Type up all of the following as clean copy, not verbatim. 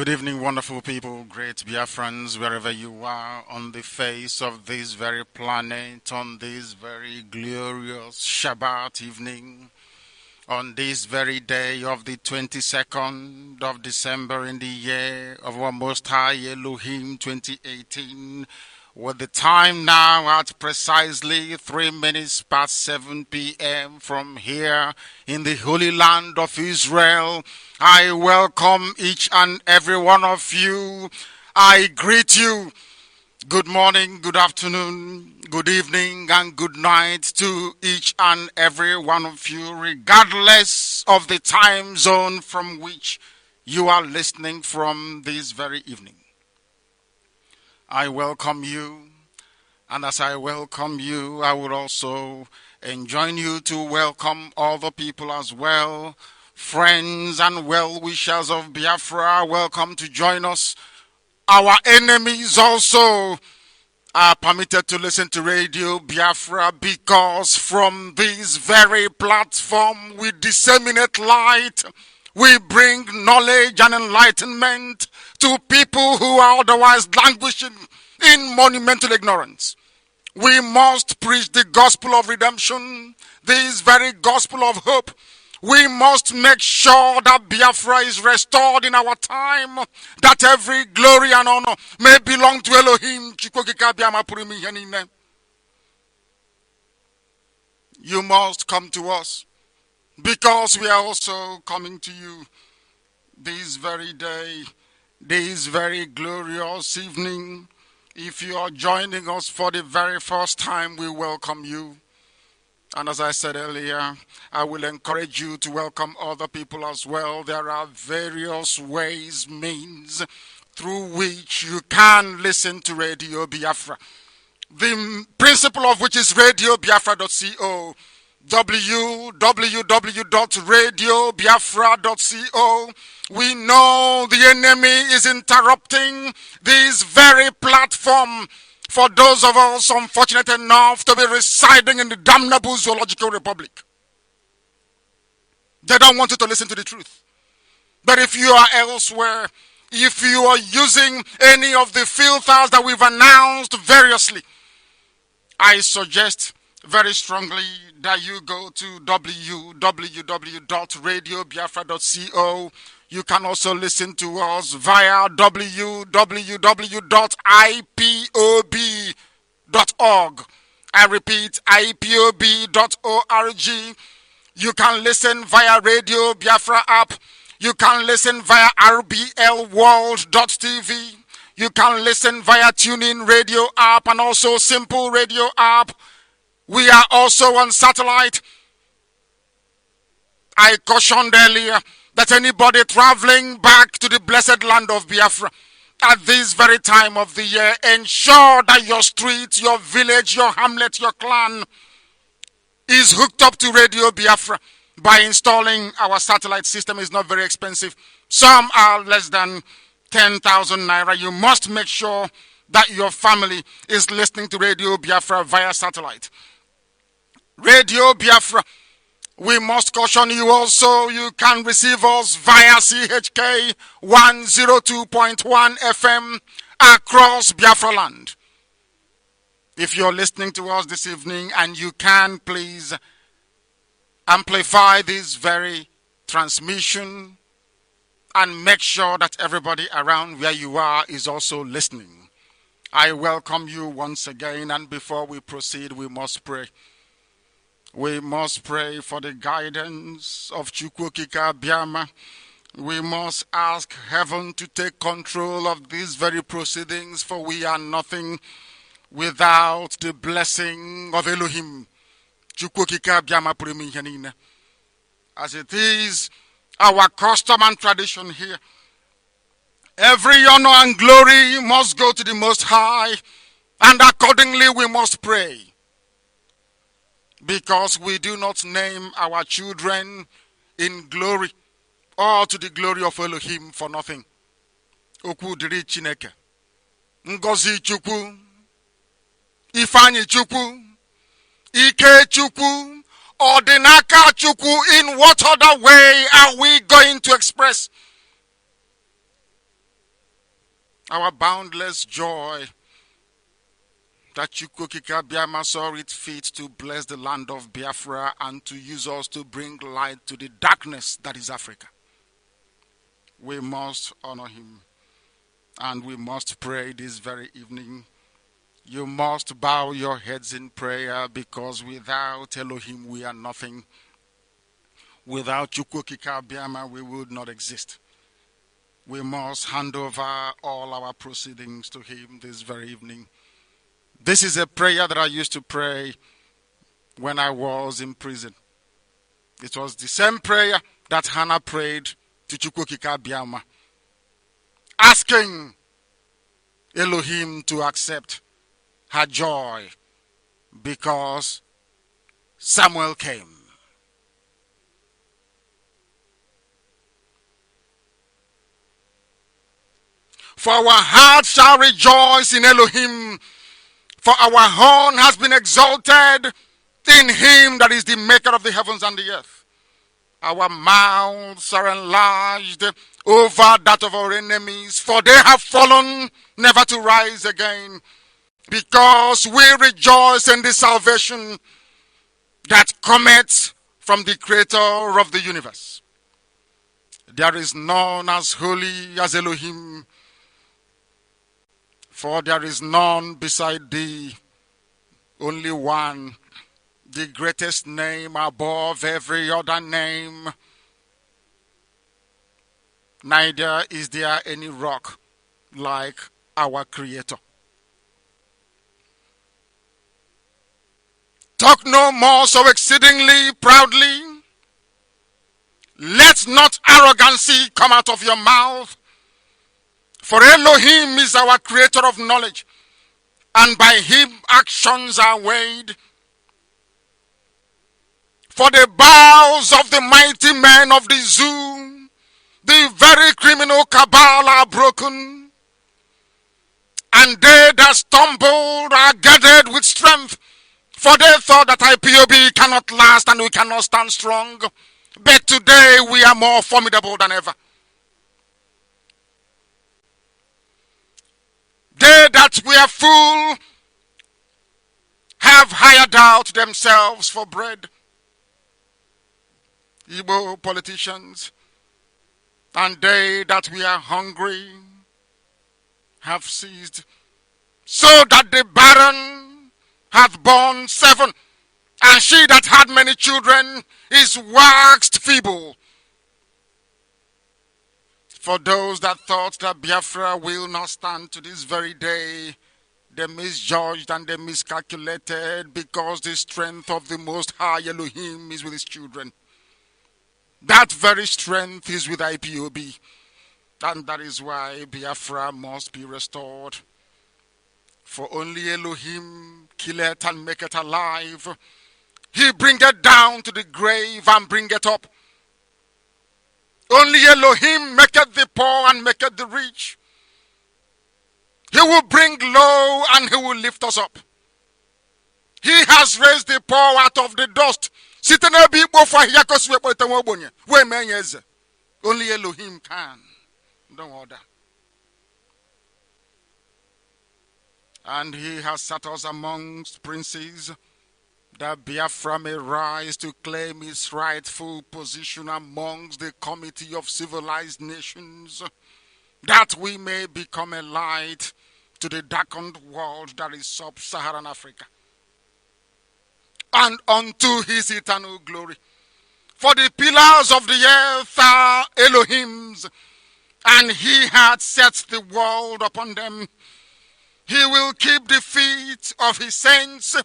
Good evening, wonderful people, great Biafrans, wherever you are on the face of this very planet, on this very glorious Shabbat evening, on this very day of the 22nd of December in the year of our Most High Elohim 2018, with the time now at precisely 3 minutes past 7 p.m. from here in the Holy Land of Israel. I welcome each and every one of you. I greet you. Good morning, good afternoon, good evening, and good night to each and every one of you, regardless of the time zone from which you are listening from this very evening. I welcome you, and as I welcome you, I would also enjoin you to welcome other people as well. Friends and well-wishers of Biafra, welcome to join us. Our enemies also are permitted to listen to Radio Biafra, because from this very platform we disseminate light. We bring knowledge and enlightenment to people who are otherwise languishing in monumental ignorance. We must preach the gospel of redemption, this very gospel of hope. We must make sure that Biafra is restored in our time, that every glory and honor may belong to Elohim. You must come to us, because we are also coming to you this very day, this very glorious evening. If you are joining us for the very first time, we welcome you. And as I said earlier, I will encourage you to welcome other people as well. There are various ways, means, through which you can listen to Radio Biafra. The principle of which is radiobiafra.co, www.radiobiafra.co. We know the enemy is interrupting this very platform for those of us unfortunate enough to be residing in the damnable zoological republic. They don't want you to listen to the truth. But if you are elsewhere, if you are using any of the filters that we've announced variously, I suggest very strongly that you go to www.radiobiafra.co. You can also listen to us via www.ipob.org. I repeat, ipob.org. You can listen via Radio Biafra app. You can listen via rblworld.tv. You can listen via TuneIn Radio app and also Simple Radio app. We are also on satellite. I cautioned earlier that anybody traveling back to the blessed land of Biafra at this very time of the year, ensure that your street, your village, your hamlet, your clan is hooked up to Radio Biafra by installing our satellite system. It's not very expensive. Some are less than 10,000 naira. You must make sure that your family is listening to Radio Biafra via satellite. Radio Biafra, we must caution you also, you can receive us via CHK 102.1 FM across Biafra land. If you're listening to us this evening and you can, please amplify this very transmission and make sure that everybody around where you are is also listening. I welcome you once again, and before we proceed, we must pray. We must pray for the guidance of Chukwukika Biama. We must ask heaven to take control of these very proceedings, for we are nothing without the blessing of Elohim. Chukwukika Biama Purimihanina. As it is our custom and tradition here, every honor and glory must go to the Most High, and accordingly we must pray. Because we do not name our children in glory or to the glory of Elohim for nothing. Okwu diri Chineke, Ngozi Chukwu, Ifeanyi Chukwu, Ike Chukwu, Ordinaka Chukwu. In what other way are we going to express our boundless joy that Chukwukika Biama saw it fit to bless the land of Biafra and to use us to bring light to the darkness that is Africa. We must honor him, and we must pray this very evening. You must bow your heads in prayer, because without Elohim we are nothing. Without Chukwukika Biama we would not exist. We must hand over all our proceedings to him this very evening. This is a prayer that I used to pray when I was in prison. It was the same prayer that Hannah prayed to Chukwukika Biama, asking Elohim to accept her joy because Samuel came. For our heart shall rejoice in Elohim, for our horn has been exalted in him that is the maker of the heavens and the earth. Our mouths are enlarged over that of our enemies, for they have fallen never to rise again, because we rejoice in the salvation that cometh from the Creator of the universe. There is none as holy as Elohim, for there is none beside thee, only one, the greatest name above every other name. Neither is there any rock like our Creator. Talk no more so exceedingly proudly. Let not arrogancy come out of your mouth. For Elohim is our creator of knowledge, and by him actions are weighed. For the bows of the mighty men of the zoo, the very criminal cabal are broken, and they that stumbled are gathered with strength. For they thought that IPOB cannot last and we cannot stand strong. But today we are more formidable than ever. They that were full have hired out themselves for bread. Igbo politicians, and they that were hungry have ceased, so that the barren hath borne 7, and she that had many children is waxed feeble. For those that thought that Biafra will not stand to this very day, they misjudged and they miscalculated, because the strength of the Most High Elohim is with his children. That very strength is with IPOB, and that is why Biafra must be restored. For only Elohim killeth and maketh alive. He bringeth down to the grave and bringeth up. Only Elohim maketh the poor and maketh the rich. He will bring low and he will lift us up. He has raised the poor out of the dust. Only Elohim can. Don't order. And he has set us amongst princes, that Biafra may rise to claim its rightful position amongst the committee of civilized nations, that we may become a light to the darkened world that is sub-Saharan Africa, and unto his eternal glory. For the pillars of the earth are Elohim's, and he hath set the world upon them. He will keep the feet of his saints.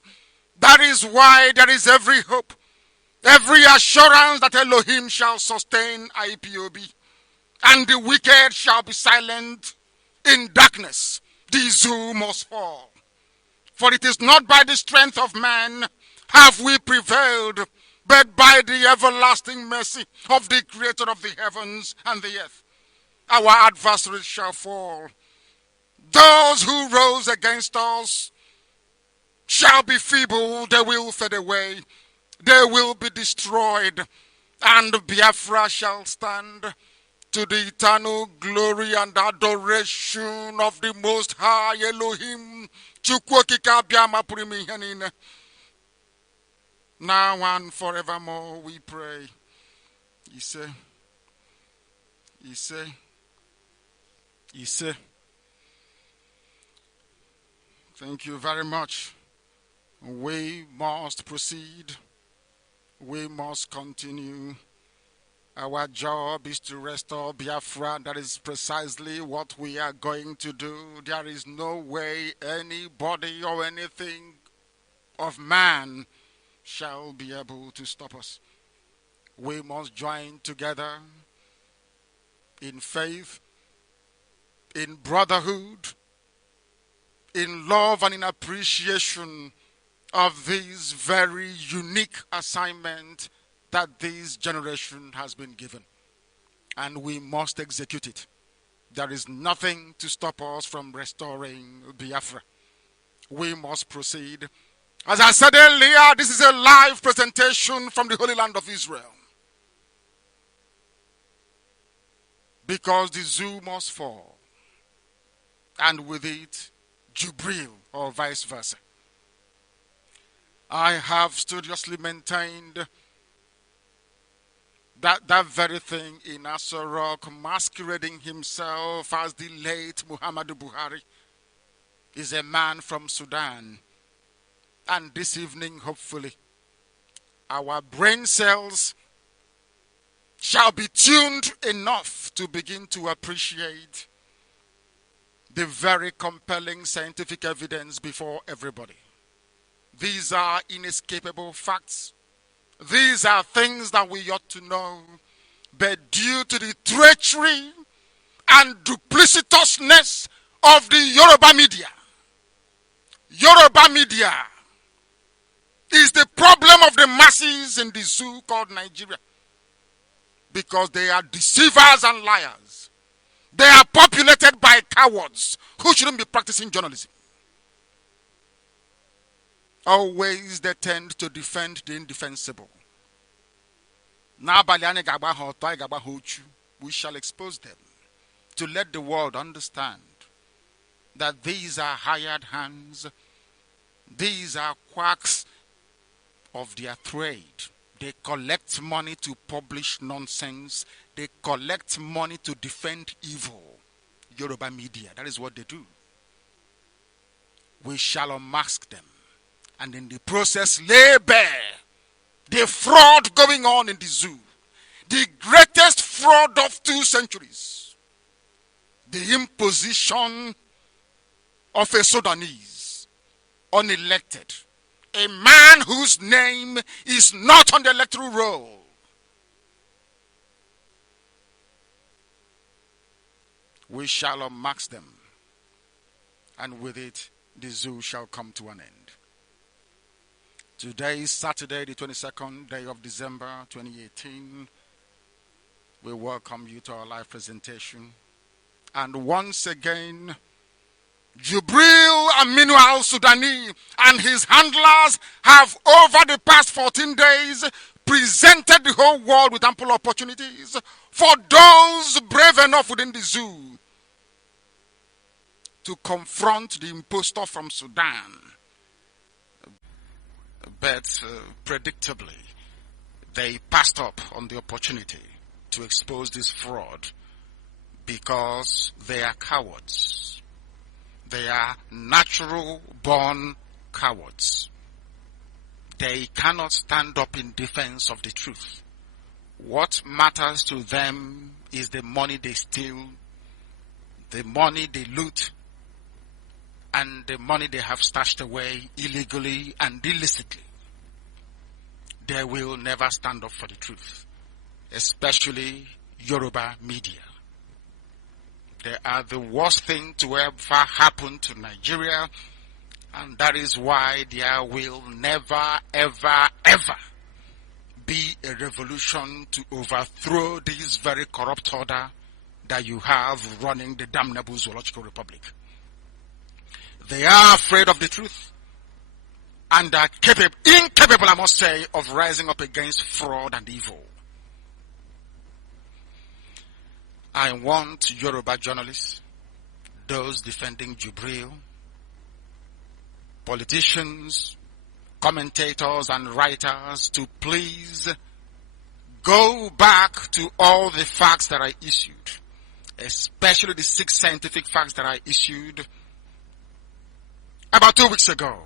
That is why there is every hope, every assurance that Elohim shall sustain IPOB, and the wicked shall be silent in darkness. The zoo must fall. For it is not by the strength of man have we prevailed, but by the everlasting mercy of the Creator of the heavens and the earth. Our adversaries shall fall. Those who rose against us shall be feeble, they will fade away, they will be destroyed, and Biafra shall stand to the eternal glory and adoration of the Most High Elohim. Now and forevermore we pray. He say. Thank you very much. We must proceed. We must continue. Our job is to restore Biafra. That is precisely what we are going to do. There is no way anybody or anything of man shall be able to stop us. We must join together in faith, in brotherhood, in love and in appreciation of this very unique assignment that this generation has been given. And we must execute it. There is nothing to stop us from restoring Biafra. We must proceed. As I said earlier, this is a live presentation from the Holy Land of Israel. Because the zoo must fall. And with it, Jubril, or vice versa. I have studiously maintained that very thing in Asorok, masquerading himself as the late Muhammadu Buhari, is a man from Sudan. And this evening, hopefully, our brain cells shall be tuned enough to begin to appreciate the very compelling scientific evidence before everybody. These are inescapable facts. These are things that we ought to know. But due to the treachery and duplicitousness of the Yoruba media is the problem of the masses in the zoo called Nigeria. Because they are deceivers and liars. They are populated by cowards who shouldn't be practicing journalism. Always they tend to defend the indefensible. We shall expose them to let the world understand that these are hired hands. These are quacks of their trade. They collect money to publish nonsense. They collect money to defend evil. Yoruba media, that is what they do. We shall unmask them. And in the process, lay bare the fraud going on in the zoo. The greatest fraud of 2 centuries. The imposition of a Sudanese, unelected. A man whose name is not on the electoral roll. We shall unmask them. And with it, the zoo shall come to an end. Today is Saturday, the 22nd day of December 2018. We welcome you to our live presentation. And once again, Jubril Aminu al-Sudani and his handlers have, over the past 14 days, presented the whole world with ample opportunities for those brave enough within the zoo to confront the impostor from Sudan. But predictably, they passed up on the opportunity to expose this fraud because they are cowards. They are natural-born cowards. They cannot stand up in defense of the truth. What matters to them is the money they steal, the money they loot, and the money they have stashed away illegally and illicitly. They will never stand up for the truth, especially Yoruba media. They are the worst thing to ever happen to Nigeria, and that is why there will never, ever, ever be a revolution to overthrow this very corrupt order that you have running the damnable Zoological Republic. They are afraid of the truth and are incapable, I must say, of rising up against fraud and evil. I want Yoruba journalists, those defending Jubril, politicians, commentators and writers to please go back to all the facts that I issued, especially the 6 scientific facts that I issued about 2 weeks ago.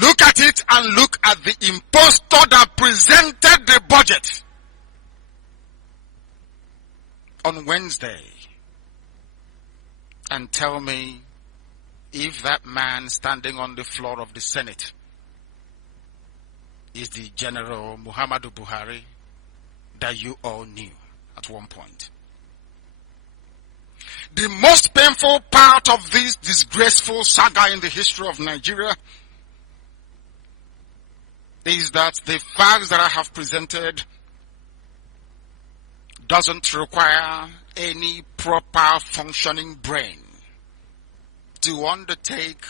Look at it and look at the impostor that presented the budget on Wednesday and tell me if that man standing on the floor of the Senate is the General Muhammadu Buhari that you all knew at one point. The most painful part of this disgraceful saga in the history of Nigeria is that the facts that I have presented doesn't require any proper functioning brain to undertake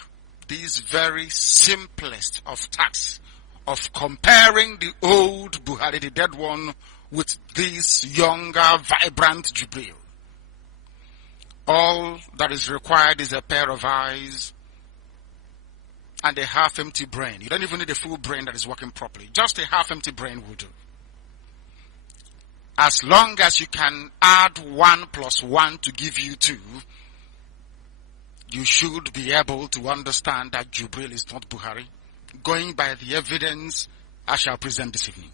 this very simplest of tasks of comparing the old Buhari, the dead one, with this younger, vibrant Jubril. All that is required is a pair of eyes and a half-empty brain. You don't even need a full brain that is working properly. Just a half-empty brain will do. As long as you can add 1 + 1 to give you 2, you should be able to understand that Jubril is not Buhari, going by the evidence I shall present this evening.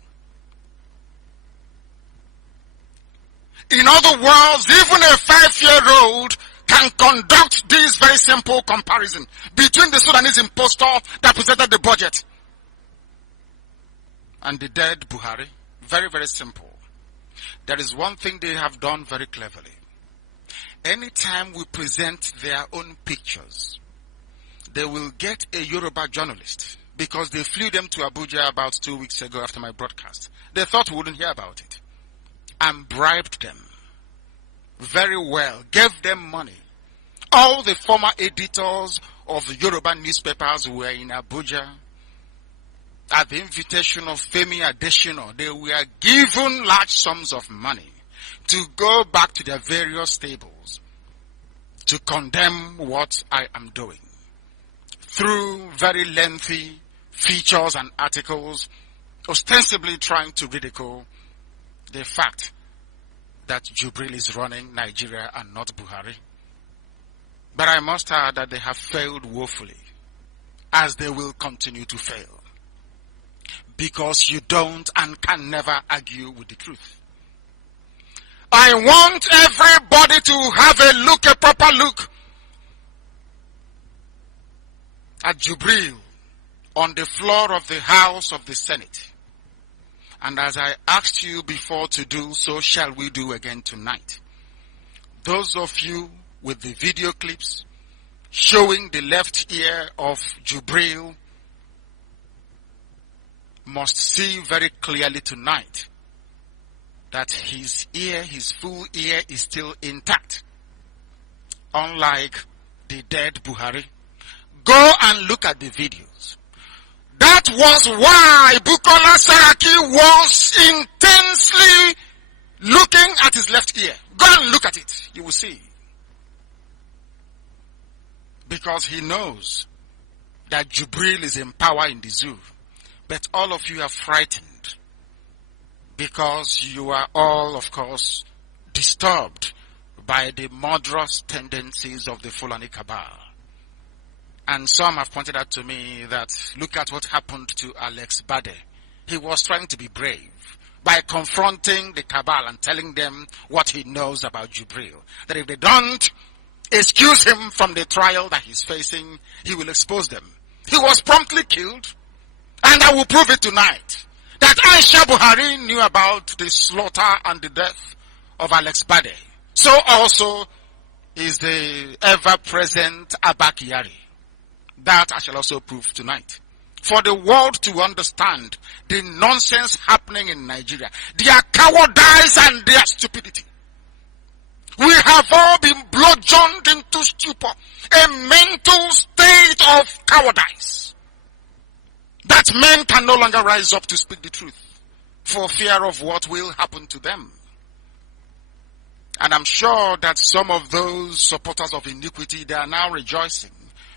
In other words, even a 5-year-old can conduct this very simple comparison between the Sudanese impostor that presented the budget and the dead Buhari. Very, very simple. There is one thing they have done very cleverly. Anytime we present their own pictures, they will get a Yoruba journalist, because they flew them to Abuja about 2 weeks ago after my broadcast. They thought we wouldn't hear about it, and bribed them very well, gave them money. All the former editors of the Yoruba newspapers were in Abuja. At the invitation of Femi Adesina, they were given large sums of money to go back to their various stables to condemn what I am doing through very lengthy features and articles, ostensibly trying to ridicule the fact that Jubril is running Nigeria and not Buhari. But I must add that they have failed woefully, as they will continue to fail, because you don't and can never argue with the truth. I want everybody to have a proper look at Jubril on the floor of the House of the Senate. And as I asked you before to do, so shall we do again tonight. Those of you with the video clips showing the left ear of Jubril must see very clearly tonight that his ear, his full ear, is still intact, unlike the dead Buhari. Go and look at the videos. That was why Bukola Saraki was intensely looking at his left ear. Go and look at it. You will see. Because he knows that Jubril is in power in the zoo. But all of you are frightened because you are all, of course, disturbed by the murderous tendencies of the Fulani cabal. And some have pointed out to me that look at what happened to Alex Bade. He was trying to be brave by confronting the cabal and telling them what he knows about Jubril. That if they don't excuse him from the trial that he's facing, he will expose them. He was promptly killed, and I will prove it tonight, that Aisha Buhari knew about the slaughter and the death of Alex Bade. So also is the ever-present Abba Kyari. That I shall also prove tonight. For the world to understand the nonsense happening in Nigeria, their cowardice and their stupidity. We have all been bludgeoned into stupor, a mental state of cowardice, that men can no longer rise up to speak the truth for fear of what will happen to them. And I'm sure that some of those supporters of iniquity, they are now rejoicing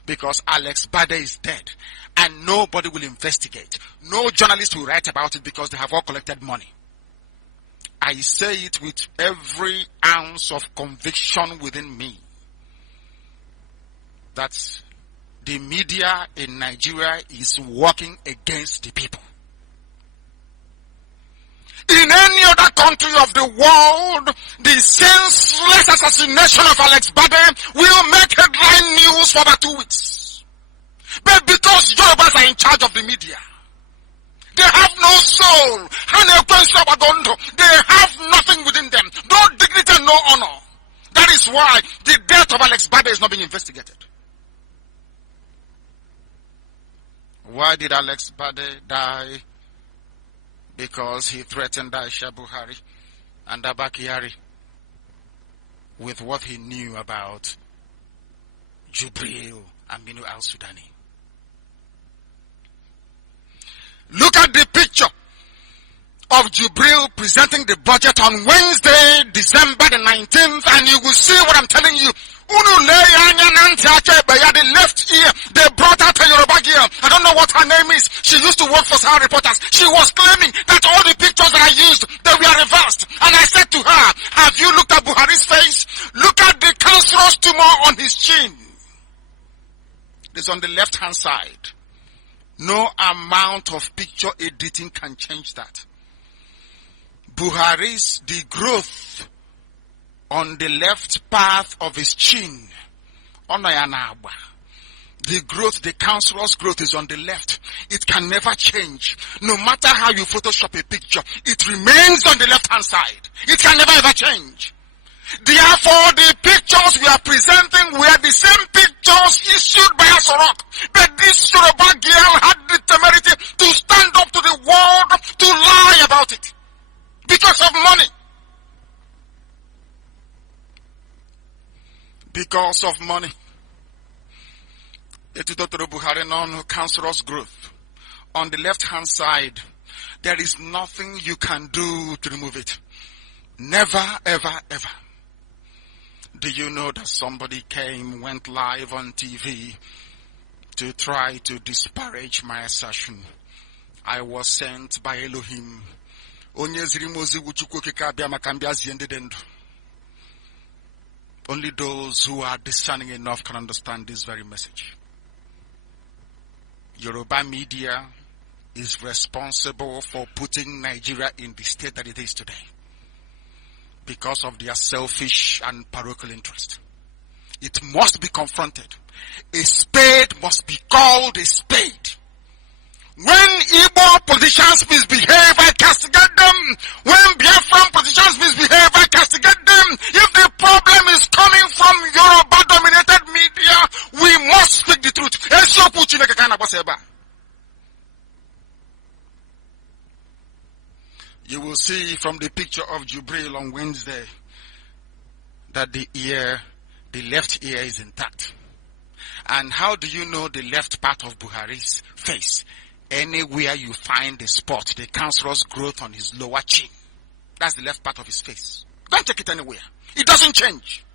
because Alex Bade is dead and nobody will investigate. No journalist will write about it because they have all collected money. I say it with every ounce of conviction within me that the media in Nigeria is working against the people. In any other country of the world, the senseless assassination of Alex Bade will make headline news for about 2 weeks. But because Yorubas are in charge of the media, they have no soul. They have nothing within them. No dignity, no honor. That is why the death of Alex Bade is not being investigated. Why did Alex Bade die? Because he threatened Aisha Buhari and Abakari with what he knew about Jubril Aminu al-Sudani. Look at the picture of Jubril presenting the budget on Wednesday, December the 19th, and you will see what I'm telling you. The left ear, they brought out a Yoruba girl. I don't know what her name is. She used to work for Sahara Reporters. She was claiming that all the pictures that I used, they were reversed. And I said to her, have you looked at Buhari's face? Look at the cancerous tumor on his chin. It's on the left-hand side. No amount of picture editing can change that. Buhari's, the growth on the left path of his chin, the growth, the cancerous growth is on the left. It can never change. No matter how you Photoshop a picture, it remains on the left-hand side. It can never ever change. Therefore, the pictures we are presenting were the same pictures issued by Asorok. But this Yoruba girl had the temerity to stand up to the world to lie about it. Because of money. Because of money. Buhari non cancerous growth. On the left-hand side, there is nothing you can do to remove it. Never, ever, ever. Do you know that somebody went live on TV to try to disparage my assertion? I was sent by Elohim. Only those who are discerning enough can understand this very message. Yoruba media is responsible for putting Nigeria in the state that it is today because of their selfish and parochial interest. It must be confronted. A spade must be called a spade. When Igbo politicians misbehave, I castigate them. When Biafran politicians misbehave, I castigate them. If the problem is coming from Yoruba-dominated media, we must speak the truth. You will see from the picture of Jubril on Wednesday that the left ear is intact. And how do you know the left part of Buhari's face? Anywhere you find a spot, the cancerous growth on his lower chin. That's the left part of his face. Don't take it anywhere. It doesn't change.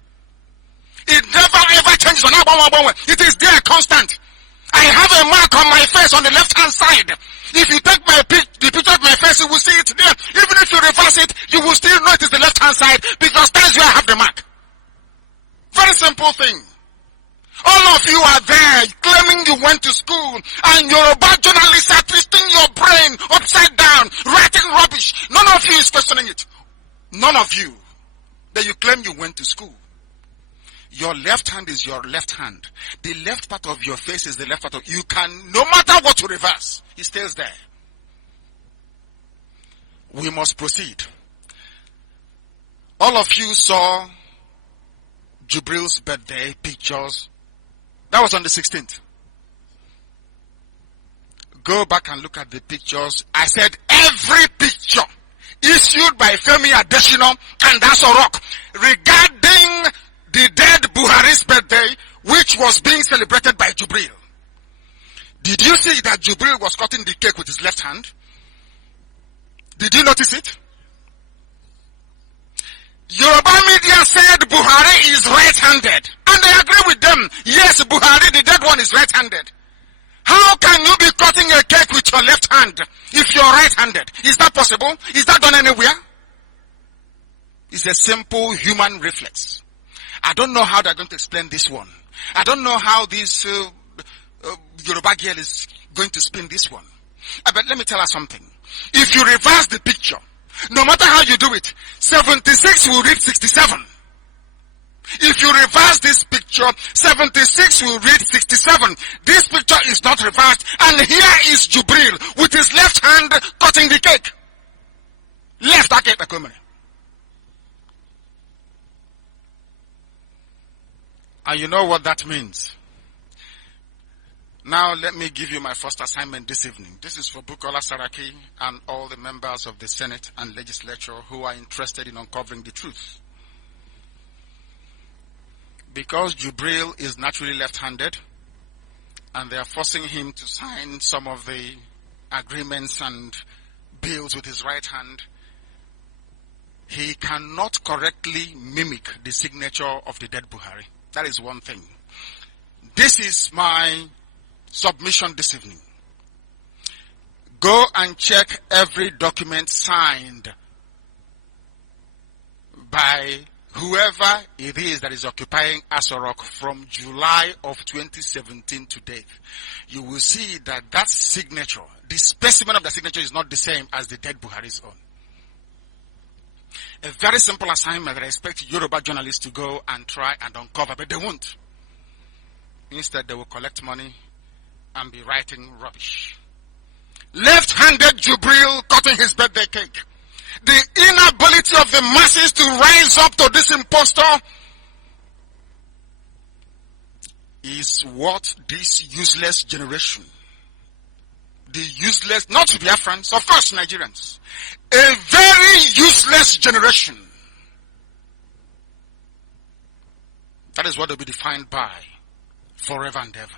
It never ever changes. It is there constant. I have a mark on my face on the left-hand side. If you take the picture of my face, you will see it there. Even if you reverse it, you will still know it is the left-hand side because that's where I have the mark. Very simple thing. All of you are there claiming you went to school and Yoruba journalists are twisting your brain upside down, writing rubbish. None of you is questioning it. None of you. That you claim you went to school. Your left hand is your left hand. The left part of your face is the left part of you can, no matter what you reverse, it stays there. We must proceed. All of you saw Jubril's birthday pictures. That was on the 16th. Go back and look at the pictures. I said every picture issued by Femi Adesina and Asorok regarding the dead Buhari's birthday, which was being celebrated by Jubril. Did you see that Jubril was cutting the cake with his left hand? Did you notice it? Yoruba media right-handed. And they agree with them. Yes, Buhari, the dead one, is right-handed. How can you be cutting a cake with your left hand if you're right-handed? Is that possible? Is that done anywhere? It's a simple human reflex. I don't know how they're going to explain this one. I don't know how this Yoruba girl is going to spin this one. But let me tell her something. If you reverse the picture, no matter how you do it, 76 will read 67. If you reverse this picture, 76 will read 67. This picture is not reversed. And here is Jubril with his left hand cutting the cake. Left that cake. And you know what that means. Now let me give you my first assignment this evening. This is for Bukola Saraki and all the members of the Senate and Legislature who are interested in uncovering the truth. Because Jubril is naturally left-handed, and they are forcing him to sign some of the agreements and bills with his right hand, he cannot correctly mimic the signature of the dead Buhari. That is one thing. This is my submission this evening. Go and check every document signed by whoever it is that is occupying Asorok from July of 2017 to date. You will see that that signature, the specimen of the signature, is not the same as the dead Buhari's own. A very simple assignment that I expect Yoruba journalists to go and try and uncover, but they won't. Instead, they will collect money and be writing rubbish. Left-handed Jubril cutting his birthday cake. The inability of the masses to rise up to this impostor is what this useless generation, the useless, not Biafrans, of course Nigerians, a very useless generation. That is what they'll be defined by forever and ever.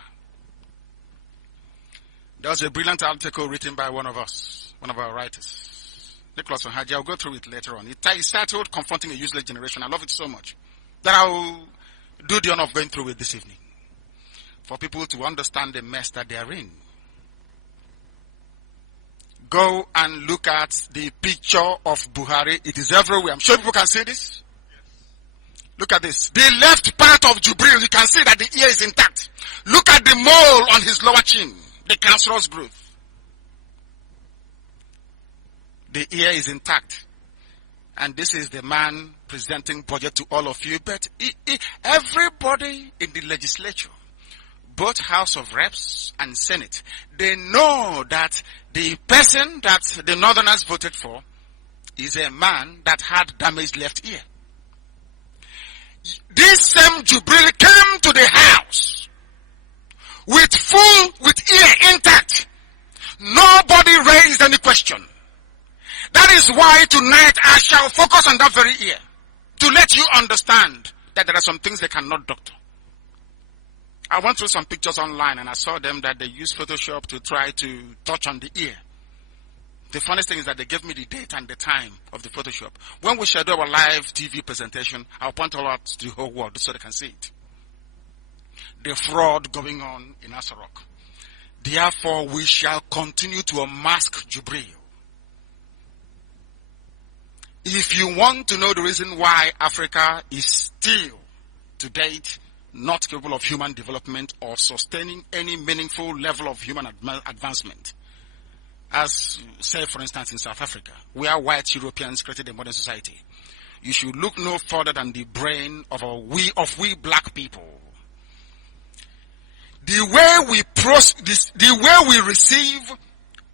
There was a brilliant article written by one of us, one of our writers, Nicholas Onhaji. I'll go through it later on. It's titled Confronting a Useless Generation. I love it so much that I'll do the honor of going through it this evening for people to understand the mess that they are in. Go and look at the picture of Buhari. It is everywhere. I'm sure people can see this. Look at this. The left part of Jubril, you can see that the ear is intact. Look at the mole on his lower chin, the cancerous growth. The ear is intact. And this is the man presenting budget to all of you. But everybody in the legislature, both House of Reps and Senate, they know that the person that the Northerners voted for is a man that had damaged left ear. This same Jubril came to the house with ear intact. Nobody raised any question. That is why tonight I shall focus on that very ear, to let you understand that there are some things they cannot doctor. I went through some pictures online and I saw them that they use Photoshop to try to touch on the ear. The funniest thing is that they gave me the date and the time of the Photoshop. When we shall do our live TV presentation, I'll point all out to the whole world so they can see it. The fraud going on in Asorok. Therefore, we shall continue to unmask Jubril. If you want to know the reason why Africa is still, to date, not capable of human development or sustaining any meaningful level of human advancement, as, say, for instance, in South Africa, where white Europeans created a modern society, you should look no further than the brain of we black people. The way we receive,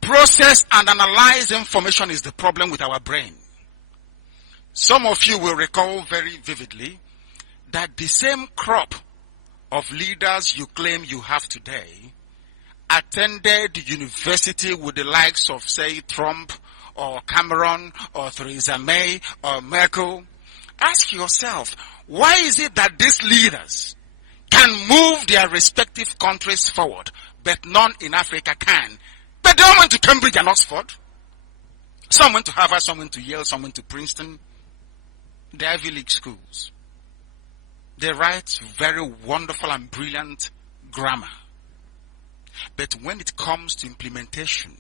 process, and analyze information is the problem with our brain. Some of you will recall very vividly that the same crop of leaders you claim you have today attended university with the likes of, say, Trump or Cameron or Theresa May or Merkel. Ask yourself, why is it that these leaders can move their respective countries forward, but none in Africa can? But they all went to Cambridge and Oxford. Some went to Harvard, some went to Yale, some went to Princeton, the Ivy League schools. They write very wonderful and brilliant grammar. But when it comes to implementation,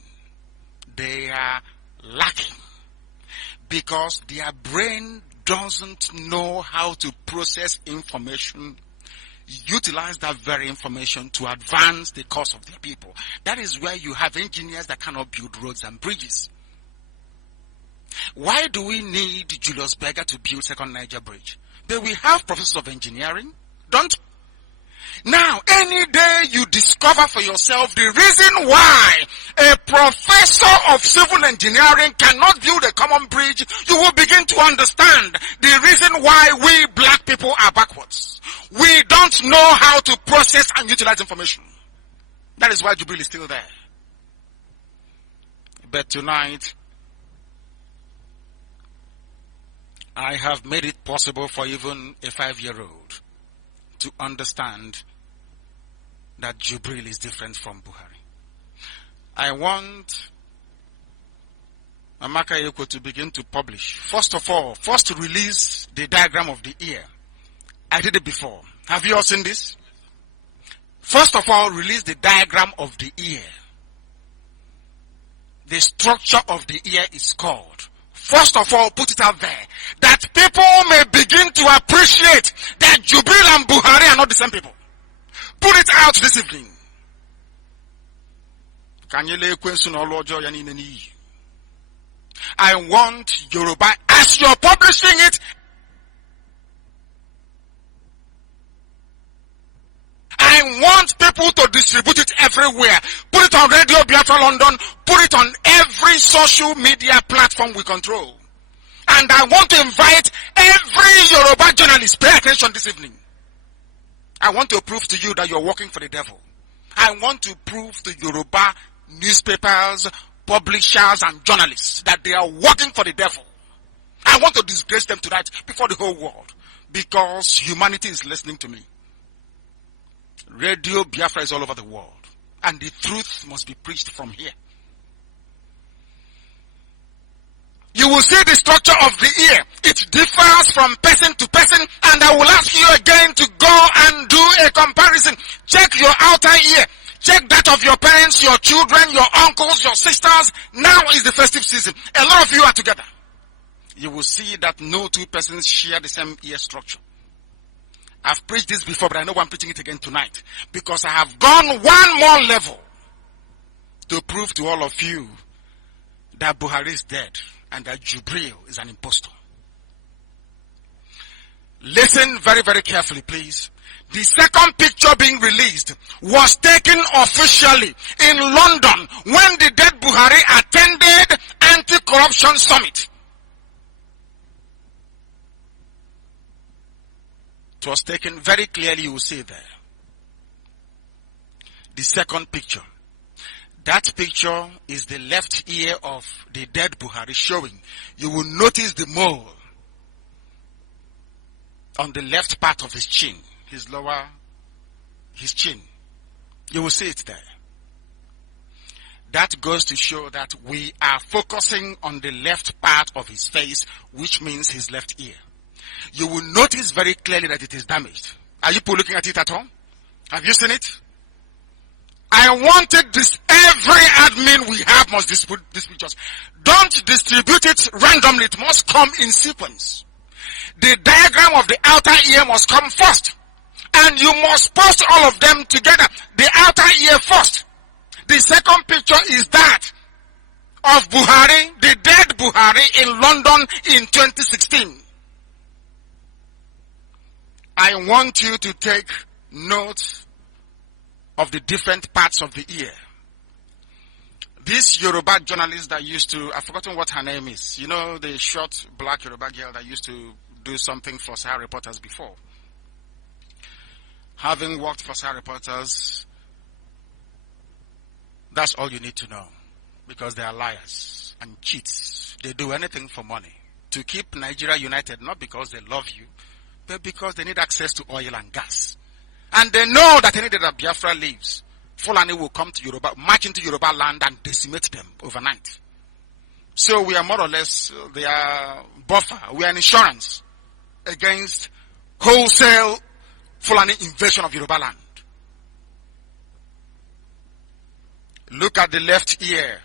they are lacking because their brain doesn't know how to process information, utilize that very information to advance the cause of their people. That is where you have engineers that cannot build roads and bridges. Why do we need Julius Berger to build Second Niger Bridge? But we have professors of engineering, don't we? Now, any day you discover for yourself the reason why a professor of civil engineering cannot build a common bridge, you will begin to understand the reason why we black people are backwards. We don't know how to process and utilize information. That is why Jubril is still there. But tonight, I have made it possible for even a 5-year-old to understand that Jubril is different from Buhari. I want Amaka Yoko to begin to publish. First of all, first to release the diagram of the ear. I did it before. Have you all seen this? First of all, release the diagram of the ear. The structure of the ear is called. First of all, put it out there, that people may begin to appreciate that Jubril and Buhari are not the same people. Put it out this evening. I want Yoruba, as you're publishing it, I want people to distribute it everywhere. Put it on Radio Biafra London. Put it on every social media platform we control. And I want to invite every Yoruba journalist, pay attention this evening. I want to prove to you that you're working for the devil. I want to prove to Yoruba newspapers, publishers, and journalists that they are working for the devil. I want to disgrace them tonight before the whole world, because humanity is listening to me. Radio Biafra is all over the world, and the truth must be preached from here. You will see the structure of the ear. It differs from person to person, and I will ask you again to go and do a comparison. Check your outer ear. Check that of your parents, your children, your uncles, your sisters. Now is the festive season. A lot of you are together. You will see that no two persons share the same ear structure. I've preached this before, but I know I'm preaching it again tonight, because I have gone one more level to prove to all of you that Buhari is dead and that Jubril is an impostor. Listen very, very carefully, please. The second picture being released was taken officially in London when the dead Buhari attended anti-corruption summit. It was taken very clearly, you will see there. The second picture. That picture is the left ear of the dead Buhari showing. You will notice the mole on the left part of his chin, his chin. You will see it there. That goes to show that we are focusing on the left part of his face, which means his left ear. You will notice very clearly that it is damaged. Are you looking at it at home? Have you seen it? I wanted this. Every admin we have must distribute these pictures. Don't distribute it randomly. It must come in sequence. The diagram of the outer ear must come first. And you must post all of them together. The outer ear first. The second picture is that of Buhari, the dead Buhari in London in 2016. I want you to take note of the different parts of the ear. This Yoruba journalist that used to, I've forgotten what her name is. You know, the short black Yoruba girl that used to do something for Sahara Reporters before. Having worked for Sahara Reporters, that's all you need to know. Because they are liars and cheats. They do anything for money. To keep Nigeria united, not because they love you, but because they need access to oil and gas. And they know that any day that Biafra leaves, Fulani will come to Yoruba, march into Yoruba land and decimate them overnight. So we are more or less their buffer. We are an insurance against wholesale Fulani invasion of Yoruba land. Look at the left ear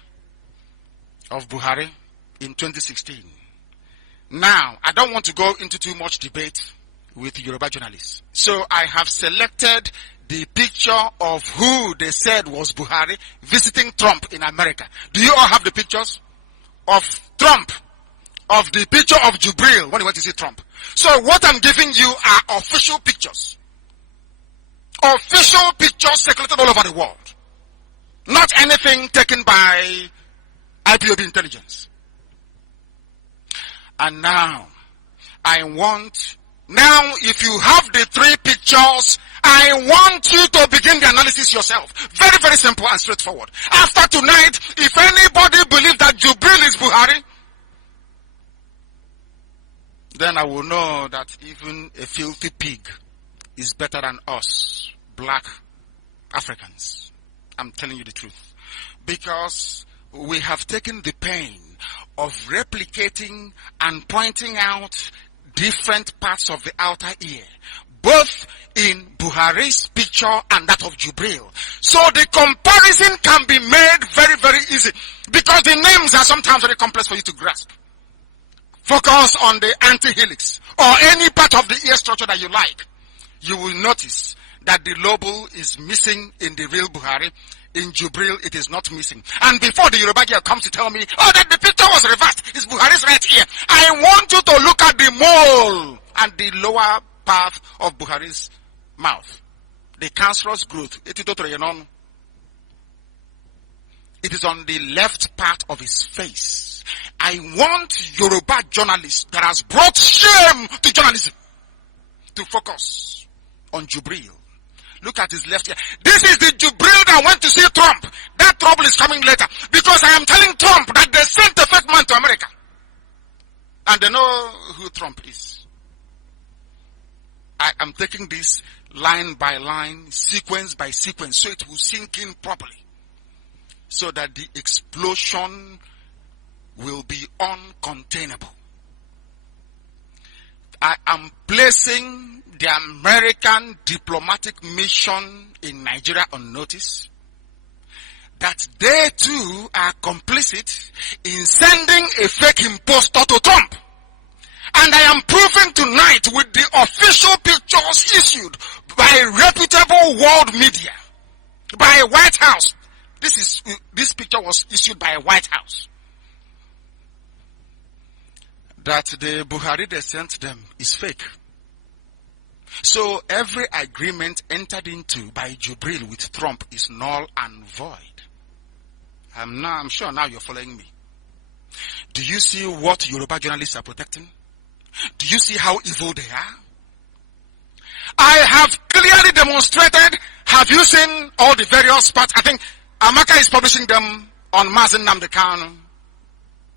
of Buhari in 2016. Now, I don't want to go into too much debate with Yoruba journalists. So I have selected the picture of who they said was Buhari visiting Trump in America. Do you all have the pictures of Trump? Of the picture of Jubril when he went to see Trump. So what I'm giving you are official pictures. Official pictures circulated all over the world. Not anything taken by IPOB intelligence. And now, if you have the three pictures, I want you to begin the analysis yourself. Very, very simple and straightforward. After tonight, if anybody believes that Jubril is Buhari, then I will know that even a filthy pig is better than us, black Africans. I'm telling you the truth. Because we have taken the pain of replicating and pointing out different parts of the outer ear, both in Buhari's picture and that of Jubril. So the comparison can be made very, very easy because the names are sometimes very complex for you to grasp. Focus on the anti-helix or any part of the ear structure that you like. You will notice that the lobule is missing in the real Buhari. In Jubril, it is not missing. And before the Yoruba girl comes to tell me, oh, that the picture was reversed, it's Buhari's right ear. I want you to look at the mole and the lower part of Buhari's mouth. The cancerous growth. It is on the left part of his face. I want Yoruba journalists that has brought shame to journalism to focus on Jubril. Look at his left ear. This is the Jubril that went to see Trump. That trouble is coming later. Because I am telling Trump that they sent a fake man to America. And they know who Trump is. I am taking this line by line, sequence by sequence, so it will sink in properly. So that the explosion will be uncontainable. I am placing the American diplomatic mission in Nigeria on notice that they too are complicit in sending a fake impostor to Trump. And I am proving tonight with the official pictures issued by reputable world media, by White House. This picture was issued by White House. That the Buhari they sent them is fake. So every agreement entered into by Jubril with Trump is null and void. I'm sure now you're following me. Do you see what Yoruba journalists are protecting? Do you see how evil they are? I have clearly demonstrated. Have you seen all the various parts? I think Amaka is publishing them on Mazi Nnamdi Kanu,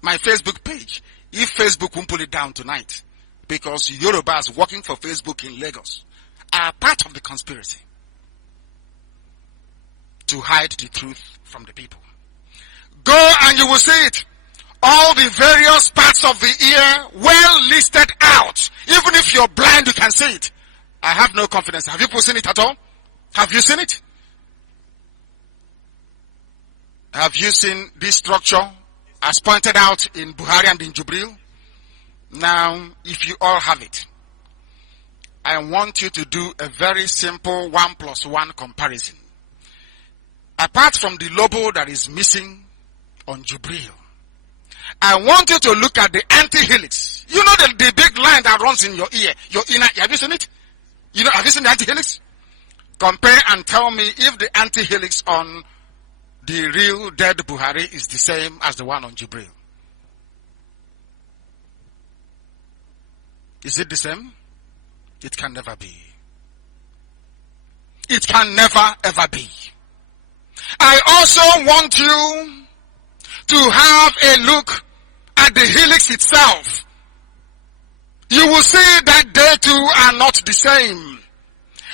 my Facebook page. If Facebook won't pull it down tonight, because Yorubas working for Facebook in Lagos are part of the conspiracy to hide the truth from the people. Go and you will see it. All the various parts of the ear well listed out. Even if you're blind, you can see it. I have no confidence. Have you people seen it at all? Have you seen it? Have you seen this structure as pointed out in Buhari and in Jubril? Now, if you all have it, I want you to do a very simple 1+1 comparison. Apart from the lobo that is missing on Jubril, I want you to look at the anti-helix. You know the big line that runs in your ear, your inner ear. Have you seen it? Have you seen the anti-helix? Compare and tell me if the anti-helix on the real dead Buhari is the same as the one on Jubril. Is it the same? It can never be. It can never ever be. I also want you to have a look at the helix itself. You will see that they too are not the same.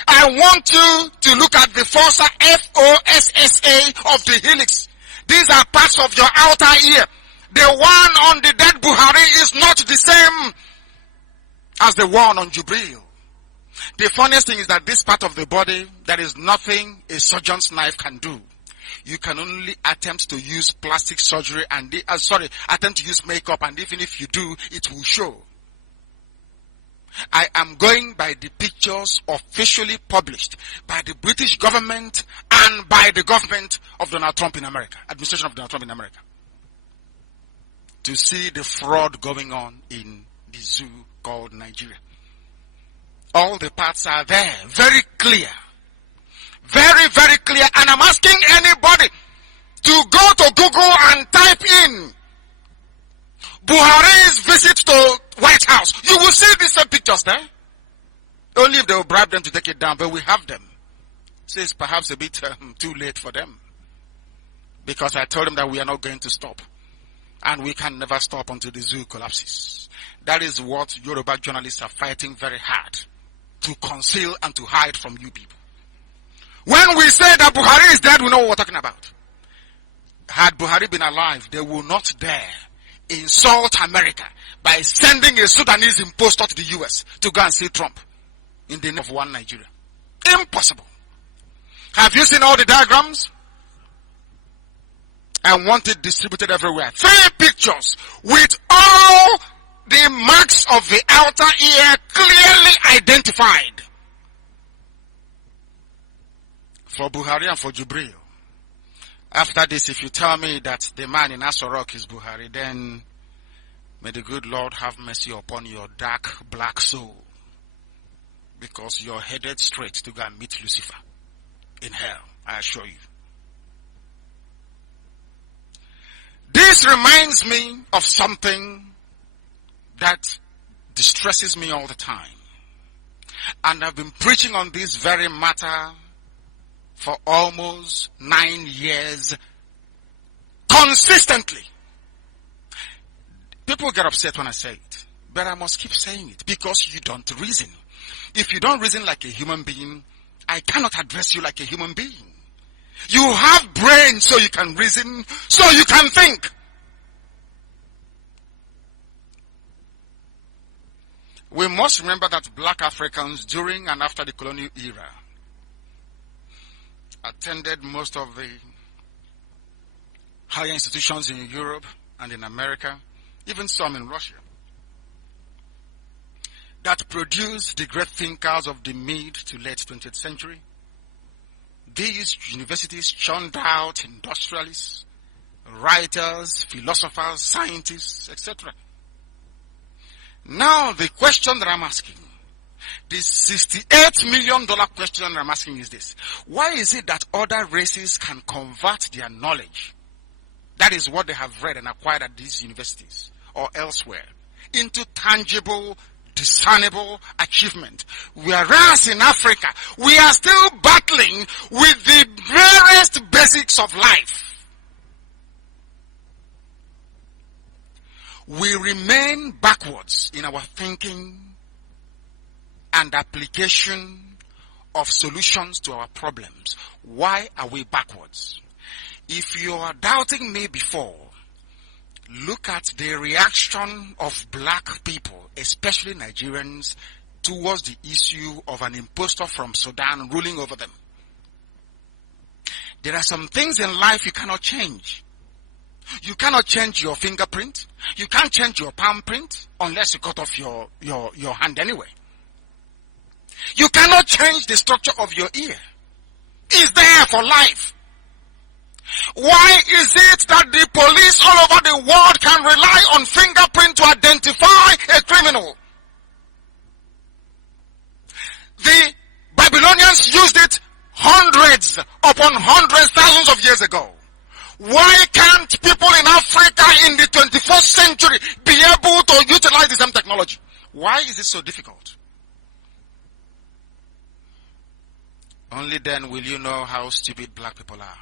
I want you to look at the fossa, F-O-S-S-A of the helix. These are parts of your outer ear. The one on the dead Buhari is not the same as the one on Jubril. The funniest thing is that this part of the body, there is nothing a surgeon's knife can do. You can only attempt to use plastic surgery and attempt to use makeup, and even if you do, it will show. I am going by the pictures officially published by the British government and by the government of Donald Trump in America, administration of Donald Trump in America, to see the fraud going on in the zoo called Nigeria. All the parts are there, very clear. Very, very clear. And I'm asking anybody to go to Google and type in Buhari's visit to White House. You will see these same pictures there. Only if they will bribe them to take it down, but we have them. So it's perhaps a bit too late for them. Because I told them that we are not going to stop. And we can never stop until the zoo collapses. That is what Yoruba journalists are fighting very hard to conceal and to hide from you people. When we say that Buhari is dead, we know what we're talking about. Had Buhari been alive, they will not dare insult America by sending a Sudanese impostor to the US to go and see Trump in the name of one Nigeria. Impossible. Have you seen all the diagrams? I want it distributed everywhere. 3 pictures with all the marks of the outer ear clearly identified. For Buhari and for Jubril. After this, if you tell me that the man in Asorok is Buhari, then may the good Lord have mercy upon your dark black soul. Because you're headed straight to go and meet Lucifer in hell, I assure you. This reminds me of something that distresses me all the time. And I've been preaching on this very matter for almost 9 years consistently. People get upset when I say it, but I must keep saying it because you don't reason. If you don't reason like a human being, I cannot address you like a human being. You have brain so you can reason, so you can think. We must remember that black Africans during and after the colonial era attended most of the higher institutions in Europe and in America, even some in Russia, that produced the great thinkers of the mid to late 20th century. These universities churned out industrialists, writers, philosophers, scientists, etc. Now the question that I'm asking, the $68 million question that I'm asking is this. Why is it that other races can convert their knowledge, that is what they have read and acquired at these universities or elsewhere, into tangible, discernible achievement? Whereas in Africa, we are still battling with the barest basics of life. We remain backwards in our thinking and application of solutions to our problems. Why are we backwards? If you are doubting me before, look at the reaction of black people, especially Nigerians, towards the issue of an impostor from Sudan ruling over them. There are some things in life you cannot change. You cannot change your fingerprint. You can't change your palm print unless you cut off your hand anyway. You cannot change the structure of your ear. It's there for life. Why is it that the police all over the world can rely on fingerprint to identify a criminal? The Babylonians used it hundreds upon hundreds, thousands of years ago. Why can't people in Africa in the 21st century be able to utilize the same technology? Why is it so difficult? Only then will you know how stupid black people are.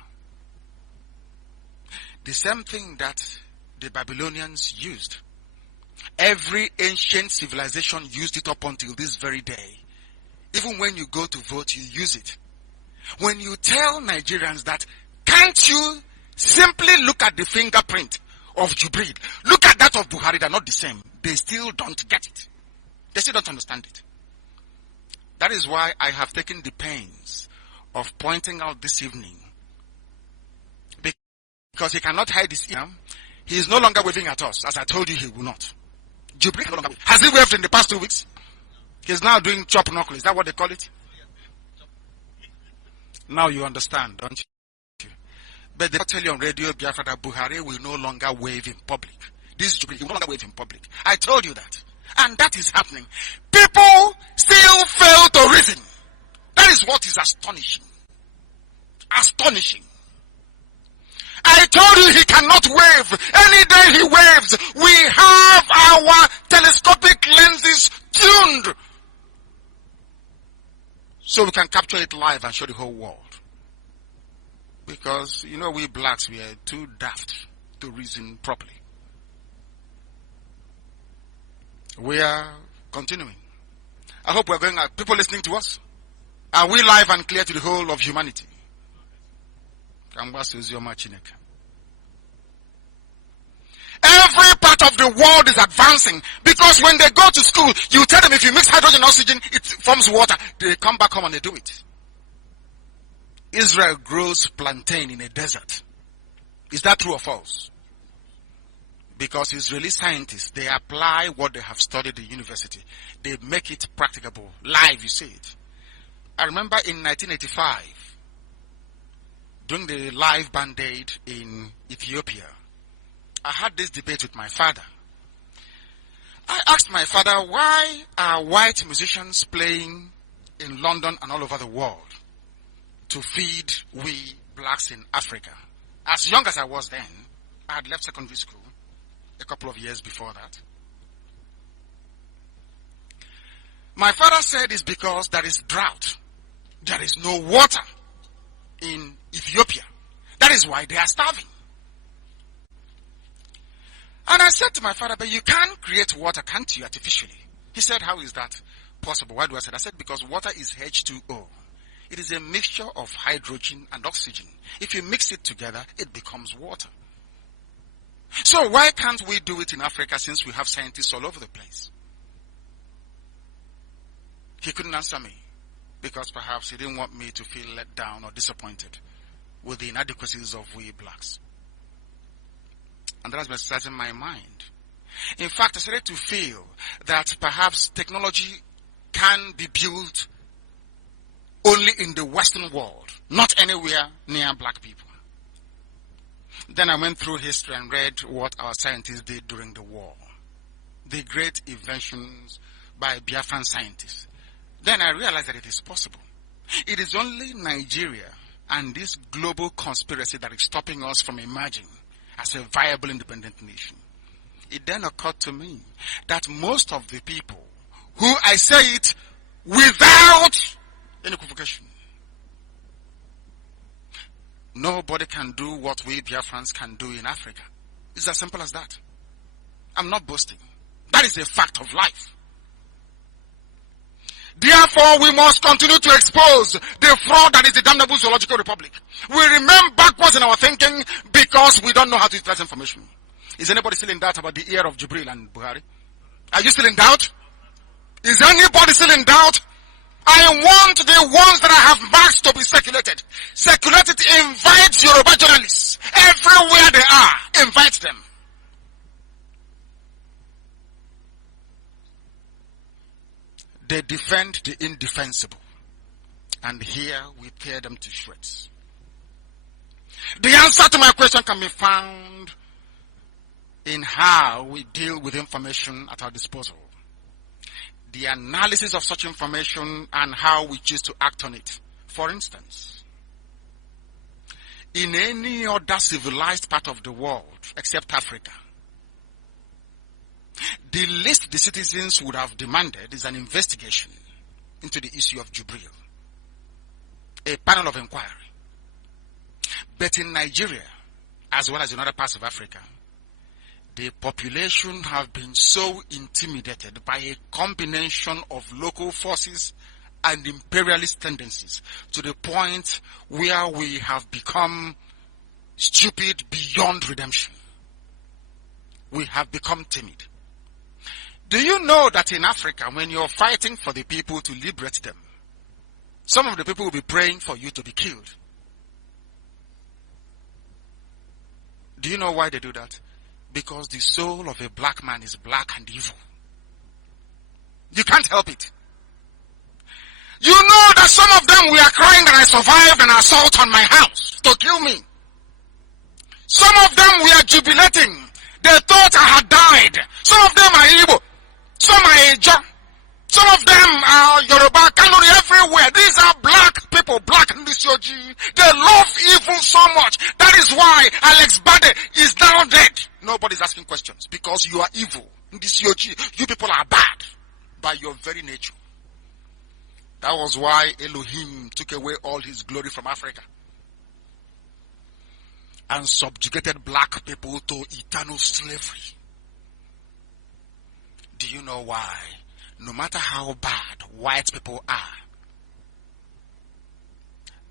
The same thing that the Babylonians used. Every ancient civilization used it up until this very day. Even when you go to vote, you use it. When you tell Nigerians that, can't you simply look at the fingerprint of Jubril, look at that of Buhari, they're not the same. They still don't get it. They still don't understand it. That is why I have taken the pains of pointing out this evening. Because he cannot hide his ear. He is no longer waving at us, as I told you he will not. Jubilee no longer wave. Has he waved in the past 2 weeks? He's now doing chop knuckle. Is that what they call it? Now you understand, don't you? But they tell you on Radio Biafra that Buhari will no longer wave in public. This Jubilee, he will no longer wave in public. I told you that. And that is happening. People still fail to reason. That is what is astonishing. Astonishing. I told you he cannot wave. Any day he waves, we have our telescopic lenses tuned, so we can capture it live and show the whole world. Because, you know, we blacks, we are too daft to reason properly. We are continuing. I hope we're going, people listening to us. Are we live and clear to the whole of humanity? Every part of the world is advancing, because when they go to school, you tell them if you mix hydrogen and oxygen, it forms water. They come back home and they do it. Israel grows plantain in a desert. Is that true or false? Because Israeli scientists, they apply what they have studied in university. They make it practicable. Live, you see it. I remember in 1985, during the live band-aid in Ethiopia, I had this debate with my father. I asked my father, why are white musicians playing in London and all over the world to feed we blacks in Africa? As young as I was then, I had left secondary school a couple of years before that. My father said it's because there is drought. There is no water in Ethiopia. That is why they are starving. And I said to my father, but you can create water, can't you, artificially? He said, how is that possible? Why do I say that? I said, because water is H2O. It is a mixture of hydrogen and oxygen. If you mix it together, it becomes water. So why can't we do it in Africa, since we have scientists all over the place? He couldn't answer me, because perhaps he didn't want me to feel let down or disappointed with the inadequacies of we blacks. And that has been exercising my mind. In fact, I started to feel that perhaps technology can be built only in the Western world, not anywhere near black people. Then I went through history and read what our scientists did during the war. The great inventions by Biafran scientists. Then I realized that it is possible. It is only Nigeria and this global conspiracy that is stopping us from emerging as a viable independent nation. It then occurred to me that most of the people who, I say it without any equivocation, nobody can do what we Biafrans can do in Africa. It's as simple as that. I'm not boasting. That is a fact of life. Therefore, we must continue to expose the fraud that is the damnable zoological republic. We remain backwards in our thinking because we don't know how to utilize information. Is anybody still in doubt about the ear of Jibril and Buhari? Are you still in doubt? Is anybody still in doubt? I want the ones that I have marked to be circulated. Circulated, invite Yoruba journalists. Everywhere they are, invite them. They defend the indefensible. And here we tear them to shreds. The answer to my question can be found in how we deal with information at our disposal. The analysis of such information and how we choose to act on it. For instance, in any other civilized part of the world except Africa, the least the citizens would have demanded is an investigation into the issue of Jubril, a panel of inquiry. But in Nigeria, as well as in other parts of Africa, the population have been so intimidated by a combination of local forces and imperialist tendencies to the point where we have become stupid beyond redemption. We have become timid. Do you know that in Africa, when you're fighting for the people to liberate them, some of the people will be praying for you to be killed. Do you know why they do that? Because the soul of a black man is black and evil. You can't help it. You know that some of them were crying that I survived an assault on my house to kill me. Some of them were jubilating. They thought I had died. Some of them are Igbo. Some are Eja. Some of them are Yoruba, Kanuri, everywhere. These are black people, black in this Yoji. They love evil so much. That is why Alex Bade is now dead. Nobody's asking questions because you are evil. In this Yoji, you people are bad by your very nature. That was why Elohim took away all his glory from Africa and subjugated black people to eternal slavery. Do you know why? No matter how bad white people are,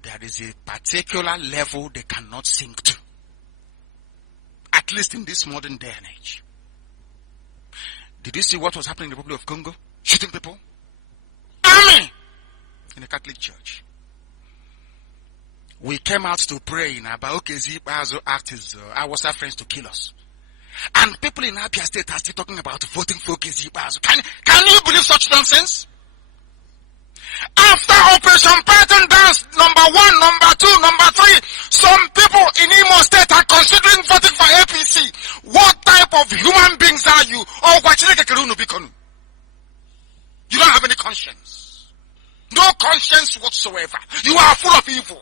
there is a particular level they cannot sink to. At least in this modern day and age. Did you see what was happening in the Republic of Congo? Shooting people? Army! In the Catholic Church. We came out to pray in Abaokezi Bazo act his Awasa friends to kill us. And people in Abia State are still talking about voting for Okezi Bazo. Can you believe such nonsense? After Operation Python Dance number 1, number 2, number 3, some people in Imo State are considering voting for APC. What type of human beings are you? You don't have any conscience. No conscience whatsoever. You are full of evil.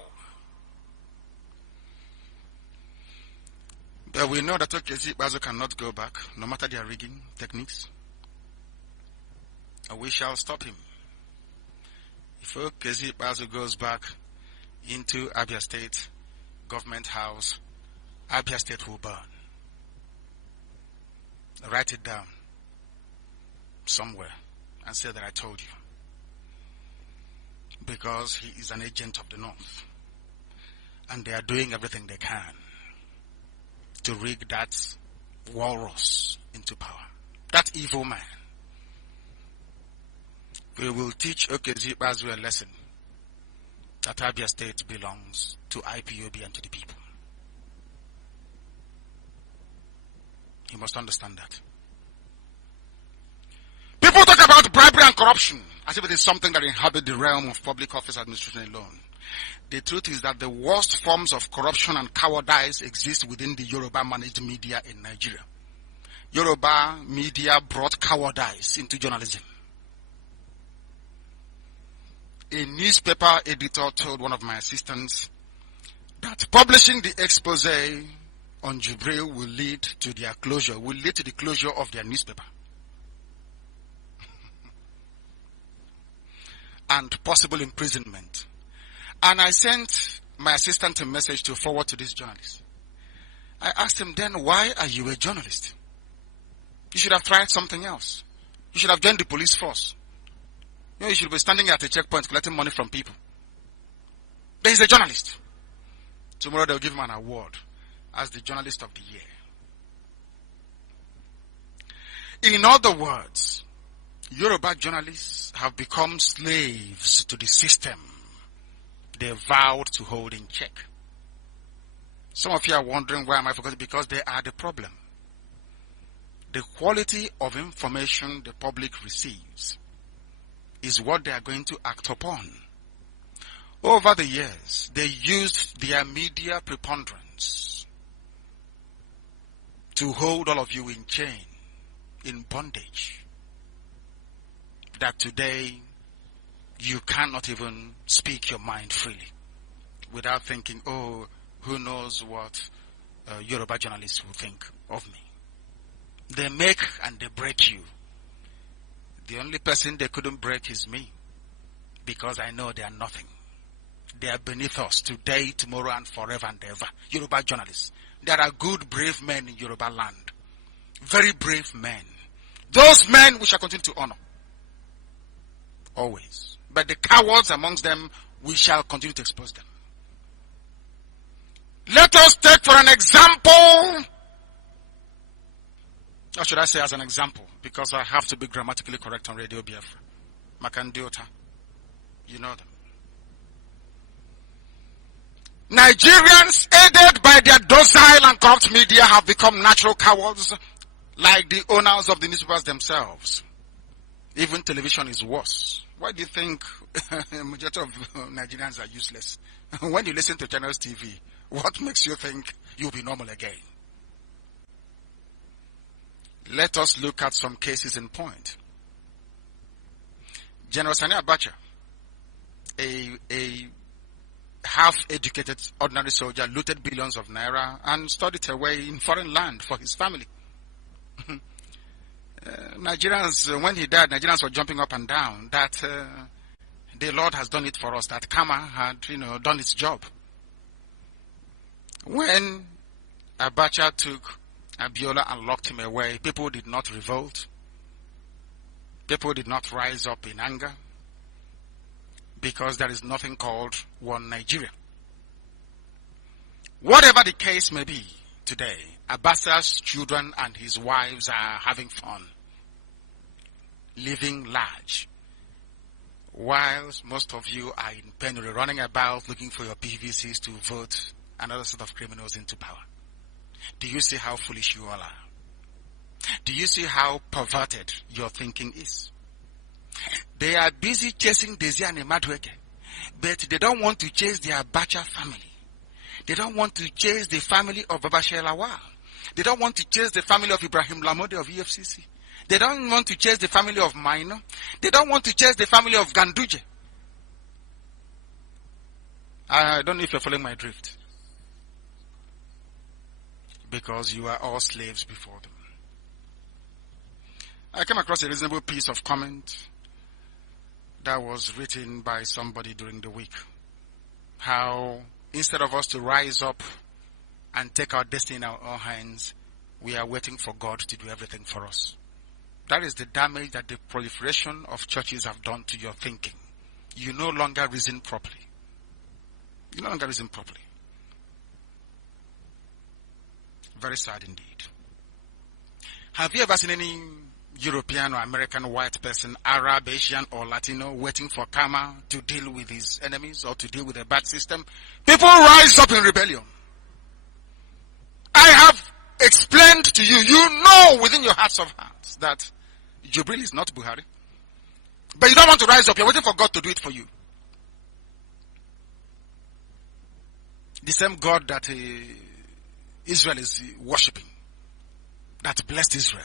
But we know that Okezi Bazo cannot go back, no matter their rigging techniques. And we shall stop him. If Okezi Bazo goes back into Abia State government house, Abia State will burn. Write it down somewhere and say that I told you. Because he is an agent of the North. And they are doing everything they can to rig that walrus into power. That evil man. We will teach Okezi Bazo a lesson that Abia State belongs to IPOB and to the people. You must understand that. People talk about bribery and corruption as if it is something that inhabits the realm of public office administration alone. The truth is that the worst forms of corruption and cowardice exist within the Yoruba-managed media in Nigeria. Yoruba media brought cowardice into journalism. A newspaper editor told one of my assistants that publishing the expose on Jubril will lead to their closure, will lead to the closure of their newspaper. And possible imprisonment. And I sent my assistant a message to forward to this journalist. I asked him, then why are you a journalist? You should have tried something else. You should have joined the police force. You should be standing at a checkpoint collecting money from people. But he's a journalist. Tomorrow they'll give him an award as the journalist of the year. In other words, Yoruba journalists have become slaves to the system they vowed to hold in check. Some of you are wondering why am I forgetting? Because they are the problem. The quality of information the public receives is what they are going to act upon. Over the years, they used their media preponderance to hold all of you in chain, in bondage, that today you cannot even speak your mind freely without thinking, oh, who knows what Yoruba journalists will think of me. They make and they break you. The only person they couldn't break is me, because I know they are nothing. They are beneath us today, tomorrow, and forever and ever. Yoruba journalists. There are good, brave men in Yoruba land. Very brave men. Those men we shall continue to honor. Always. But the cowards amongst them, we shall continue to expose them. Let us take for an example, or should I say as an example, because I have to be grammatically correct on Radio Biafra. Makandiota. You know them. Nigerians, aided by their docile and corrupt media, have become natural cowards, like the owners of the newspapers themselves. Even television is worse. Why do you think a majority of Nigerians are useless? When you listen to Channels TV, what makes you think you'll be normal again? Let us look at some cases in point. General Sani Abacha, a half-educated ordinary soldier, looted billions of naira and stored it away in foreign land for his family. Nigerians, when he died, Nigerians were jumping up and down that the Lord has done it for us, that karma had, done its job. When Abacha took Abiola and locked him away, people did not revolt. People did not rise up in anger, because there is nothing called one Nigeria. Whatever the case may be today, Abacha's children and his wives are having fun, living large, whilst most of you are in penury, running about looking for your PVCs to vote another set of criminals into power. Do you see how foolish you all are? Do you see how perverted your thinking is? They are busy chasing Desi and Madueke, but they don't want to chase their Abacha family. They don't want to chase the family of Babashir Lawal. They don't want to chase the family of Ibrahim Lamode of EFCC. They don't want to chase the family of Maino. They don't want to chase the family of Ganduje. I don't know if you're following my drift. Because you are all slaves before them. I came across a reasonable piece of comment that was written by somebody during the week. How instead of us to rise up and take our destiny in our own hands, we are waiting for God to do everything for us. That is the damage that the proliferation of churches have done to your thinking. You no longer reason properly. You no longer reason properly. Very sad indeed. Have you ever seen any European or American white person, Arab, Asian or Latino, waiting for karma to deal with his enemies or to deal with a bad system? People rise up in rebellion. I have explained to you, you know within your hearts of hearts that Jubril is not Buhari. But you don't want to rise up. You're waiting for God to do it for you. The same God that Israel is worshipping, that blessed Israel,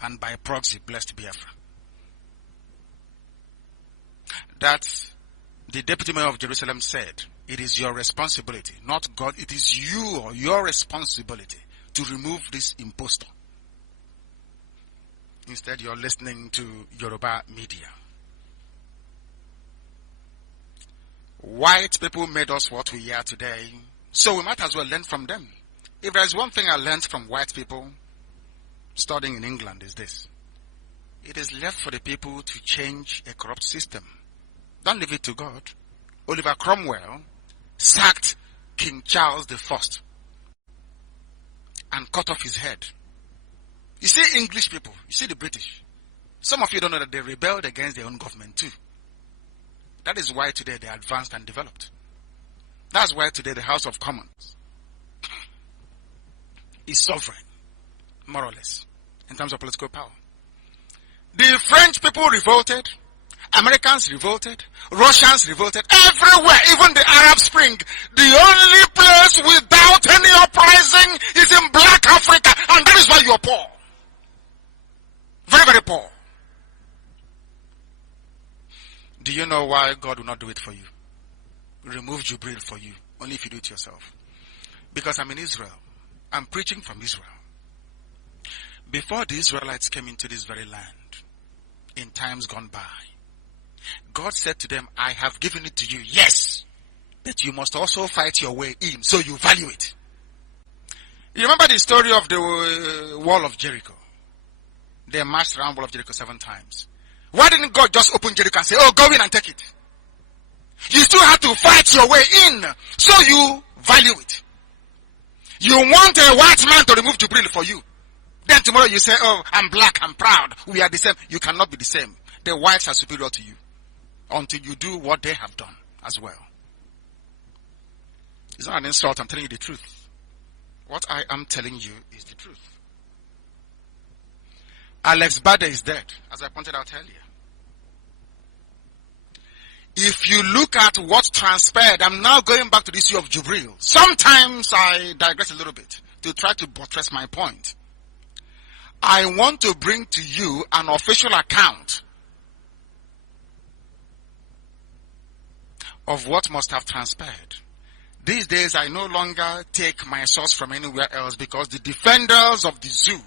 and by proxy blessed Biafra. That the deputy mayor of Jerusalem said, it is your responsibility, not God, it is you or your responsibility to remove this impostor. Instead, you're listening to Yoruba media. White people made us what we are today, so we might as well learn from them. If there's one thing I learned from white people studying in England is this: it is left for the people to change a corrupt system. Don't leave it to God. Oliver Cromwell sacked King Charles I and cut off his head. You see English people, you see the British. Some of you don't know that they rebelled against their own government too. That is why today they are advanced and developed. That's why today the House of Commons is sovereign, more or less, in terms of political power. The French people revolted, Americans revolted, Russians revolted, everywhere, even the Arab Spring. The only place without any uprising is in Black Africa, and that is why you are poor. Very, very poor. Do you know why God will not do it for you? Remove Jubril for you, only if you do it yourself. Because I'm in Israel. I'm preaching from Israel. Before the Israelites came into this very land, in times gone by, God said to them, I have given it to you, yes, but you must also fight your way in, so you value it. You remember the story of the wall of Jericho? They marched around the wall of Jericho 7 times. Why didn't God just open Jericho and say, oh, go in and take it? You still have to fight your way in, so you value it. You want a white man to remove Jubril for you. Then tomorrow you say, oh, I'm black, I'm proud, we are the same. You cannot be the same. The whites are superior to you until you do what they have done as well. It's not an insult, I'm telling you the truth. What I am telling you is the truth. Alex Bade is dead, as I pointed out earlier. If you look at what transpired, I'm now going back to the issue of Jubril. Sometimes I digress a little bit to try to buttress my point. I want to bring to you an official account of what must have transpired. These days, I no longer take my source from anywhere else because the defenders of the zoo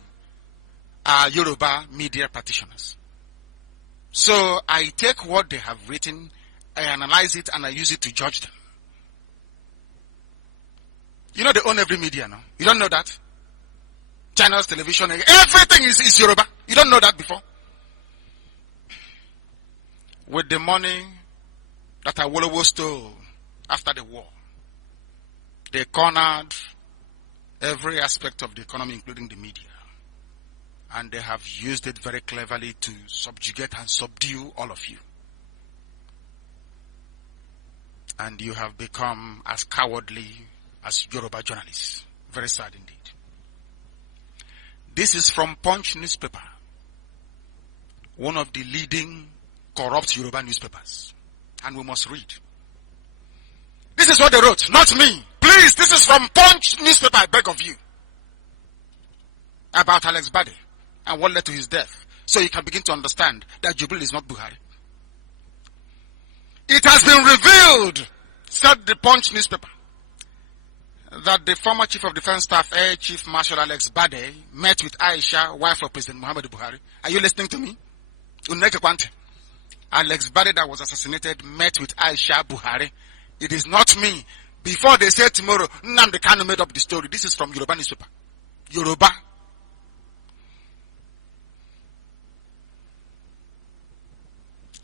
are Yoruba media practitioners. So I take what they have written, I analyze it, and I use it to judge them. You know they own every media now. You don't know that? Channels, television, everything is Yoruba. You don't know that before? With the money that Awolowo stole after the war, they cornered every aspect of the economy, including the media. And they have used it very cleverly to subjugate and subdue all of you. And you have become as cowardly as Yoruba journalists. Very sad indeed. This is from Punch newspaper, one of the leading corrupt Yoruba newspapers. And we must read. This is what they wrote, not me. Please, this is from Punch newspaper, I beg of you. About Alex Bade and what led to his death. So you can begin to understand that Jubril is not Buhari. It has been revealed, said the Punch newspaper, that the former Chief of Defense Staff, Air Chief Marshal Alex Bade, met with Aisha, wife of President Muhammadu Buhari. Are you listening to me? Alex Bade that was assassinated met with Aisha Buhari. It is not me. Before they say tomorrow, Nnamdi Kanu made up the story. This is from Yoruba newspaper. Yoruba.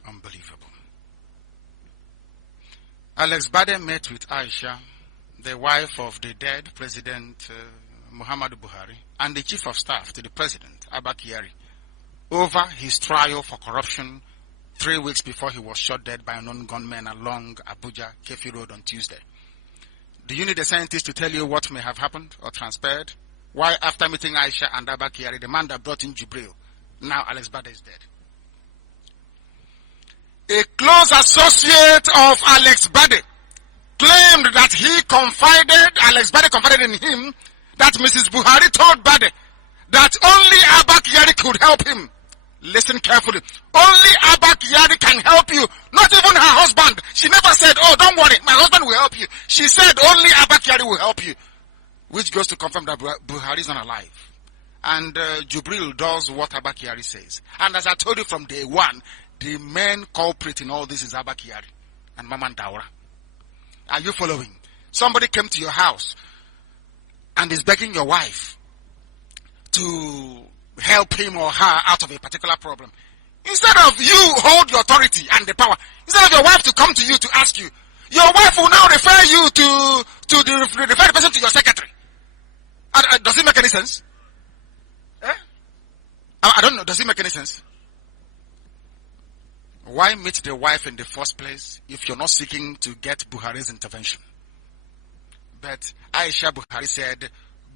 Unbelievable. Alex Bade met with Aisha, the wife of the dead President Muhammadu Buhari, and the Chief of Staff to the President, Abba Kyari, over his trial for corruption 3 weeks before he was shot dead by an unknown gunman along Abuja Kefi Road on Tuesday. Do you need a scientist to tell you what may have happened or transpired? Why, after meeting Aisha and Abba Kyari, the man that brought in Jubril, now Alex Bade is dead? A close associate of Alex Bade claimed that Alex Bade confided in him that Mrs. Buhari told Bade that only Abba Kyari could help him. Listen carefully. Only Abba Kyari can help you. Not even her husband. She never said, oh, don't worry, my husband will help you. She said only Abba Kyari will help you. Which goes to confirm that Buhari is not alive. And Jubril does what Abba Kyari says. And as I told you from day one, the main culprit in all this is Abba Kyari and Maman Daura. Are you following? Somebody came to your house and is begging your wife to help him or her out of a particular problem. Instead of you hold your authority and the power, instead of your wife to come to you to ask you, your wife will now refer you to refer the person to your secretary. Does it make any sense? Eh? I don't know. Does it make any sense? Why meet the wife in the first place if you're not seeking to get Buhari's intervention? But Aisha Buhari said,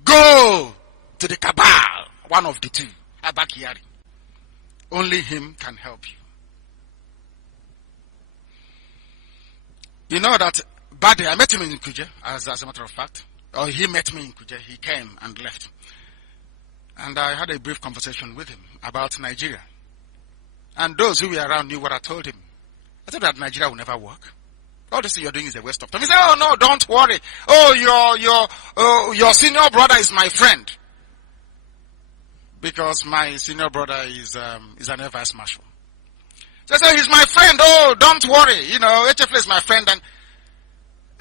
go to the cabal, one of the two, Abba Kyari. Only him can help you. You know that Bade, I met him in Kuje, as a matter of fact. Or he met me in Kuje, he came and left. And I had a brief conversation with him about Nigeria. And those who were around knew what I told him. I said that Nigeria will never work. All this you're doing is a waste of time. He said, oh no, don't worry. Oh, your senior brother is my friend. Because my senior brother is an Air Vice Marshal. So I said, he's my friend. Oh, don't worry. You know, HFL is my friend and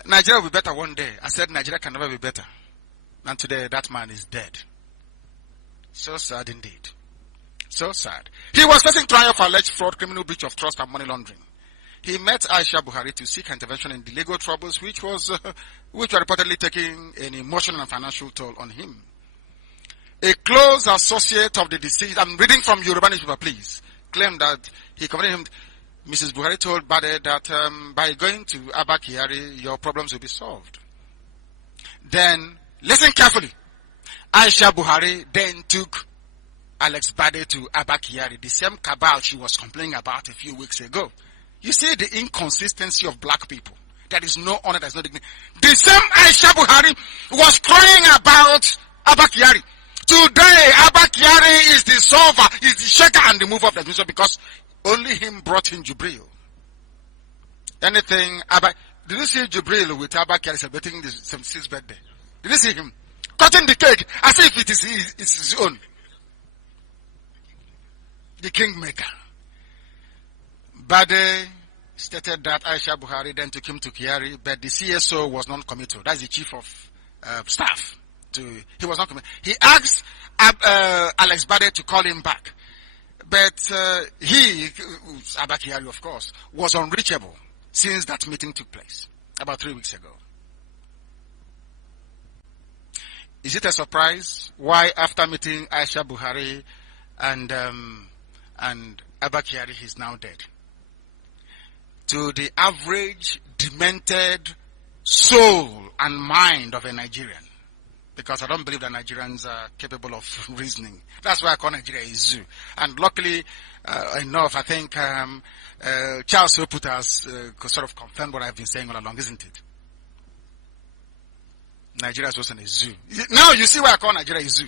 Nigeria will be better one day. I said Nigeria can never be better. And today that man is dead. So sad indeed. So sad. He was facing trial for alleged fraud, criminal breach of trust and money laundering. He met Aisha Buhari to seek intervention in the legal troubles which were reportedly taking an emotional and financial toll on him. A close associate of the deceased, I'm reading from Yoruba newspaper, please, claimed that he confided him, Mrs. Buhari told Bade that by going to Abba Kyari, your problems will be solved. Then, listen carefully. Aisha Buhari then took Alex Bade to Abba Kyari, the same cabal she was complaining about a few weeks ago. You see the inconsistency of black people. There is no honor, there is no dignity. The same Aisha Buhari was crying about Abba Kyari. Today, Abba Kyari is the solver, is the shaker and the mover of the administration because only him brought in Jubril. Anything, Abba, did you see Jubril with Abba Kyari celebrating the 76th birthday? Did you see him cutting the cake as if it is his own? The kingmaker. Bade stated that Aisha Buhari then took him to Kyari, but the CSO was non-committal. That's the chief of staff. He was not committal. He asked Alex Bade to call him back, but he, Abba Kyari of course, was unreachable since that meeting took place about 3 weeks ago. Is it a surprise why after meeting Aisha Buhari and Abba Kyari, he's now dead? To the average demented soul and mind of a Nigerian, because I don't believe that Nigerians are capable of reasoning. That's why I call Nigeria a zoo. And luckily enough, I think Charles Oput has sort of confirmed what I've been saying all along, isn't it? Nigeria was in a zoo. Now you see why I call Nigeria a zoo.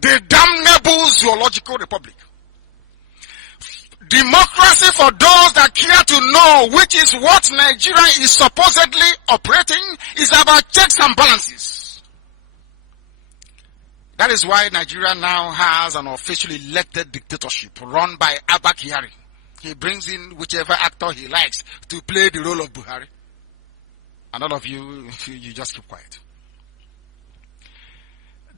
The damnable zoological republic. Democracy for those that care to know, which is what Nigeria is supposedly operating, is about checks and balances. That is why Nigeria now has an officially elected dictatorship run by Abba Kyari. He brings in whichever actor he likes to play the role of Buhari. And all of you just keep quiet.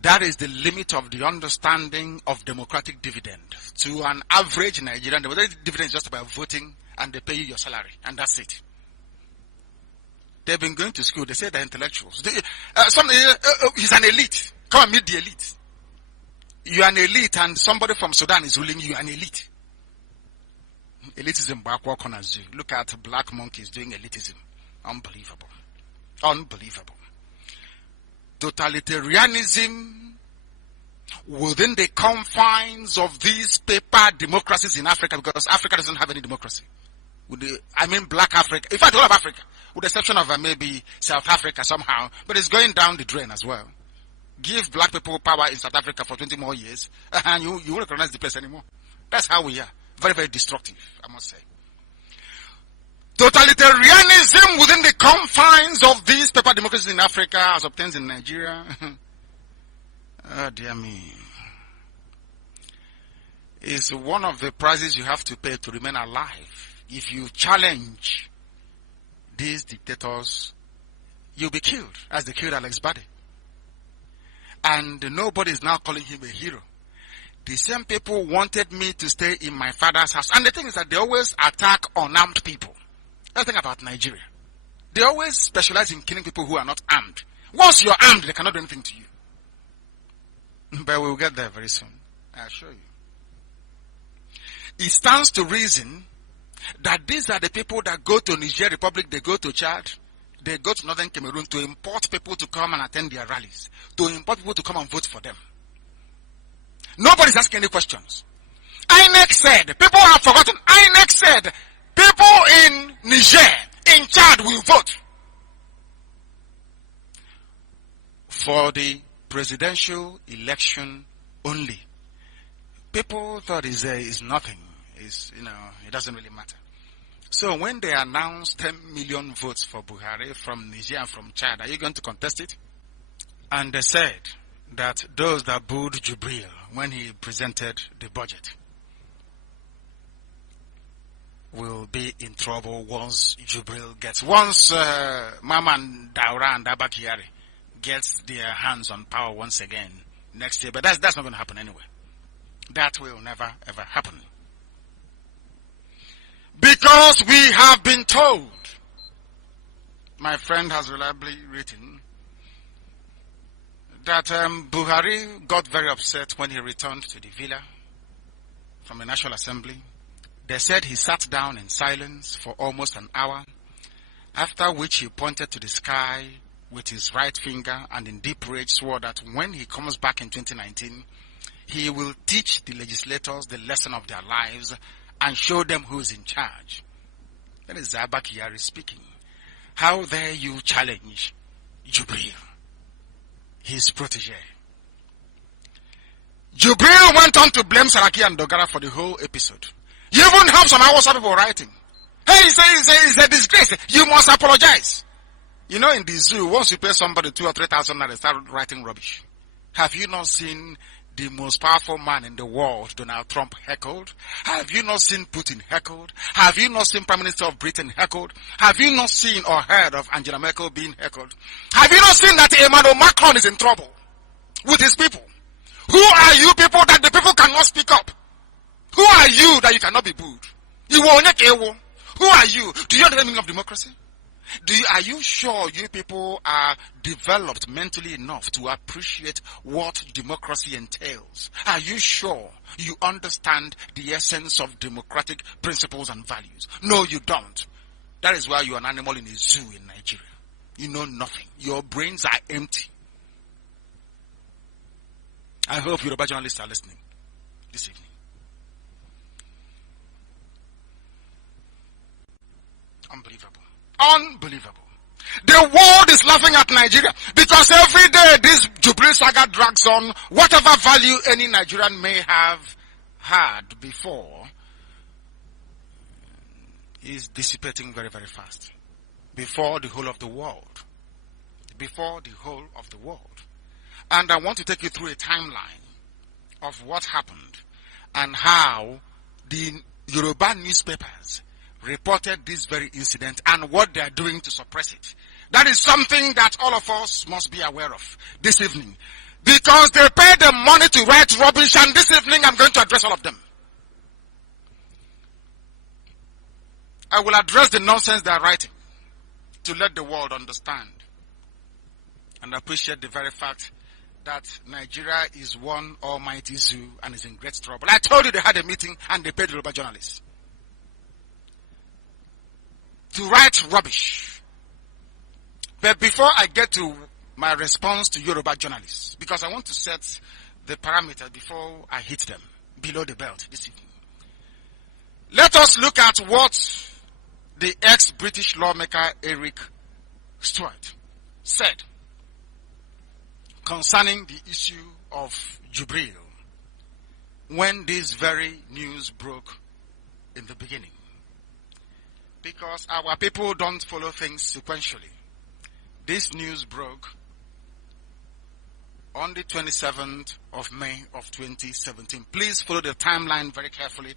That is the limit of the understanding of democratic dividend. To an average Nigerian, the dividend is just about voting and they pay you your salary. And that's it. They've been going to school. They say they're intellectuals. He's an elite. Come and meet the elite. You are an elite and somebody from Sudan is ruling you. You are an elite. Elitism backward on a zoo. Look at black monkeys doing elitism. Unbelievable. Unbelievable. Totalitarianism within the confines of these paper democracies in Africa, because Africa doesn't have any democracy. Black Africa, in fact all of Africa, with the exception of maybe South Africa somehow, but it's going down the drain as well. Give black people power in South Africa for 20 more years, and you won't recognize the place anymore. That's how we are. Very, very destructive, I must say. Totalitarianism within the confines of these paper democracies in Africa, as obtained in Nigeria. Oh, dear me. Is one of the prices you have to pay to remain alive. If you challenge these dictators, you'll be killed, as they killed Alex Bade. And nobody is now calling him a hero. The same people wanted me to stay in my father's house. And the thing is that they always attack unarmed people. That's the thing about Nigeria. They always specialize in killing people who are not armed. Once you're armed, they cannot do anything to you. But we'll get there very soon. I assure you. It stands to reason that these are the people that go to Niger Republic, they go to Chad, they go to Northern Cameroon to import people to come and attend their rallies, to import people to come and vote for them. Nobody's asking any questions. INEC said, people have forgotten, INEC said, people in Niger, in Chad will vote for the presidential election only. People thought is nothing. It doesn't really matter. So when they announced 10 million votes for Buhari from Niger and from Chad, are you going to contest it? And they said that those that booed Jubril when he presented the budget will be in trouble once Mama and Daura and Abba Kyari gets their hands on power once again next year. But that's not going to happen anyway. That will never ever happen. Because we have been told, my friend has reliably written, that Buhari got very upset when he returned to the villa from the National Assembly. They said he sat down in silence for almost an hour, after which he pointed to the sky with his right finger and in deep rage swore that when he comes back in 2019, he will teach the legislators the lesson of their lives and show them who's in charge. That is Abba Kyari speaking. How dare you challenge Jubril, his protege? Jubril went on to blame Saraki and Dogara for the whole episode. You even have some Hausa people writing, hey, it's a disgrace. You must apologize. You know, in the zoo, once you pay somebody 2,000 or 3,000, they start writing rubbish. Have you not seen the most powerful man in the world, Donald Trump, heckled? Have you not seen Putin heckled? Have you not seen Prime Minister of Britain heckled? Have you not seen or heard of Angela Merkel being heckled? Have you not seen that Emmanuel Macron is in trouble with his people? Who are you people that the people cannot speak up? Who are you that you cannot be booed? Who are you? Do you know the meaning of democracy? Are you sure you people are developed mentally enough to appreciate what democracy entails? Are you sure you understand the essence of democratic principles and values? No, you don't. That is why you're an animal in a zoo in Nigeria. You know nothing. Your brains are empty. I hope Yoruba journalists are listening this evening. Unbelievable. Unbelievable. The world is laughing at Nigeria because every day this Jubilee saga drags on. Whatever value any Nigerian may have had before is dissipating very, very fast. Before the whole of the world. Before the whole of the world. And I want to take you through a timeline of what happened and how the Yoruba newspapers reported this very incident and what they are doing to suppress it. That is something that all of us must be aware of this evening. Because they pay the money to write rubbish, and this evening I'm going to address all of them. I will address the nonsense they are writing to let the world understand and appreciate the very fact that Nigeria is one almighty zoo and is in great trouble. I told you they had a meeting and they paid Yoruba journalists to write rubbish. But before I get to my response to Yoruba journalists, because I want to set the parameters before I hit them below the belt this evening, let us look at what the ex-British lawmaker Eric Stewart said concerning the issue of Jubril when this very news broke in the beginning. Because our people don't follow things sequentially. This news broke on the 27th of May of 2017. Please follow the timeline very carefully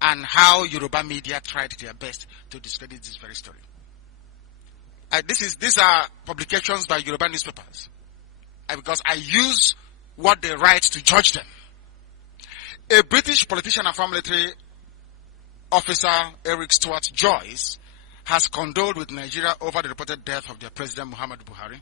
and how Yoruba media tried their best to discredit this very story. These are publications by Yoruba newspapers. Because I use what they write to judge them. A British politician and former military officer, Eric Stuart Joyce, has condoled with Nigeria over the reported death of their president, Muhammadu Buhari.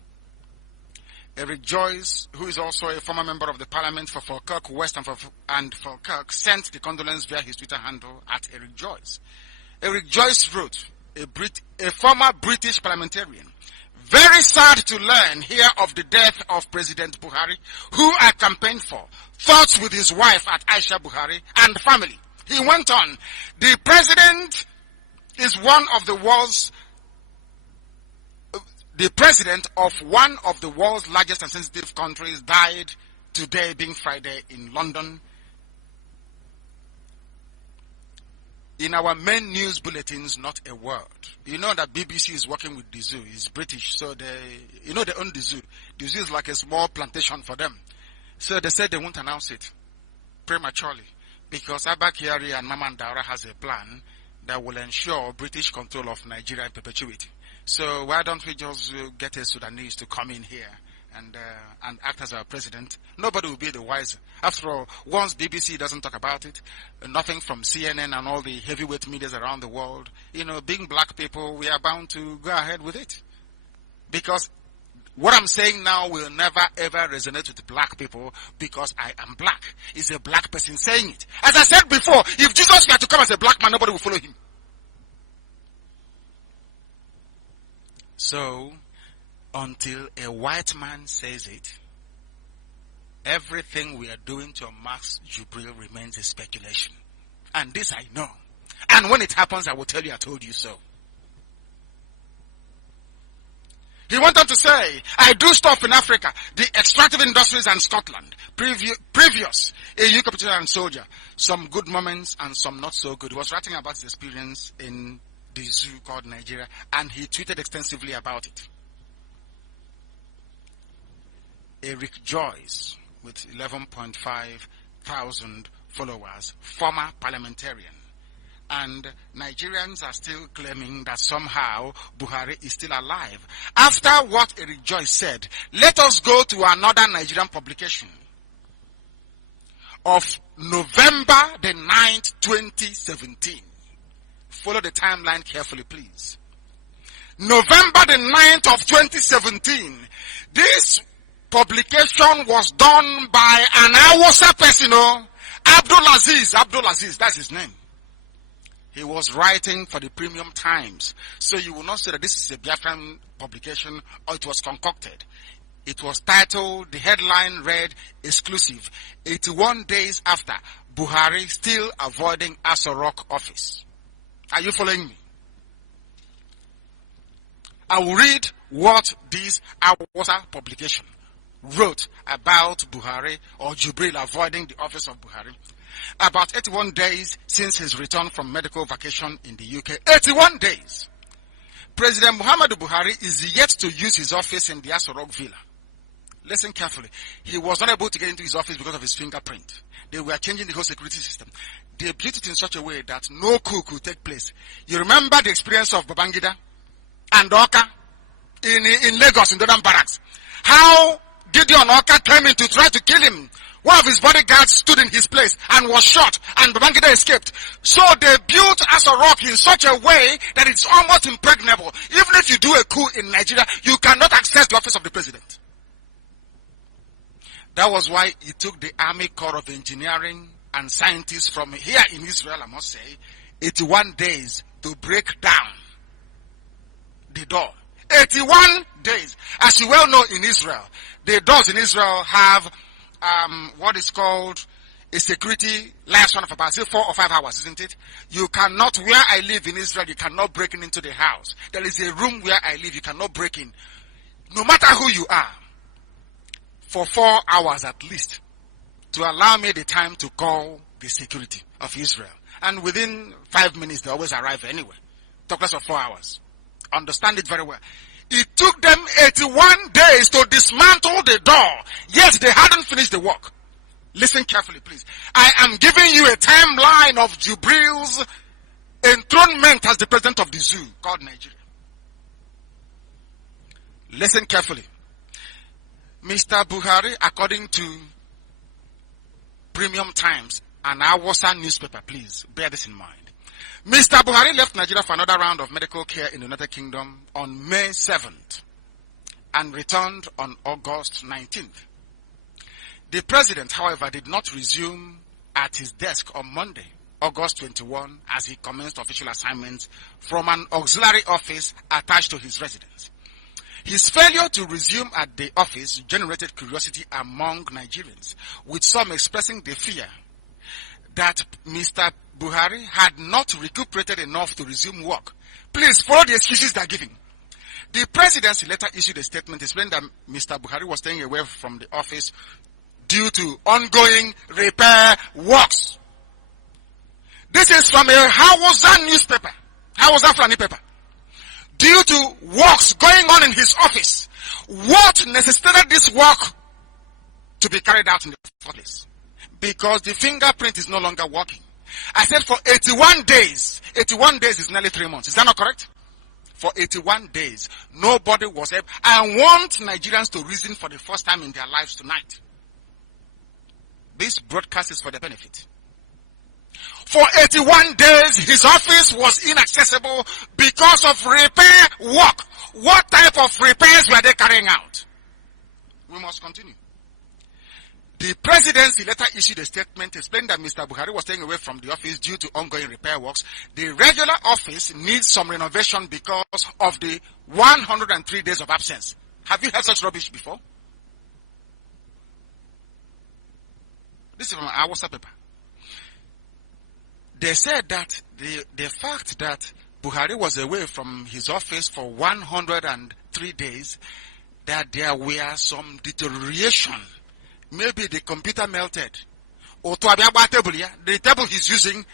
Eric Joyce, who is also a former member of the parliament for Falkirk West and Falkirk, sent the condolence via his Twitter handle at Eric Joyce. Eric Joyce wrote, a former British parliamentarian, very sad to learn here of the death of President Buhari, who I campaigned for. Thoughts with his wife at Aisha Buhari and family. He went on, the president is one of the world's largest and sensitive countries died today being Friday in London. In our main news bulletins, not a word. You know that BBC is working with the zoo. It's British, so they own the zoo. The zoo is like a small plantation for them. So they said they won't announce it prematurely because Abba Kyari and Mama Ndaura has a plan that will ensure British control of Nigeria in perpetuity. So why don't we just get a Sudanese to come in here and act as our president? Nobody will be the wiser. After all, once BBC doesn't talk about it, nothing from CNN and all the heavyweight medias around the world, being black people, we are bound to go ahead with it. Because what I'm saying now will never ever resonate with black people because I am black. It's a black person saying it. As I said before, if Jesus were to come as a black man, nobody will follow him. So, until a white man says it, everything we are doing to Max Jubril remains a speculation. And this I know. And when it happens, I will tell you I told you so. He went on to say, I do stuff in Africa, the extractive industries and Scotland, previous AU captain and soldier, some good moments and some not so good. He was writing about his experience in the zoo called Nigeria, and he tweeted extensively about it. Eric Joyce, with 11.5 thousand followers, former parliamentarian. And Nigerians are still claiming that somehow Buhari is still alive. After what Eric Joyce said, let us go to another Nigerian publication of November the 9th, 2017. Follow the timeline carefully, please. November the 9th of 2017. This publication was done by an Hausa person, Abdul Aziz, that's his name. He was writing for the Premium Times. So you will not say that this is a Biafran publication or it was concocted. It was titled, the headline read, exclusive, 81 days after Buhari still avoiding Aso Rock office. Are you following me? I will read what this Hausa publication wrote about Buhari or Jubril avoiding the office of Buhari. About 81 days since his return from medical vacation in the UK. 81 days. President Muhammadu Buhari is yet to use his office in the Aso Rock Villa. Listen carefully. He was not able to get into his office because of his fingerprint. They were changing the whole security system. They built it in such a way that no coup could take place. You remember the experience of Babangida and Oka in Lagos, in Dodan Barracks. How Gideon Oka came in to try to kill him. One of his bodyguards stood in his place and was shot, and Babangida escaped. So they built Aso Rock in such a way that it's almost impregnable. Even if you do a coup in Nigeria, you cannot access the office of the president. That was why it took the Army Corps of Engineering and scientists from here in Israel, I must say, 81 days to break down the door. 81 days. As you well know, in Israel, the doors in Israel have what is called a security lifespan of about 4 or 5 hours, isn't it? You cannot, where I live in Israel, you cannot break into the house. There is a room where I live, you cannot break in. No matter who you are, for 4 hours at least, to allow me the time to call the security of Israel. And within 5 minutes, they always arrive anyway. Talk less of 4 hours. Understand it very well. It took them 81 days to dismantle the door, yet they hadn't finished the work. Listen carefully, please. I am giving you a timeline of Jubril's enthronement as the president of the zoo called Nigeria. Listen carefully. Mr. Buhari, according to Premium Times, an Hausa newspaper, please bear this in mind. Mr. Buhari left Nigeria for another round of medical care in the United Kingdom on May 7th and returned on August 19th. The president, however, did not resume at his desk on Monday, August 21, as he commenced official assignments from an auxiliary office attached to his residence. His failure to resume at the office generated curiosity among Nigerians, with some expressing the fear that Mr. Buhari had not recuperated enough to resume work. Please follow the excuses they are giving. The presidency later issued a statement explaining that Mr. Buhari was staying away from the office due to ongoing repair works. This is from a Hausa newspaper, Hausa Fulani paper. Due to works going on in his office, what necessitated this work to be carried out in the first place? Because the fingerprint is no longer working. I said for 81 days. 81 days is nearly 3 months. Is that not correct? For 81 days, nobody was able. I want Nigerians to reason for the first time in their lives tonight. This broadcast is for their benefit. For 81 days, his office was inaccessible because of repair work. What type of repairs were they carrying out? We must continue. The presidency later issued a statement explaining that Mr. Buhari was staying away from the office due to ongoing repair works. The regular office needs some renovation because of the 103 days of absence. Have you heard such rubbish before? This is from our WhatsApp paper. They said that the fact that Buhari was away from his office for 103 days, that there were some deterioration. Maybe the computer melted. Or the table he's using,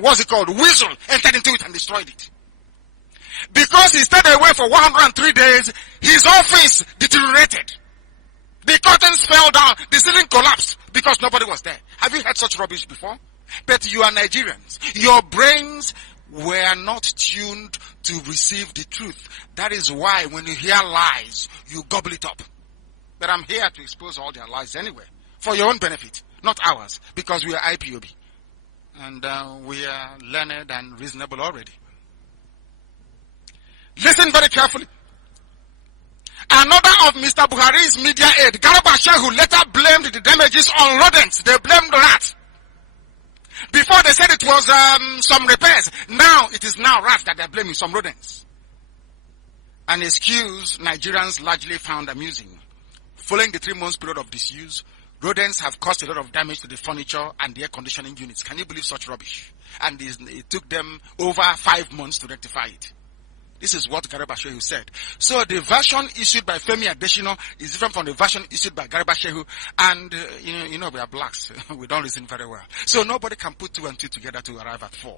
what's it called? Weasel entered into it and destroyed it. Because he stayed away for 103 days, his office deteriorated. The curtains fell down, the ceiling collapsed because nobody was there. Have you heard such rubbish before? But you are Nigerians. Your brains were not tuned to receive the truth. That is why when you hear lies, you gobble it up. But I'm here to expose all their lies anyway, for your own benefit, not ours, because we are IPOB. And we are learned and reasonable already. Listen very carefully. Another of Mr. Buhari's media aide, Garba Shehu, later blamed the damages on rodents. They blamed rats. Before they said it was some repairs. Now it is now rats that they're blaming, some rodents. An excuse Nigerians largely found amusing. Following the 3 months period of disuse, rodents have caused a lot of damage to the furniture and the air conditioning units. Can you believe such rubbish? And it took them over 5 months to rectify it. This is what Garba Shehu said. So the version issued by Femi Adesina is different from the version issued by Garba Shehu. And, you know, we are blacks. We don't listen very well. So nobody can put 2 and 2 together to arrive at 4.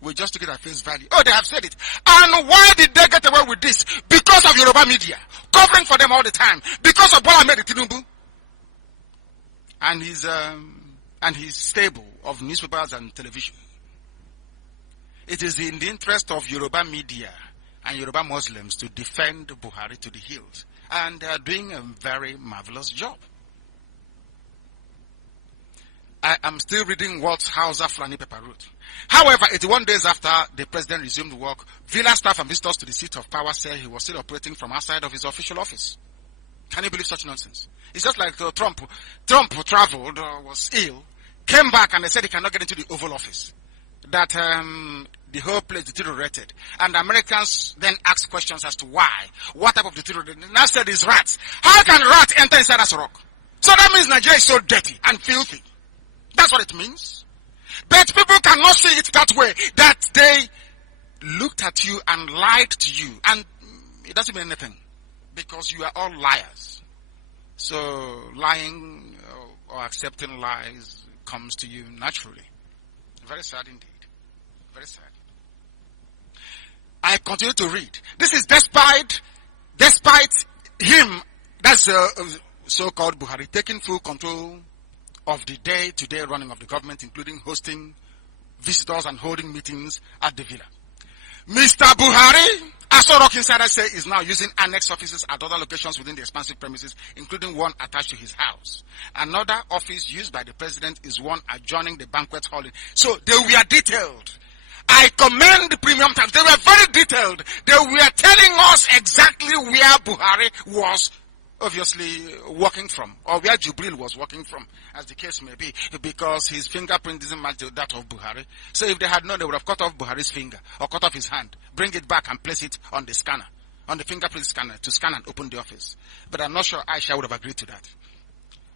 We just took it at face value. Oh, they have said it. And why did they get away with this? Because of Yoruba media. Covering for them all the time. Because of Bola Ahmed Tinubu. And his stable of newspapers and television. It is in the interest of Yoruba media and Yoruba Muslims to defend Buhari to the hilt. And they are doing a very marvelous job. I am still reading what Hausa Fulani paper wrote. However, 81 days after the president resumed work, villa staff and visitors to the seat of power said he was still operating from outside of his official office. Can you believe such nonsense? It's just like Trump traveled, was ill, came back and they said he cannot get into the Oval Office. That the whole place deteriorated. And Americans then asked questions as to why. What type of deterioration? Now said it's rats. How can rats enter inside us rock? So that means Nigeria is so dirty and filthy. That's what it means. But people cannot see it that way. That they looked at you and lied to you. And it doesn't mean anything. Because you are all liars. So lying or accepting lies comes to you naturally. Very sad indeed. Very sad. I continue to read. This is despite him, that's so-called Buhari, taking full control of the day-to-day running of the government, including hosting visitors and holding meetings at the villa. Mr. Buhari, Aso Rock insiders say, is now using annex offices at other locations within the expansive premises, including one attached to his house. Another office used by the president is one adjoining the banquet hall. So they were detailed. I commend the Premium Times. They were very detailed. They were telling us exactly where Buhari was obviously working from, or where Jubril was working from, as the case may be, because his fingerprint doesn't match that of Buhari. So if they had known, they would have cut off Buhari's finger, or cut off his hand, bring it back and place it on the scanner, on the fingerprint scanner, to scan and open the office. But I'm not sure Aisha would have agreed to that.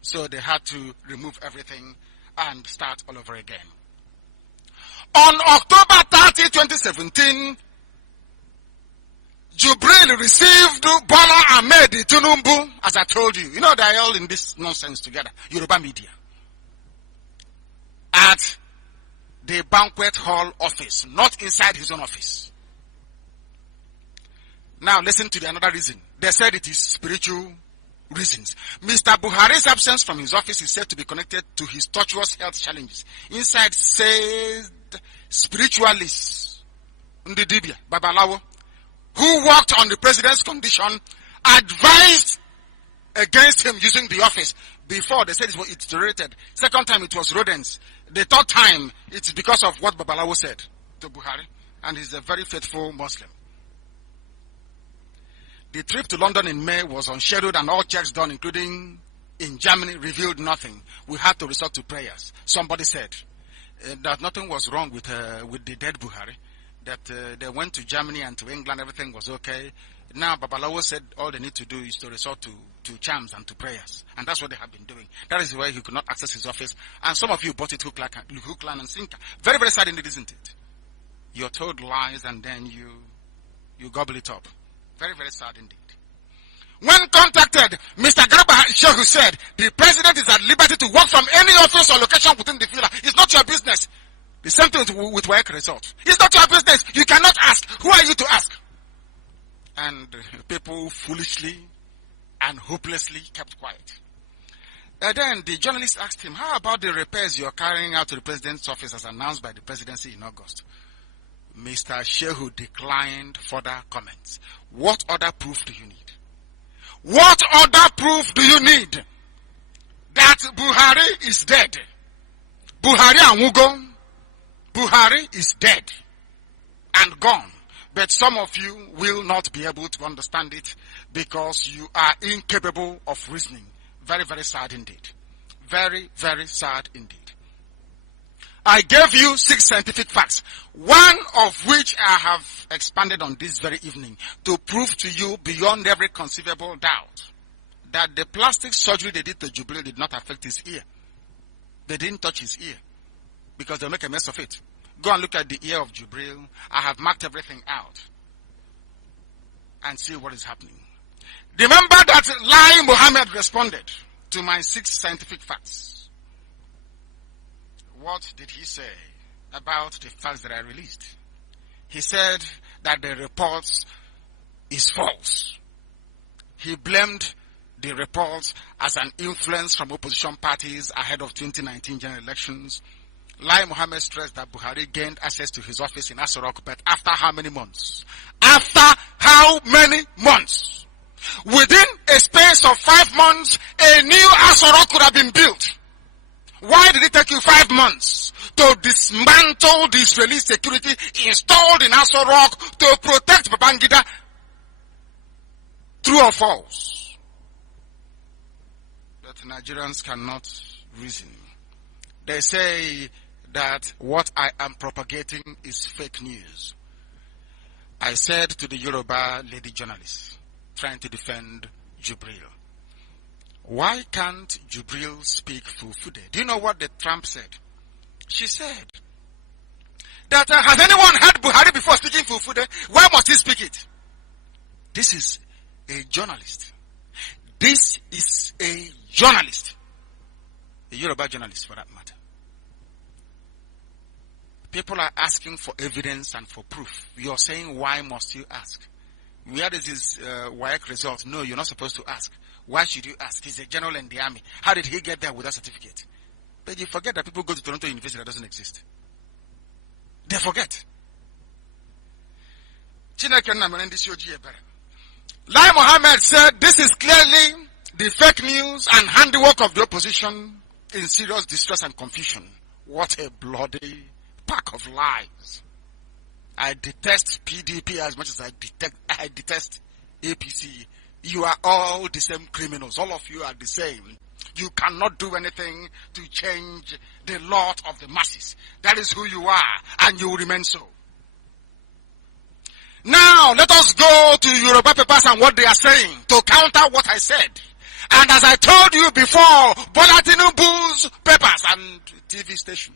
So they had to remove everything and start all over again. On October 30, 2017, Jubril received Bola Ahmed Tinubu, as I told you. You know, they're all in this nonsense together, Yoruba media, at the banquet hall office, not inside his own office. Now listen to another reason. They said it is spiritual reasons. Mr. Buhari's absence from his office is said to be connected to his tortuous health challenges. Inside said spiritualists, Ndidibia, Babalawo, who worked on the president's condition, advised against him using the office. Before, they said it deteriorated. Second time, it was rodents. The third time, it's because of what Babalawo said to Buhari. And he's a very faithful Muslim. The trip to London in May was unscheduled and all checks done, including in Germany, revealed nothing. We had to resort to prayers. Somebody said that nothing was wrong with the dead Buhari. That they went to Germany and to England, everything was okay. Now, Babalawo said all they need to do is to resort to charms and to prayers. And that's what they have been doing. That is why he could not access his office. And some of you bought it hook, line, and sinker. Very, very sad indeed, isn't it? You're told lies and then you gobble it up. Very, very sad indeed. When contacted, Mr. Garba Shehu said, the president is at liberty to work from any office or location within the villa. It's not your business. The same thing with work result. It's not your business. You cannot ask. Who are you to ask? And people foolishly and hopelessly kept quiet. And then the journalist asked him, how about the repairs you're carrying out to the president's office as announced by the presidency in August? Mr. Shehu declined further comments. What other proof do you need? What other proof do you need that Buhari is dead? Buhari and Wugo, Buhari is dead and gone. But some of you will not be able to understand it because you are incapable of reasoning. Very, very sad indeed. Very, very sad indeed. I gave you 6 scientific facts, one of which I have expanded on this very evening to prove to you beyond every conceivable doubt that the plastic surgery they did to Jubilee did not affect his ear. They didn't touch his ear because they'll make a mess of it. Go and look at the ear of Jubril. I have marked everything out and see what is happening. Remember that Lai Mohammed responded to my 6 scientific facts. What did he say about the facts that I released? He said that the reports is false. He blamed the reports as an influence from opposition parties ahead of 2019 general elections. Lai Mohammed stressed that Buhari gained access to his office in Aso Rock, but after how many months? After how many months? Within a space of 5 months, a new Aso Rock could have been built. Why did it take you 5 months to dismantle the Israeli security installed in Aso Rock to protect Babangida? True or false? But Nigerians cannot reason. They say that what I am propagating is fake news. I said to the Yoruba lady journalist trying to defend Jubril, why can't Jubril speak Fulfude? Do you know what the Trump said? She said that has anyone heard Buhari before speaking Fulfude? Why must he speak it? This is a journalist. This is a journalist. A Yoruba journalist for that matter. People are asking for evidence and for proof. You're saying, why must you ask? Where is his WAEC result? No, you're not supposed to ask. Why should you ask? He's a general in the army. How did he get there without certificate? But you forget that people go to Toronto University that doesn't exist. They forget. Lai Mohammed said this is clearly the fake news and handiwork of the opposition in serious distress and confusion. What a bloody pack of lies. I detest PDP as much as I detest APC. You are all the same criminals. All of you are the same. You cannot do anything to change the lot of the masses. That is who you are, and you will remain so. Now, let us go to Yoruba papers and what they are saying to counter what I said. And as I told you before, Bola Tinubu's papers and TV station,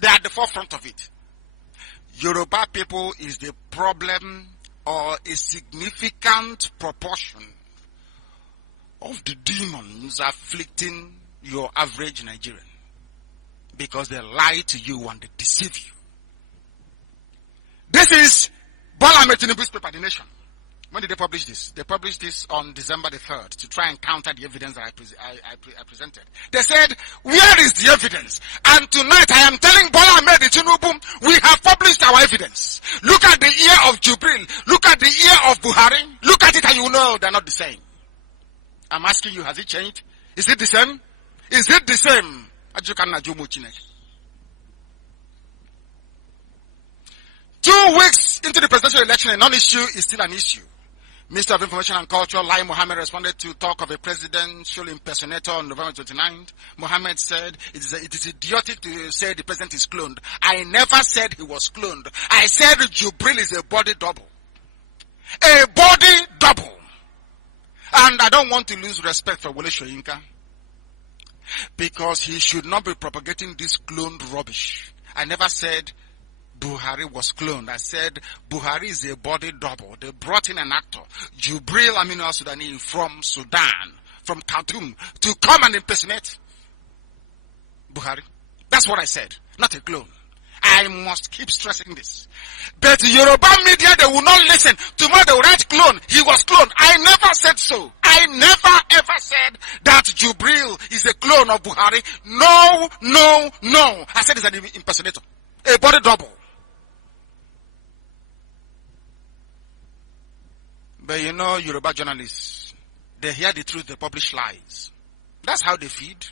they are at the forefront of it. Yoruba people is the problem or a significant proportion of the demons afflicting your average Nigerian. Because they lie to you and they deceive you. This is Bola Tinubu's paper, The Nation. When did they publish this? They published this on December the 3rd to try and counter the evidence that I presented. They said, where is the evidence? And tonight I am telling Bola Tinubu, we have published our evidence. Look at the ear of Jubril. Look at the ear of Buhari. Look at it and you know they're not the same. I'm asking you, has it changed? Is it the same? Is it the same? 2 weeks into the presidential election, a non-issue is still an issue. Minister of Information and Culture, Lai Mohammed, responded to talk of a presidential impersonator on November 29th. Mohammed said, it is idiotic to say the president is cloned. I never said he was cloned. I said Jubril is a body double. A body And I don't want to lose respect for Wole Soyinka, because he should not be propagating this cloned rubbish. I never said Buhari was cloned. I said Buhari is a body double. They brought in an actor, Jubril Aminu al-Sudani from Sudan, from Khartoum, to come and impersonate Buhari. That's what I said, not a clone. I must keep stressing this. But Yoruba media, they will not listen. Tomorrow they will write clone. He was cloned. I never said so. I never ever said that Jubril is a clone of Buhari. No, no, no. I said he's an impersonator. A body double. But you know, Yoruba journalists, they hear the truth, they publish lies. That's how they feed.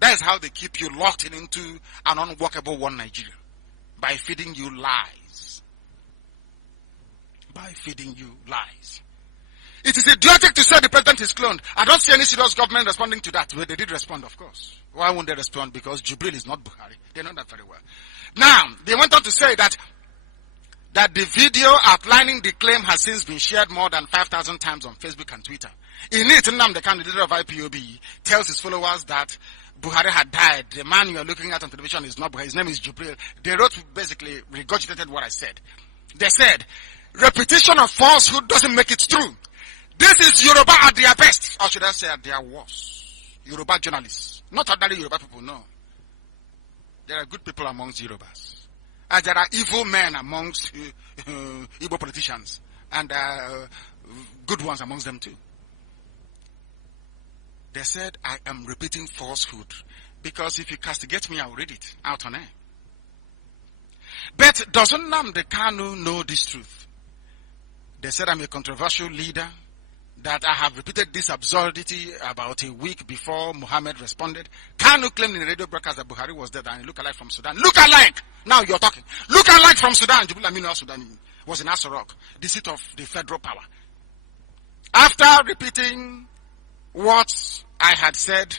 That is how they keep you locked into an unworkable one Nigeria. By feeding you lies. By feeding you lies. It is idiotic to say the president is cloned. I don't see any serious government responding to that. Well, they did respond, of course. Why won't they respond? Because Jubril is not Buhari. They know that very well. Now, they went on to say that the video outlining the claim has since been shared more than 5,000 times on Facebook and Twitter. In it, Nnamdi Kanu, the leader of IPOB, tells his followers that Buhari had died. The man you are looking at on television is not Buhari. His name is Jubril. They wrote, basically regurgitated what I said. They said, repetition of falsehood doesn't make it true. This is Yoruba at their best. Or should I say at their worst? Yoruba journalists. Not ordinary Yoruba people, no. There are good people amongst Yorubas. As there are evil men amongst Igbo politicians. And good ones amongst them too. They said, I am repeating falsehood. Because if you castigate me, I will read it out on air. But doesn't Nnamdi Kanu know this truth? They said I'm a controversial leader, that I have repeated this absurdity about a week before Muhammad responded. Kanu claimed in the radio broadcast that Buhari was dead and look-alike from Sudan. Look-alike! Now you're talking. Look-alike from Sudan. Jubril Aminu al-Sudani was in Aso the seat of the federal power. After repeating what I had said,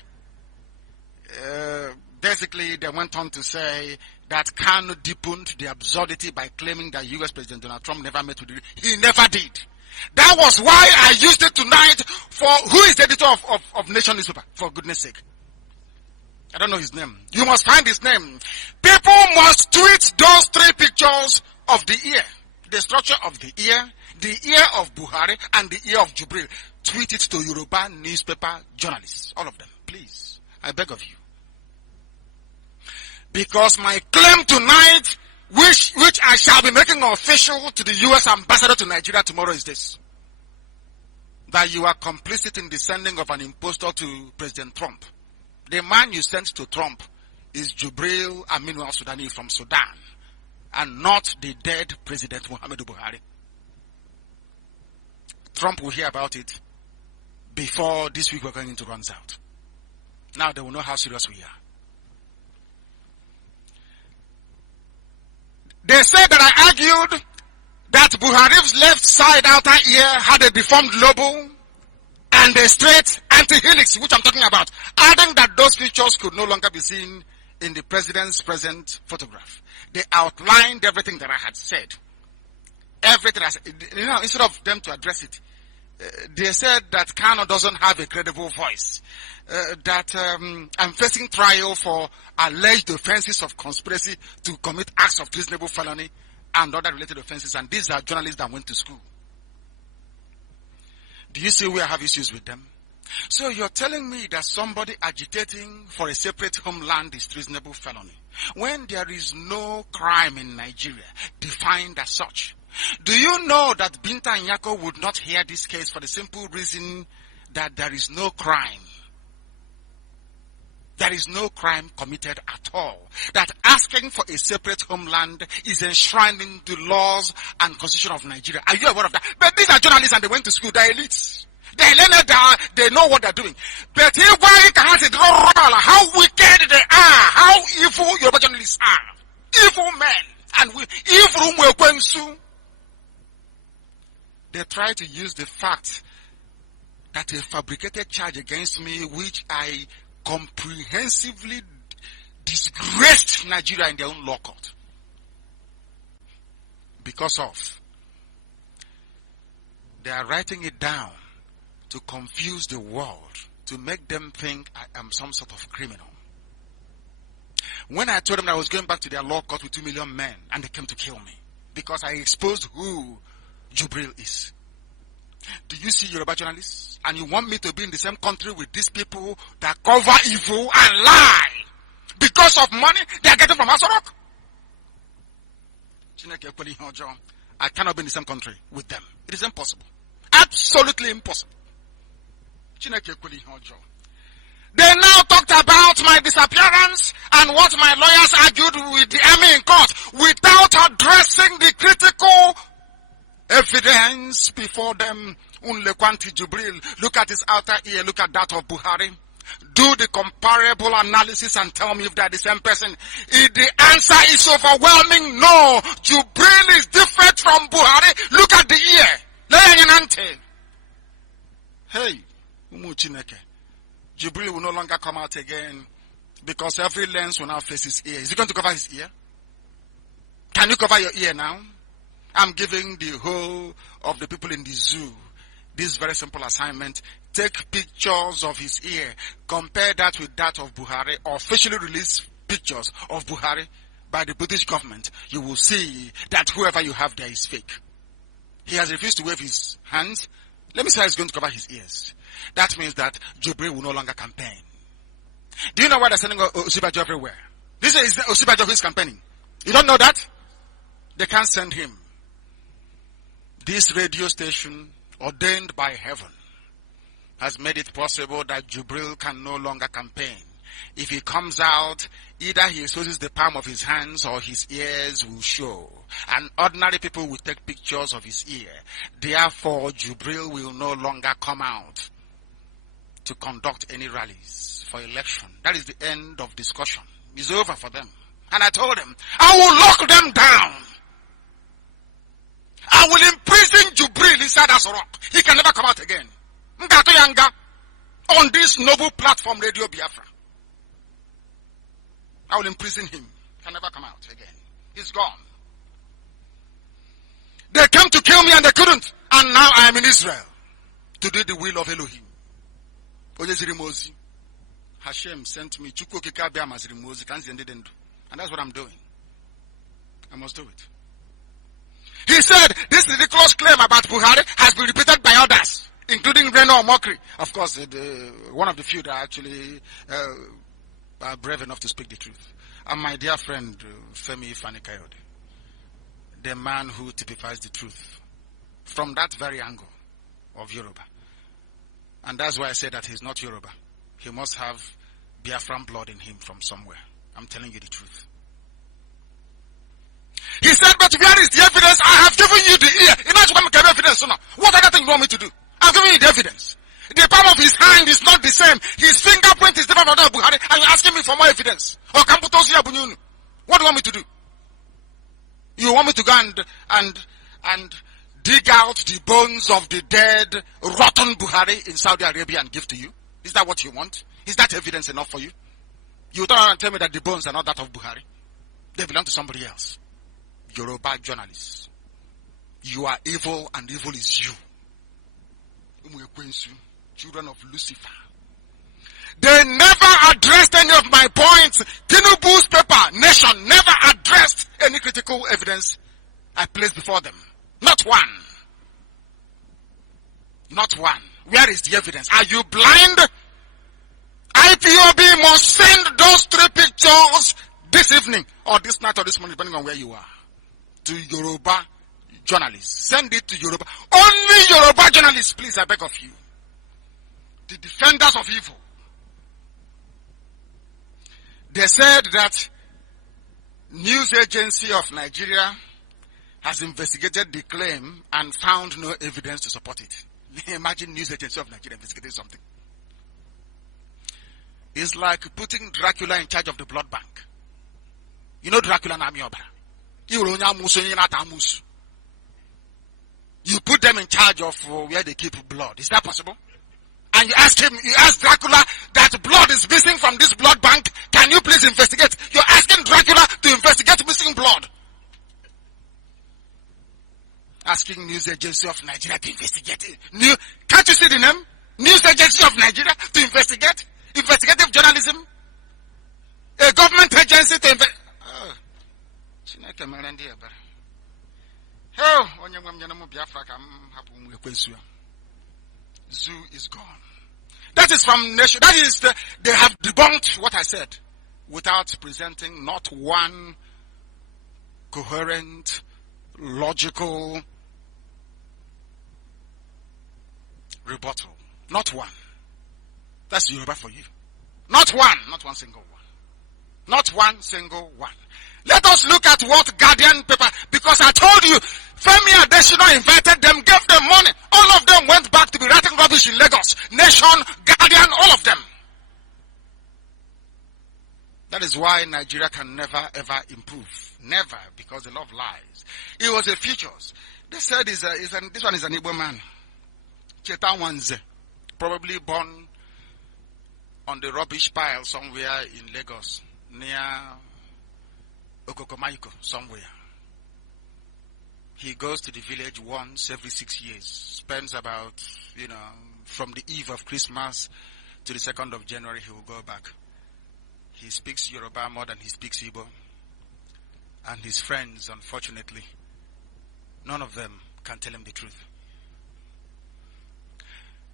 basically they went on to say that Kanu deepened the absurdity by claiming that US President Donald Trump never met with him. He never did. That was why I used it tonight for who is the editor of Nation newspaper, for goodness sake. I don't know his name. You must find his name. People must tweet those three pictures of the ear. The structure of the ear of Buhari, and the ear of Jubril. Tweet it to Yoruba newspaper journalists. All of them, please. I beg of you. Because my claim tonight, which I shall be making official to the U.S. ambassador to Nigeria tomorrow, is this. That you are complicit in the sending of an impostor to President Trump. The man you sent to Trump is Jubril Aminu al-Sudani from Sudan, and not the dead President Muhammadu Buhari. Trump will hear about it before this week we're going into runs out. Now they will know how serious we are. They said that I argued that Buhari's left side outer ear had a deformed lobe and a straight anti-helix, which I'm talking about, adding that those features could no longer be seen in the president's present photograph. They outlined everything that I had said. Everything I said. You know, instead of them to address it, they said that Kanu doesn't have a credible voice. That I'm facing trial for alleged offenses of conspiracy to commit acts of treasonable felony and other related offenses. And these are journalists that went to school. Do you see where I have issues with them? So you're telling me that somebody agitating for a separate homeland is treasonable felony, when there is no crime in Nigeria defined as such? Do you know that Binta Nyako would not hear this case for the simple reason that there is no crime? There is no crime committed at all. That asking for a separate homeland is enshrined in the laws and constitution of Nigeria. Are you aware of that? But these are journalists and they went to school. They're elites. They're learned, they know what they're doing. But how wicked they are, how evil your journalists are. Evil men. And evil. They try to use the fact that a fabricated charge against me, which I comprehensively disgraced Nigeria in their own law court. Because of, they are writing it down to confuse the world, to make them think I am some sort of criminal. When I told them that I was going back to their law court with 2 million men, and they came to kill me because I exposed who Jubril is. Do you see Yoruba journalists? And you want me to be in the same country with these people that cover evil and lie because of money they are getting from Asorok? I cannot be in the same country with them. It is impossible. Absolutely impossible. They now talked about my disappearance and what my lawyers argued with the army in court without addressing the critical evidence before them. Unlekwanti Jubril, look at his outer ear, look at that of Buhari. Do the comparable analysis and tell me if they're the same person. If the answer is overwhelming, no. Jubril is different from Buhari. Look at the ear. Hey, Umuchineke. Jubril will no longer come out again because every lens will now face his ear. Is he going to cover his ear? Can you cover your ear now? I'm giving the whole of the people in the zoo this very simple assignment. Take pictures of his ear. Compare that with that of Buhari. Officially released pictures of Buhari by the British government. You will see that whoever you have there is fake. He has refused to wave his hands. Let me say he's going to cover his ears. That means that Jubril will no longer campaign. Do you know why they're sending Osibajo everywhere? This is Osibajo who is campaigning. You don't know that? They can't send him. This radio station, ordained by heaven, has made it possible that Jubril can no longer campaign. If he comes out, either he exposes the palm of his hands or his ears will show. And ordinary people will take pictures of his ear. Therefore, Jubril will no longer come out to conduct any rallies for election. That is the end of discussion. It's over for them. And I told them, I will lock them down. I will imprison Jubril inside Asorok. He can never come out again. Ngato Yanga on this noble platform, Radio Biafra. I will imprison him. He can never come out again. He's gone. They came to kill me and they couldn't. And now I am in Israel to do the will of Elohim. Hashem sent me. And that's what I'm doing. I must do it. He said, this ridiculous claim about Buhari has been repeated by others, including Reno or Mokri. Of course, one of the few that actually are brave enough to speak the truth. And my dear friend, Femi Fani-Kayode, the man who typifies the truth from that very angle of Yoruba. And that's why I say that he's not Yoruba. He must have Biafran blood in him from somewhere. I'm telling you the truth. He said, but where is the evidence? I have given you the ear. You know what I'm evidence now. What other thing you want me to do? I've given you the evidence. The palm of his hand is not the same. His fingerprint is different from that of Buhari. And you're asking me for more evidence. What do you want me to do? You want me to go and dig out the bones of the dead, rotten Buhari in Saudi Arabia and give to you? Is that what you want? Is that evidence enough for you? You turn around and tell me that the bones are not that of Buhari. They belong to somebody else. Yoruba journalists. You are evil and evil is you. Children of Lucifer. They never addressed any of my points. Tinubu's paper, Nation, never addressed any critical evidence I placed before them. Not one. Not one. Where is the evidence? Are you blind? IPOB must send those 3 pictures this evening or this night or this morning, depending on where you are, to Yoruba journalists. Send it to Yoruba. Only Yoruba journalists, please, I beg of you. The defenders of evil. They said that News Agency of Nigeria has investigated the claim and found no evidence to support it. Imagine News Agency of Nigeria investigating something. It's like putting Dracula in charge of the blood bank. You know Dracula na Amiobra. You put them in charge of where they keep blood. Is that possible? And you ask Dracula that blood is missing from this blood bank. Can you please investigate? You're asking Dracula to investigate missing blood. Asking News Agency of Nigeria to investigate it. Can't you see the name? News Agency of Nigeria to investigate? Investigative journalism? A government agency to investigate? Oh, Biafra zoo is gone. That is from nation. That is they have debunked what I said without presenting not one coherent, logical rebuttal. Not one. That's Yoruba for you. Not one single one. Not one single one. Let us look at what Guardian paper, because I told you, Femi Adesina invited them, gave them money. All of them went back to be writing rubbish in Lagos. Nation, Guardian, all of them. That is why Nigeria can never ever improve. Never, because they love lies. It was a features. They said this one is an Igbo man. Cheta Wanze, probably born on the rubbish pile somewhere in Lagos, near Okokomaiko, somewhere. He goes to the village once every 6 years, spends about, from the eve of Christmas to the 2nd of January, he will go back. He speaks Yoruba more than he speaks Igbo. And his friends, unfortunately, none of them can tell him the truth.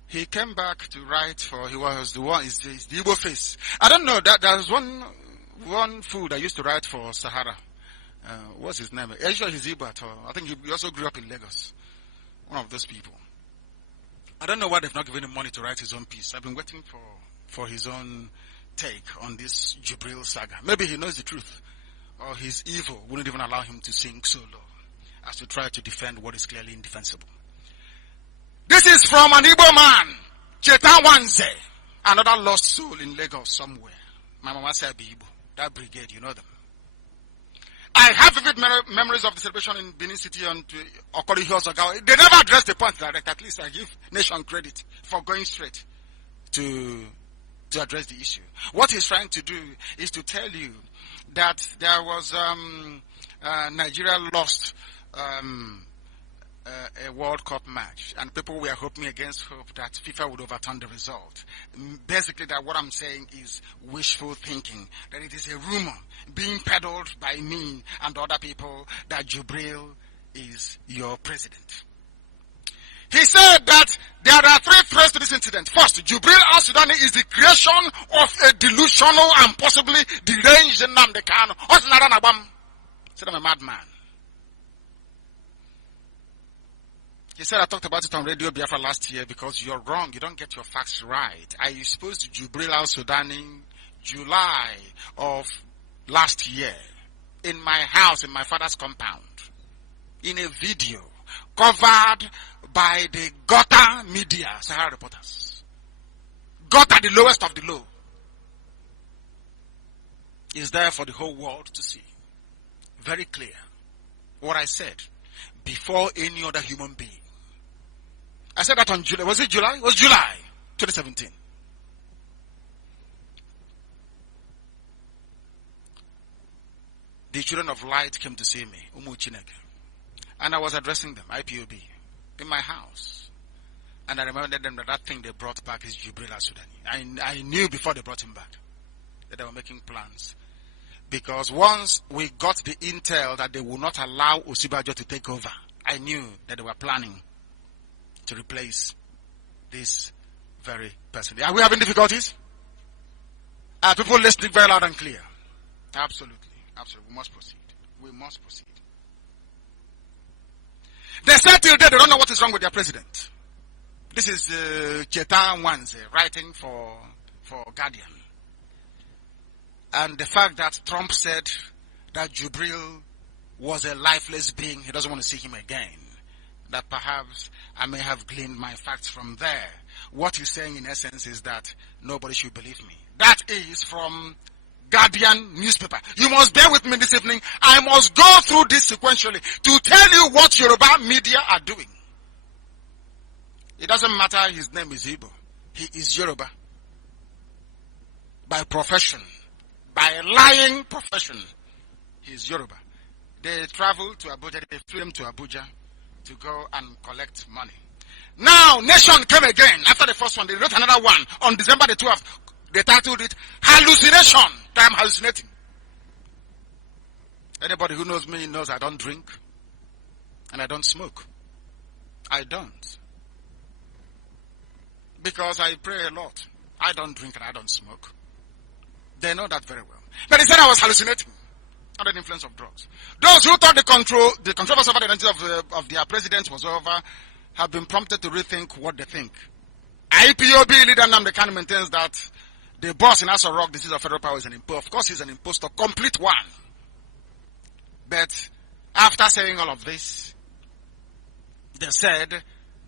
He came back to write he was the one, is the Igbo face. I don't know, there was one fool that used to write for Sahara. What's his name? I'm sure he's Igbo at all. I think he also grew up in Lagos. One of those people. I don't know why they've not given him money to write his own piece. I've been waiting for his own take on this Jubril saga. Maybe he knows the truth. Or his evil wouldn't even allow him to sing solo as to try to defend what is clearly indefensible. This is from an Igbo man, Cheta Wanze, another lost soul in Lagos somewhere. My mama said Igbo. That brigade, you know them. I have vivid memories of the celebration in Benin City on Okori Hills. They never addressed the point direct. At least I give Nation credit for going straight to address the issue. What he's trying to do is to tell you that there was Nigeria lost a World Cup match, and people were hoping against hope that FIFA would overturn the result. Basically, that what I'm saying is wishful thinking, that it is a rumor being peddled by me and other people that Jubril is your president. He said that there are 3 threats to this incident. First, Jubril al-Sudani is the creation of a delusional and possibly deranged Nnamdi Kanu. Said I'm a madman. He said I talked about it on Radio Biafra last year because you're wrong. You don't get your facts right. I exposed Jubril al-Sudani July of last year in my house, in my father's compound, in a video covered by the gutter media, Sahara reporters. Gutter, the lowest of the low, is there for the whole world to see. Very clear. What I said before any other human being. I said that on July. Was it July? It was July 2017. The children of light came to see me, Umu Chineke. And I was addressing them, IPOB, in my house. And I reminded them that thing they brought back is Jubril al-Sudani. I knew before they brought him back that they were making plans. Because once we got the intel that they would not allow Osibajo to take over, I knew that they were planning to replace this very person. Are we having difficulties? Are people listening very loud and clear? Absolutely. Absolutely. We must proceed. We must proceed. They said till day they don't know what is wrong with their president. This is Cheta Wanze writing for Guardian. And the fact that Trump said that Jubril was a lifeless being, he doesn't want to see him again. That perhaps I may have gleaned my facts from there. What he's saying in essence is that nobody should believe me. That is from Guardian newspaper. You must bear with me this evening. I must go through this sequentially to tell you what Yoruba media are doing. It doesn't matter his name is Igbo. He is Yoruba. By profession. By lying profession. He is Yoruba. They travel to Abuja. They flew him to Abuja to go and collect money. Now, Nation came again. After the first one, they wrote another one on December the 12th. They titled it Hallucination. That I'm hallucinating. Anybody who knows me knows I don't drink and I don't smoke. I don't. Because I pray a lot. I don't drink and I don't smoke. They know that very well. But they said I was hallucinating under the influence of drugs. Those who thought the controversy over the identity of their president was over have been prompted to rethink what they think. IPOB leader Nnamdi Kanu maintains that the boss in Aso Rock, the seat of federal power, is an impostor. Of course, he's an impostor, complete one. But after saying all of this, they said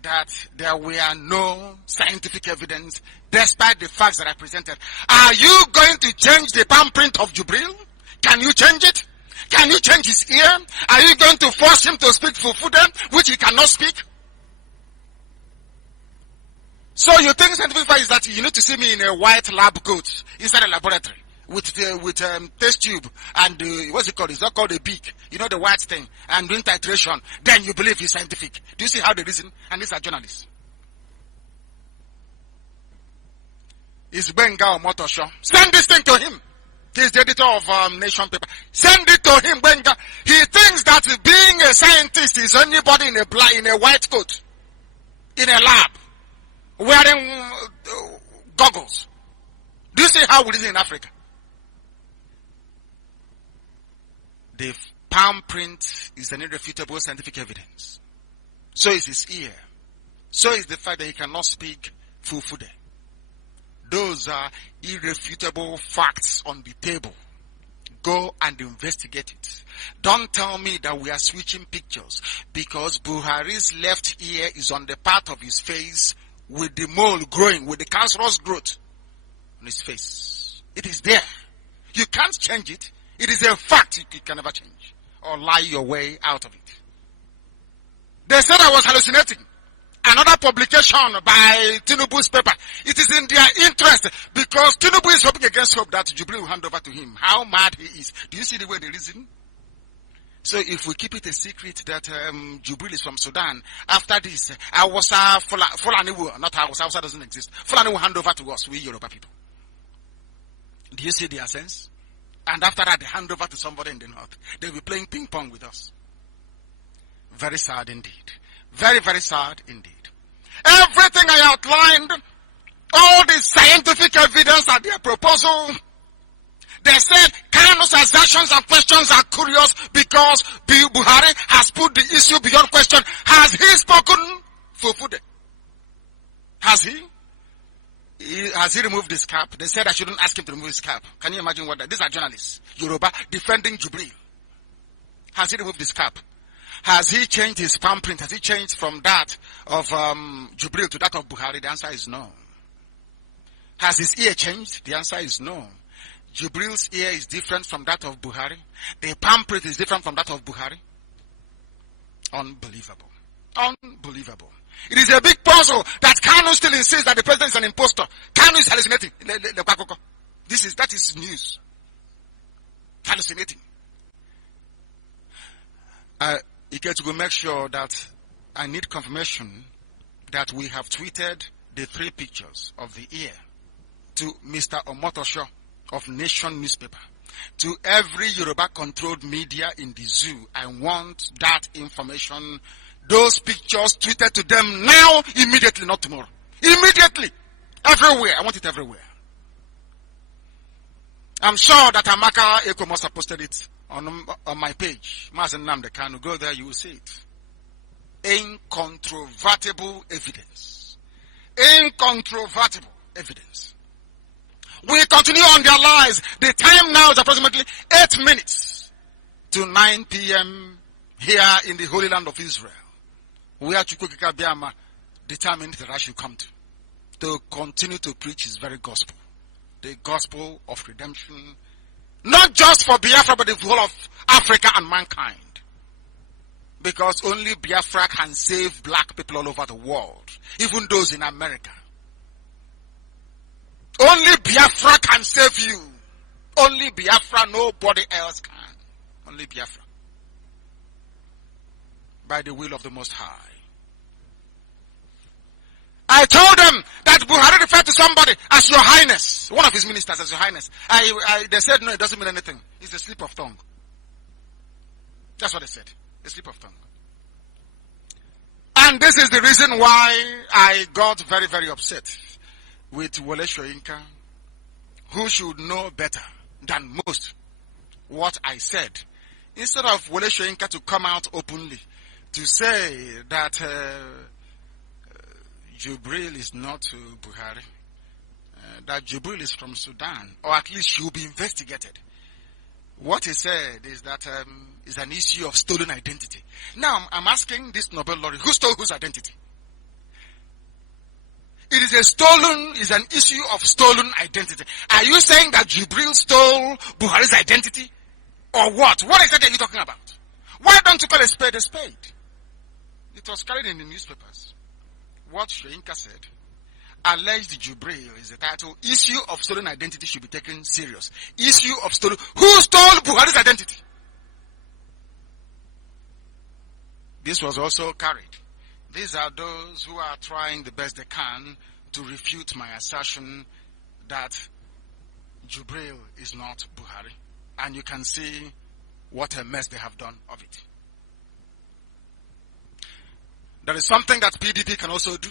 that there were no scientific evidence, despite the facts that I presented. Are you going to change the palm print of Jubril? Can you change it? Can you change his ear? Are you going to force him to speak Fufude, which he cannot speak? So you think scientific fact is that you need to see me in a white lab coat inside a laboratory with test tube and what's it called? It's not called a beak. You know, the white thing, and doing titration. Then you believe it's scientific. Do you see how they reason? And these are journalists. It's Benga Motosho. Send this thing to him. He's the editor of Nation paper. Send it to him, Benga. He thinks that being a scientist is anybody in a white coat, in a lab, wearing goggles. Do you see how we reason in Africa? The palm print is an irrefutable scientific evidence. So is his ear. So is the fact that he cannot speak Fufude. Those are irrefutable facts on the table. Go and investigate it. Don't tell me that we are switching pictures because Buhari's left ear is on the part of his face with the mole growing, with the cancerous growth on his face. It is there. You can't change it. It is a fact you can never change or lie your way out of it. They said I was hallucinating. Another publication by Tinubu's paper. It is in their interest because Tinubu is hoping against hope that Jubilee will hand over to him. How mad he is. Do you see the way they reason? So if we keep it a secret that Jubilee is from Sudan, after this, Fulani will, not Hausa doesn't exist. Fulani will hand over to us, we Yoruba people. Do you see their sense? And after that, they hand over to somebody in the north. They'll be playing ping pong with us. Very sad indeed. Very, very sad indeed. Everything I outlined, all the scientific evidence at their proposal, they said Kanu's assertions and questions are curious because Buhari has put the issue beyond question. Has he spoken Fufude? Has he? Has he removed his cap? They said I shouldn't ask him to remove his cap. Can you imagine what that? These are journalists. Yoruba defending Jubilee. Has he removed his cap? Has he changed his palm print? Has he changed from that of Jubilee to that of Buhari? The answer is no. Has his ear changed? The answer is no. Jubilee's ear is different from that of Buhari. The palm print is different from that of Buhari. Unbelievable. Unbelievable. It is a big puzzle that Kanu still insists that the president is an impostor. Kanu is hallucinating. That is news. Hallucinating. You get to go make sure that I need confirmation that we have tweeted the 3 pictures of the ear to Mr. Omotosho of Nation newspaper. To every Yoruba-controlled media in the zoo, I want that information. Those pictures tweeted to them now, immediately, not tomorrow. Immediately. Everywhere. I want it everywhere. I'm sure that Amaka Eko must have posted it on my page. Mazi Nnamdi Kanu. Go there, you will see it. Incontrovertible evidence. Incontrovertible evidence. We continue on their lies. The time now is approximately 8 minutes to 9 p.m. here in the Holy Land of Israel, where Chukwuka Biama determined that I should come to continue to preach his very gospel. The gospel of redemption, not just for Biafra, but the whole of Africa and mankind. Because only Biafra can save black people all over the world, even those in America. Only Biafra can save you. Only Biafra, nobody else can. Only Biafra. By the will of the Most High. I told them that Buhari referred to somebody as Your Highness, one of his ministers as Your Highness. They said, no, it doesn't mean anything. It's a slip of tongue. That's what they said, a slip of tongue. And this is the reason why I got very, very upset with Wole Soyinka, who should know better than most what I said. Instead of Wole Soyinka to come out openly to say that Jubril is not Buhari, that Jubril is from Sudan, or at least should be investigated. What he said is that is an issue of stolen identity. Now, I'm asking this Nobel laureate, who stole whose identity? It is an issue of stolen identity. Are you saying that Jubril stole Buhari's identity? Or what? What exactly are you talking about? Why don't you call a spade a spade? It was carried in the newspapers. What Soyinka said, alleged Jubril is the title. Issue of stolen identity should be taken serious. Issue of stolen. Who stole Buhari's identity? This was also carried. These are those who are trying the best they can to refute my assertion that Jubril is not Buhari. And you can see what a mess they have done of it. There is something that PDP can also do.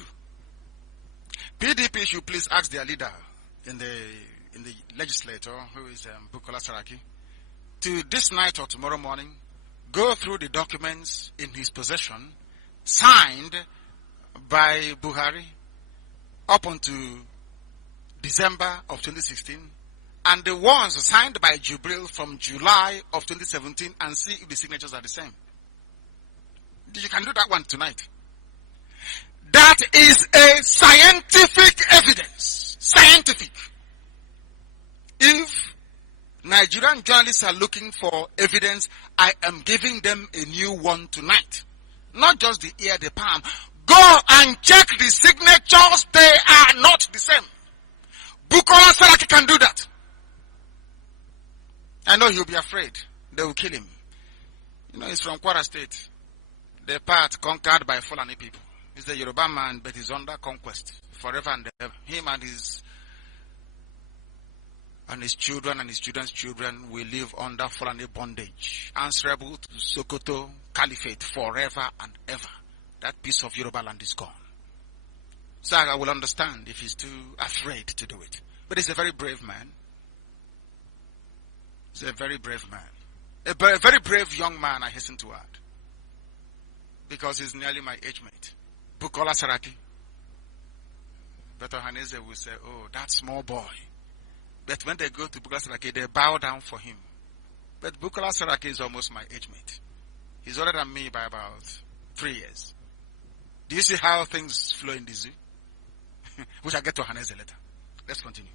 PDP should please ask their leader in the legislature, who is Bukola Saraki, to this night or tomorrow morning, go through the documents in his possession, signed by Buhari up until December of 2016, and the ones signed by Jubril from July of 2017, and see if the signatures are the same. You can do that one tonight. That is a scientific evidence. Scientific. If Nigerian journalists are looking for evidence, I am giving them a new one tonight. Not just the ear, the palm. Go and check the signatures. They are not the same. Bukola Saraki can do that. I know he'll be afraid. They will kill him. You know, he's from Kwara State. The part conquered by Fulani people. He's a Yoruba man, but he's under conquest forever and ever. Him and his children and his children's children will live under Fulani bondage, answerable to Sokoto Caliphate forever and ever. That piece of Yoruba land is gone. So I will understand if he's too afraid to do it. But he's a very brave man. He's a very brave man. A very brave young man, I hasten to add. Because he's nearly my age mate. Bukola Saraki. Beto Haneze will say, oh, that small boy. But when they go to Bukola Saraki, they bow down for him. But Bukola Saraki is almost my age mate. He's older than me by about 3 years. Do you see how things flow in the zoo? We shall get to Haneze later. Let's continue.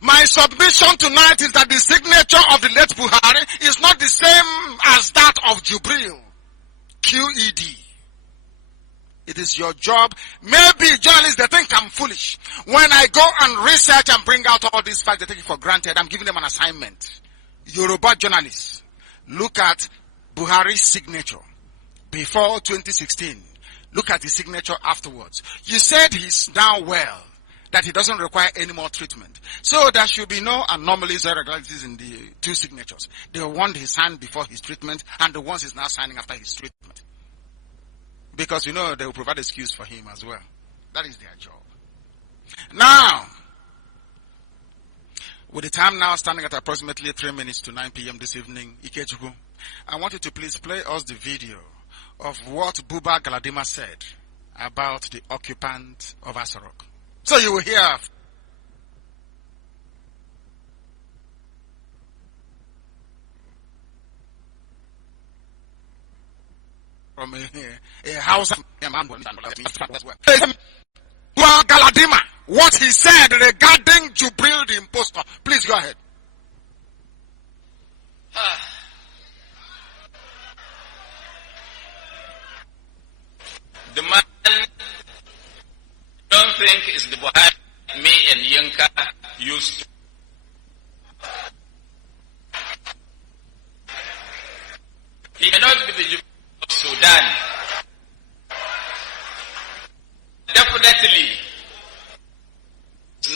My submission tonight is that the signature of the late Buhari is not the same as that of Jubril. QED. It is your job. Maybe journalists, they think I'm foolish. When I go and research and bring out all these facts, they take it for granted. I'm giving them an assignment. Yoruba journalists, look at Buhari's signature before 2016. Look at the signature afterwards. You said he's now well, that he doesn't require any more treatment. So there should be no anomalies or irregularities in the two signatures. The one he signed before his treatment and the ones he's now signing after his treatment. Because you know they will provide excuse for him as well. That is their job. Now, with the time now standing at approximately 3 minutes to 9 p.m. this evening, Ikechukwu, I want you to please play us the video of what Buba Galadima said about the occupant of Asarok. So you will hear from a house Galadima, what he said regarding Jubril the impostor. Please go ahead. The man don't think is the Buhari me and Yinka used to. He may not be the Jubril of Sudan. definitely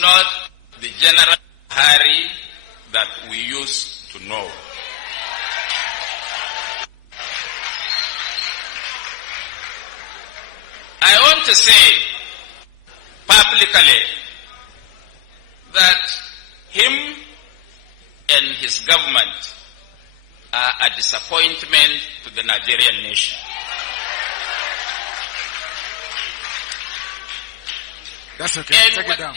not the General Buhari that we used to know. I want to say publicly that him and his government are a disappointment to the Nigerian nation. That's okay. Take it down.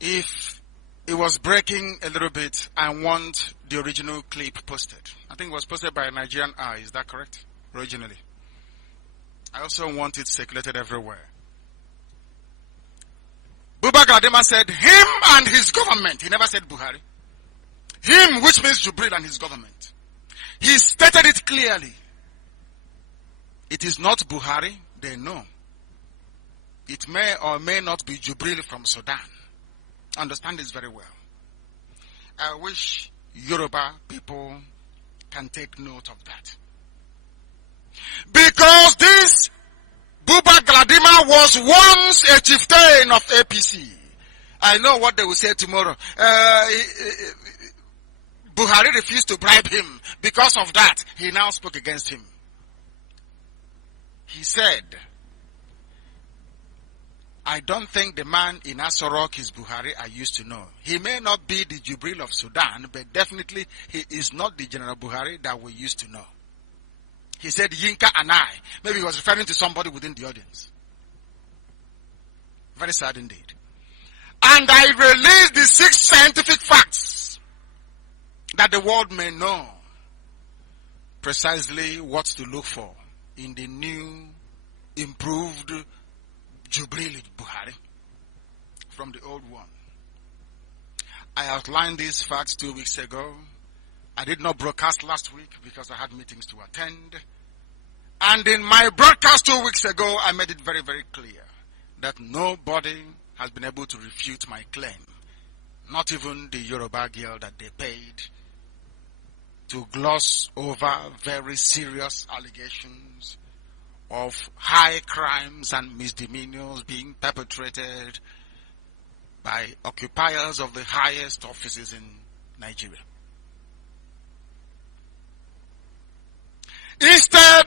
If it was breaking a little bit, I want the original clip posted. I think it was posted by Nigerian Eye. Is that correct? Originally. I also want it circulated everywhere. Buba Galadima said him and his government. He never said Buhari. Him, which means Jubril and his government. He stated it clearly. It is not Buhari, they know. It may or may not be Jubril from Sudan. Understand this very well. I wish Yoruba people can take note of that. Because this Buba Galadima was once a chieftain of APC. I know what they will say tomorrow. Buhari refused to bribe him. Because of that, he now spoke against him. He said, I don't think the man in Asorok is Buhari I used to know. He may not be the Jubril of Sudan, but definitely he is not the General Buhari that we used to know. He said Yinka and I. Maybe he was referring to somebody within the audience. Very sad indeed. And I released the 6 scientific facts that the world may know precisely what to look for in the new, improved Jubril Buhari from the old one. I outlined these facts 2 weeks ago. I did not broadcast last week because I had meetings to attend. And in my broadcast 2 weeks ago, I made it very, very clear that nobody has been able to refute my claim. Not even the Yoruba girl that they paid to gloss over very serious allegations of high crimes and misdemeanors being perpetrated by occupiers of the highest offices in Nigeria. Instead,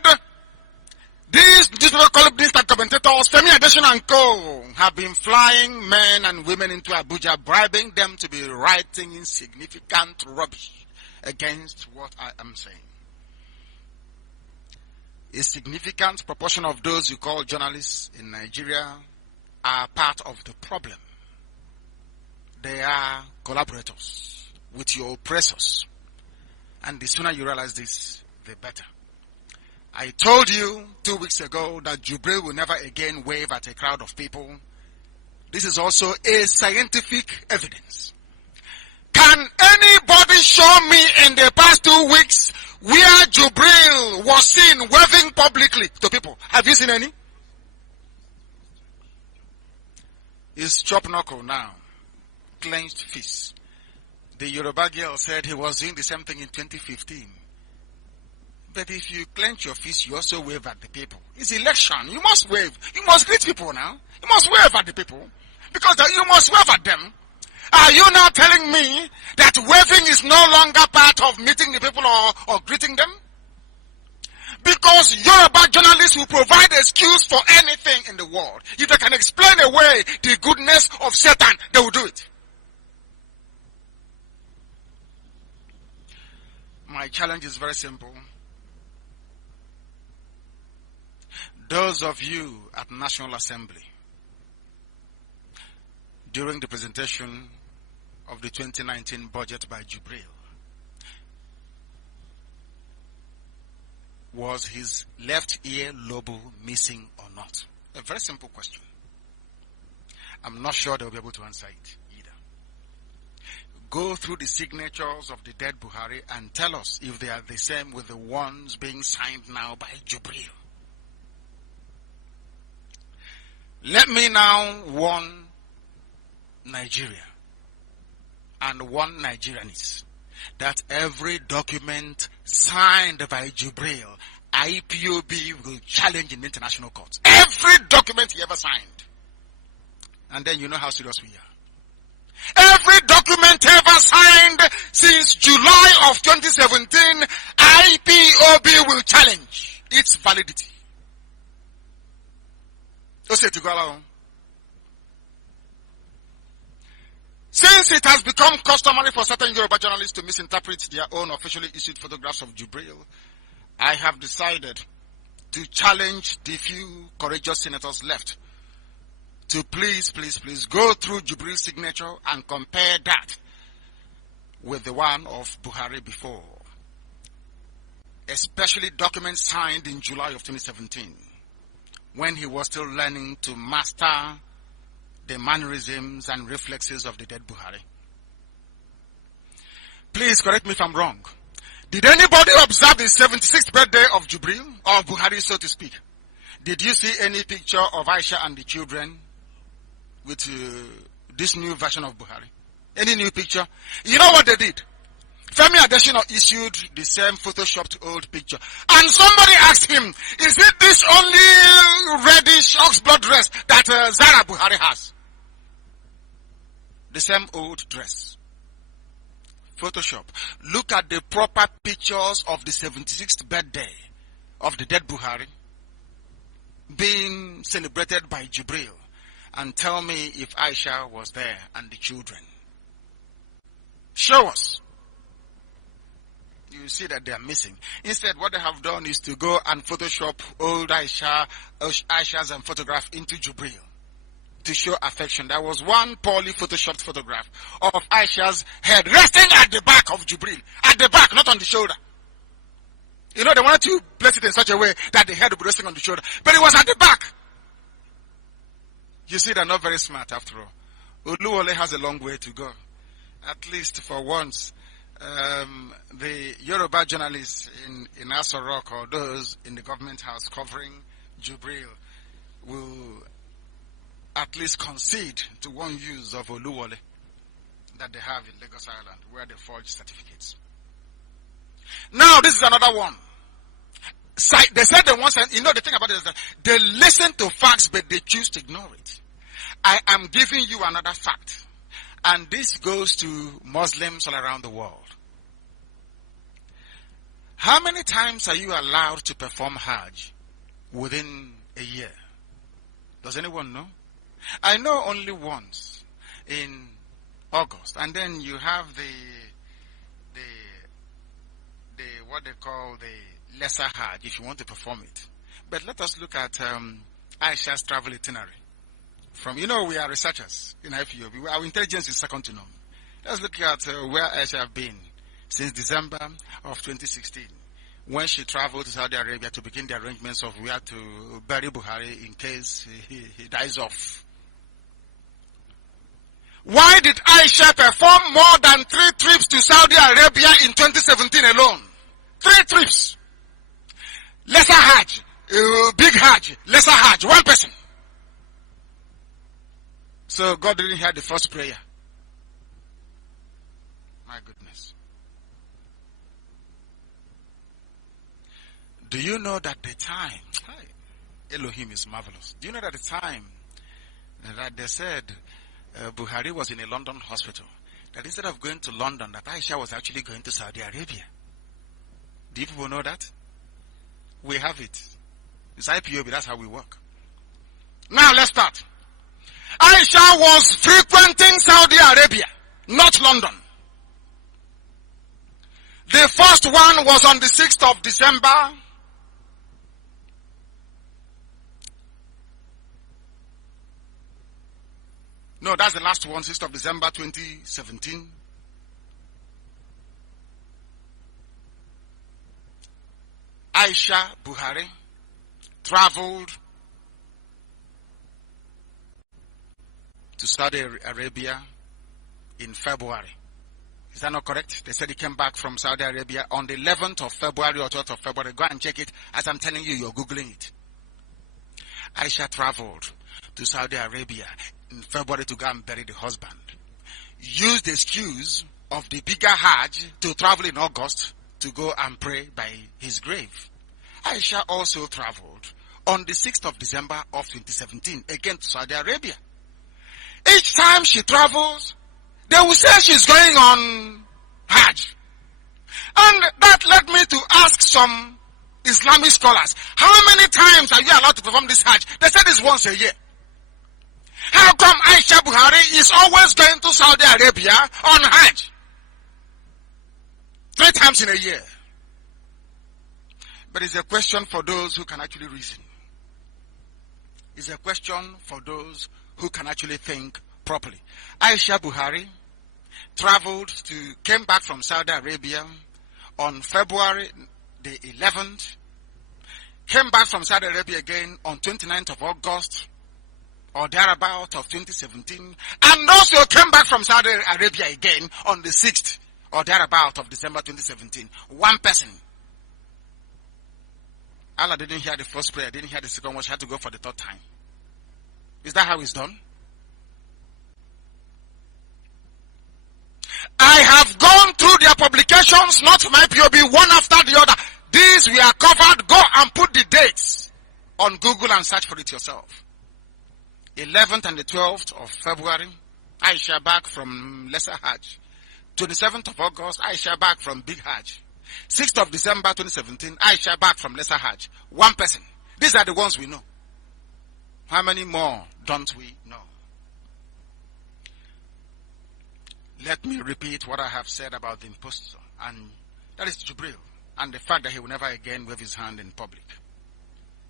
these commentators, Femi Adesina and Co., have been flying men and women into Abuja, bribing them to be writing insignificant rubbish against what I am saying. A significant proportion of those you call journalists in Nigeria are part of the problem. They are collaborators with your oppressors. And the sooner you realize this, the better. I told you 2 weeks ago that Jubril will never again wave at a crowd of people. This is also a scientific evidence. Can anybody show me in the past 2 weeks where Jubril was seen waving publicly to people? Have you seen any? It's chop knuckle now. Clenched fist. The Yoruba girl said he was doing the same thing in 2015. But if you clench your fist, you also wave at the people. It's election. You must wave. You must greet people now. You must wave at the people. Because you must wave at them. Are you now telling me that waving is no longer part of meeting the people or greeting them? Because Yoruba journalists will provide excuse for anything in the world. If they can explain away the goodness of Satan, they will do it. My challenge is very simple. Those of you at National Assembly, during the presentation of the 2019 budget by Jubril, was his left ear lobe missing or not? A very simple question. I'm not sure they'll be able to answer it either. Go through the signatures of the dead Buhari and tell us if they are the same with the ones being signed now by Jubril. Let me now warn Nigeria and warn Nigerians that every document signed by Jubril IPOB will challenge in the international court. Every document he ever signed. And then you know how serious we are. Every document ever signed since July of 2017, IPOB will challenge its validity. Since it has become customary for certain Yoruba journalists to misinterpret their own officially issued photographs of Jubril, I have decided to challenge the few courageous senators left to please go through Jubril's signature and compare that with the one of Buhari before, especially documents signed in July of 2017, when he was still learning to master the mannerisms and reflexes of the dead Buhari. Please correct me if I'm wrong. Did anybody observe the 76th birthday of Jubril, or Buhari, so to speak? Did you see any picture of Aisha and the children with this new version of Buhari? Any new picture? You know what they did? Femi Adesina issued the same photoshopped old picture. And somebody asked him, is it this only reddish oxblood dress that Zara Buhari has? The same old dress. Photoshop. Look at the proper pictures of the 76th birthday of the dead Buhari being celebrated by Jubril, and tell me if Aisha was there and the children. Show us. You see that they are missing. Instead, what they have done is to go and Photoshop old Aisha's photograph into Jubril to show affection. There was one poorly photoshopped photograph of Aisha's head resting at the back of Jubril. At the back, not on the shoulder. You know, they wanted to place it in such a way that the head would be resting on the shoulder. But it was at the back. You see, they're not very smart after all. Oluwole has a long way to go. At least for once, the Yoruba journalists in Aso Rock, or those in the government house covering Jubril, will at least concede to one use of Oluwole that they have in Lagos Island, where they forge certificates. Now, this is another one. They said they want, you know, the thing about it is that they listen to facts, but they choose to ignore it. I am giving you another fact, and this goes to Muslims all around the world. How many times are you allowed to perform Hajj within a year? Does anyone know? I know only once, in August, and then you have the what they call the lesser Hajj if you want to perform it. But let us look at Aisha's travel itinerary. From, you know, we are researchers in IPOB. Our intelligence is second to none. Let's look at where Aisha has been since December of 2016, when she traveled to Saudi Arabia to begin the arrangements of where to bury Buhari in case he dies off. Why did Aisha perform more than 3 trips to Saudi Arabia in 2017 alone? 3 trips. Lesser Hajj, big Hajj, lesser Hajj, one person. So God didn't hear the first prayer. My goodness. Do you know that the time, Elohim is marvelous. Do you know that the time that they said Buhari was in a London hospital, that instead of going to London, that Aisha was actually going to Saudi Arabia? Do you people know that? We have it. It's IPOB, that's how we work. Now let's start. Aisha was frequenting Saudi Arabia, not London. The first one was on the 6th of December. No, that's the last one, 6th of December 2017. Aisha Buhari traveled to Saudi Arabia in February. Is that not correct? They said he came back from Saudi Arabia on the 11th of February or 12th of February. Go and check it. As I'm telling you, you're Googling it. Aisha traveled to Saudi Arabia in February to go and bury the husband. Used the excuse of the bigger Hajj to travel in August to go and pray by his grave. Aisha also traveled on the 6th of December of 2017, again to Saudi Arabia. Each time she travels, they will say she's going on Hajj. And that led me to ask some Islamic scholars, how many times are you allowed to perform this Hajj? They said it's once a year. How come Aisha Buhari is always going to Saudi Arabia on Hajj? 3 times in a year. But it's a question for those who can actually reason. It's a question for those who can actually think properly. Aisha Buhari came back from Saudi Arabia on February the 11th, came back from Saudi Arabia again on 29th of August or thereabout of 2017, and also came back from Saudi Arabia again on the 6th or thereabout of December 2017. One person. Allah didn't hear the first prayer, didn't hear the second one, she had to go for the 3rd time. Is that how it's done? I have gone through their publications, not my POB, one after the other. These we are covered. Go and put the dates on Google and search for it yourself. 11th and the 12th of February, Aisha back from Lesser Hajj. 27th of August, Aisha back from Big Hajj. 6th of December 2017, Aisha back from Lesser Hajj. One person. These are the ones we know. How many more don't we know? Let me repeat what I have said about the impostor, and that is Jibril, and the fact that he will never again wave his hand in public.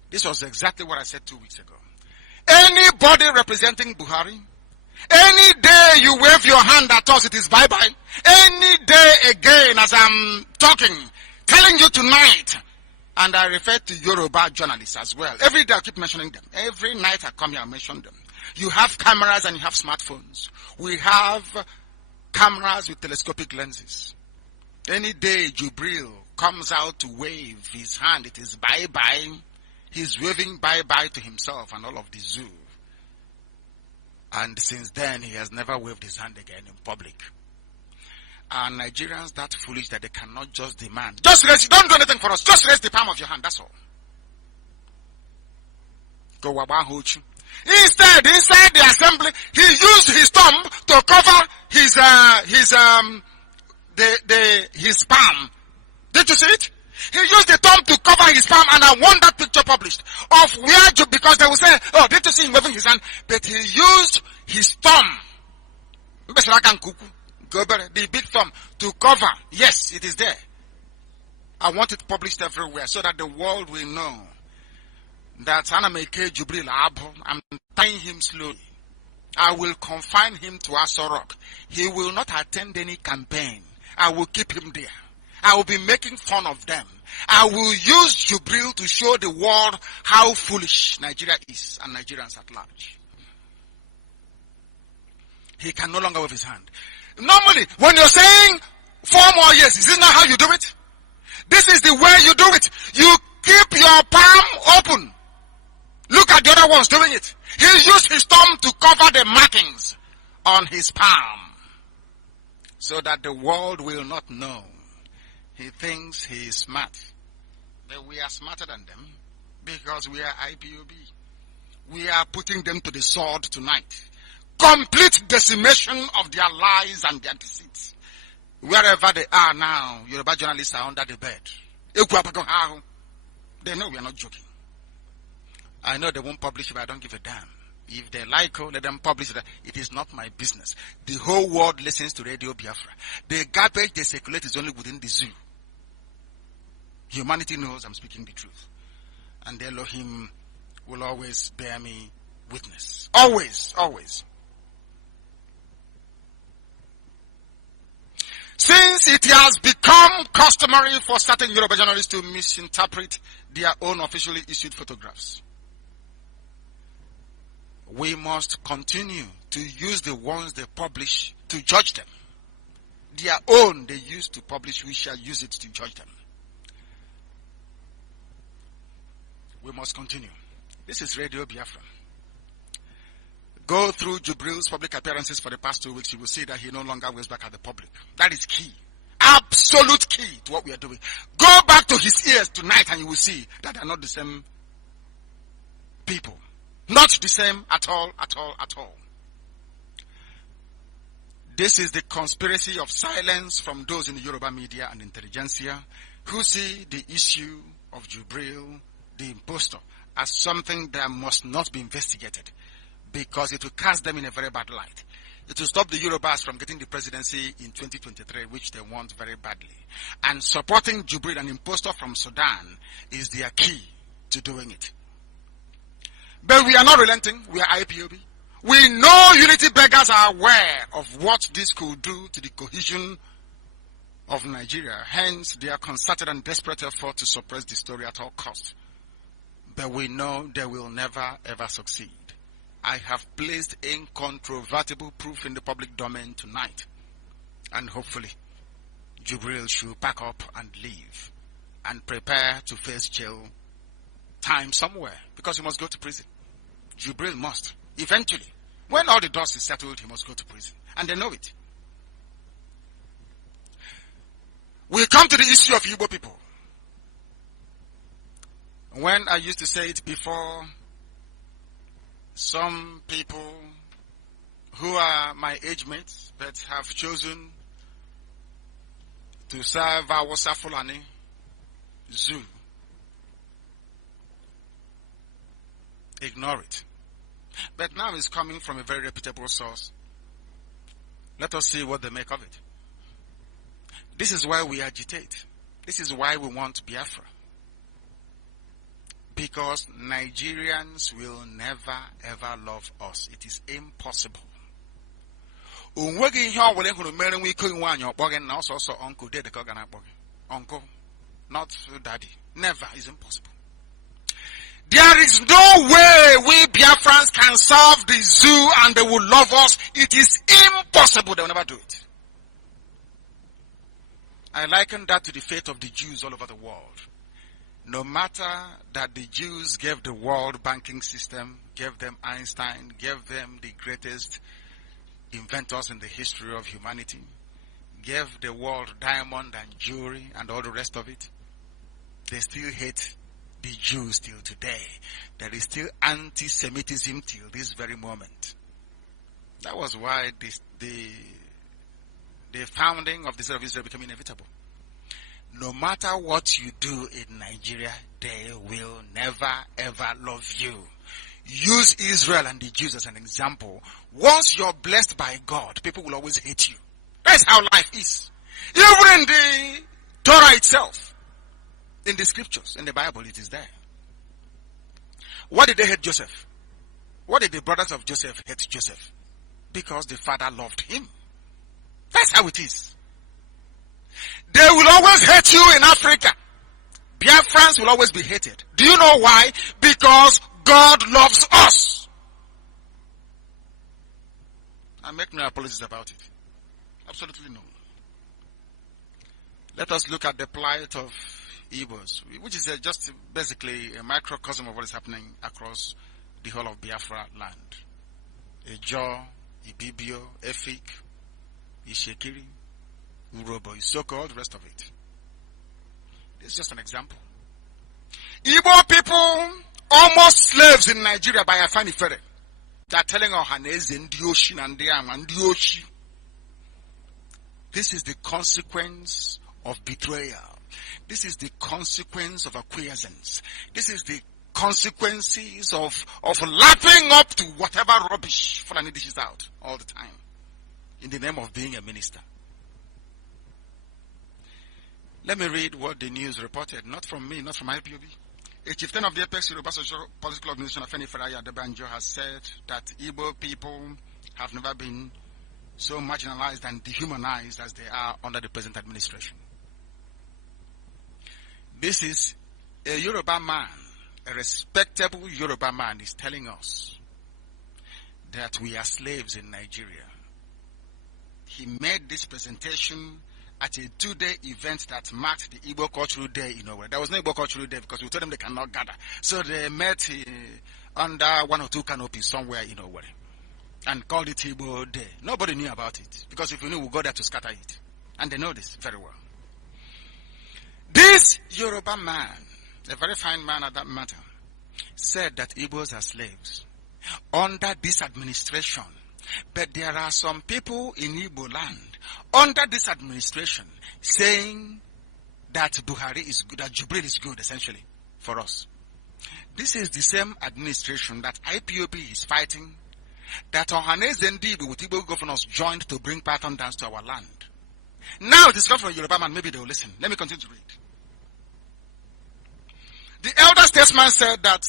This was exactly what I said 2 weeks ago. Anybody representing Buhari, any day you wave your hand at us, it is bye-bye. Any day again, as I'm talking, telling you tonight, and I refer to Yoruba journalists as well. Every day I keep mentioning them. Every night I come here and mention them. You have cameras and you have smartphones. We have cameras with telescopic lenses. Any day Jibril comes out to wave his hand, it is bye-bye. He's waving bye-bye to himself and all of the zoo. And since then, he has never waved his hand again in public. Are Nigerians that foolish that they cannot just demand? Just raise, don't do anything for us. Just raise the palm of your hand, that's all. Go wabahuchu. Instead, inside the assembly, he used his thumb to cover his palm. Did you see it? He used the thumb to cover his palm, and I want that picture published of where, because they will say, oh, did you see him waving his hand? But he used his thumb, the big thumb, to cover. Yes, it is there. I want it published everywhere so that the world will know that Anameke Jubril Abo, I'm tying him slowly. I will confine him to Aso Rock. He will not attend any campaign. I will keep him there. I will be making fun of them. I will use Jubril to show the world how foolish Nigeria is and Nigerians at large. He can no longer wave his hand. Normally, when you're saying 4 more years, is this not how you do it? This is the way you do it. You keep your palm open. Look at the other ones doing it. He used his thumb to cover the markings on his palm so that the world will not know. He thinks he is smart. But we are smarter than them because we are IPOB. We are putting them to the sword tonight. Complete decimation of their lies and their deceits. Wherever they are now, Yoruba journalists are under the bed. They know we are not joking. I know they won't publish it, but I don't give a damn. If they like, let them publish it. It is not my business. The whole world listens to Radio Biafra. The garbage they circulate is only within the zoo. Humanity knows I'm speaking the truth. And Elohim will always bear me witness. Always, always. Since it has become customary for certain Yoruba journalists to misinterpret their own officially issued photographs, we must continue to use the ones they publish to judge them. Their own they used to publish, we shall use it to judge them. We must continue. This is Radio Biafra. Go through Jubril's public appearances for the past 2 weeks. You will see that he no longer waves back at the public. That is key. absolute key to what we are doing. Go back to his ears tonight and you will see that they are not the same people. Not the same at all, at all, at all. This is the conspiracy of silence from those in the Yoruba media and intelligentsia who see the issue of Jubril, the impostor, as something that must not be investigated because it will cast them in a very bad light. It will stop the Yorubas from getting the presidency in 2023, which they want very badly. And supporting Jubril, an impostor from Sudan, is their key to doing it. But we are not relenting. We are IPOB. We know unity beggars are aware of what this could do to the cohesion of Nigeria. Hence, their concerted and desperate effort to suppress the story at all costs. But we know they will never, ever succeed. I have placed incontrovertible proof in the public domain tonight. And hopefully, Jubril should pack up and leave and prepare to face jail time somewhere because he must go to prison. Jubril must. Eventually, when all the dust is settled, he must go to prison. And they know it. We come to the issue of Igbo people. When I used to say it before, some people who are my age mates but have chosen to serve Awasa Fulani Zoo, ignore it. But now it's coming from a very reputable source. Let us see what they make of it. This is why we agitate. This is why we want Biafra. Because Nigerians will never ever love us. It is impossible. Uncle, not daddy. Never is impossible. There is no way we Biafrans can serve the zoo and they will love us. It is impossible. They will never do it. I liken that to the fate of the Jews all over the world. No matter that the Jews gave the world banking system, gave them Einstein, gave them the greatest inventors in the history of humanity, gave the world diamond and jewelry and all the rest of it, they still hate the Jews till today. There is still anti-Semitism till this very moment. That was why the founding of the state of Israel became inevitable. No matter what you do in Nigeria, they will never ever love you. Use Israel and the Jews as an example. Once you're blessed by God, people will always hate you. That's how life is. Even in the Torah itself, in the scriptures, in the Bible, it is there. Why did they hate Joseph? Why did the brothers of Joseph hate Joseph? Because the father loved him. That's how it is. They will always hate you in Africa. Biafrans will always be hated. Do you know why? Because God loves us. I make no apologies about it. Absolutely no. Let us look at the plight of Igbos, which is just basically a microcosm of what is happening across the whole of Biafra land. Ejo, Ibibio, Efik, Ishekiri, Urobo, Isoko, all the rest of it. This is just an example. Igbo people, almost slaves in Nigeria by Afani Fere. They are telling Ohanese, Ndioshi, Nandiam, and Ndioshi. This is the consequence of betrayal. This is the consequence of acquiescence. This is the consequences of lapping up to whatever rubbish Fulani dishes out all the time in the name of being a minister. Let me read what the news reported, not from me, not from IPOB. A chieftain of the Apex Yoruba Social Political Organization, Afeni Feraya Adebanjo, has said that Igbo people have never been so marginalized and dehumanized as they are under the present administration. This is a Yoruba man, a respectable Yoruba man is telling us that we are slaves in Nigeria. He made this presentation at a 2-day event that marked the Igbo Cultural Day in Owerri. There was no Igbo Cultural Day because we told them they cannot gather. So they met under one or two canopies somewhere in Owerri and called it Igbo Day. Nobody knew about it because if we knew, we'd go there to scatter it. And they know this very well. This Yoruba man, a very fine man at that matter, said that Igbos are slaves under this administration. But there are some people in Igbo land under this administration saying that Buhari is good, that Jubril is good, essentially, for us. This is the same administration that IPOB is fighting, that Ohaneze Ndibu with Igbo governors joined to bring Python dance to our land. Now it is come from Yoruba man, maybe they will listen. Let me continue to read. The elder statesman said that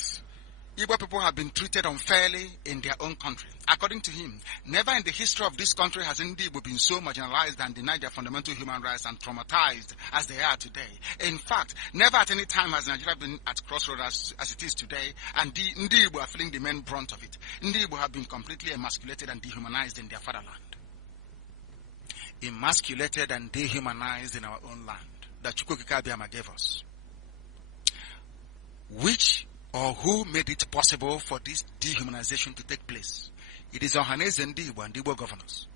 Igbo people have been treated unfairly in their own country. According to him, never in the history of this country has Igbo been so marginalized and denied their fundamental human rights and traumatized as they are today. In fact, never at any time has Nigeria been at crossroads as it is today, and Igbo are feeling the main brunt of it. Igbo have been completely emasculated and dehumanized in their fatherland. Emasculated and dehumanized in our own land that Chukwuka Abiyama gave us. Which or who made it possible for this dehumanization to take place? It is Ohaneze Ndibo and Igbo governors.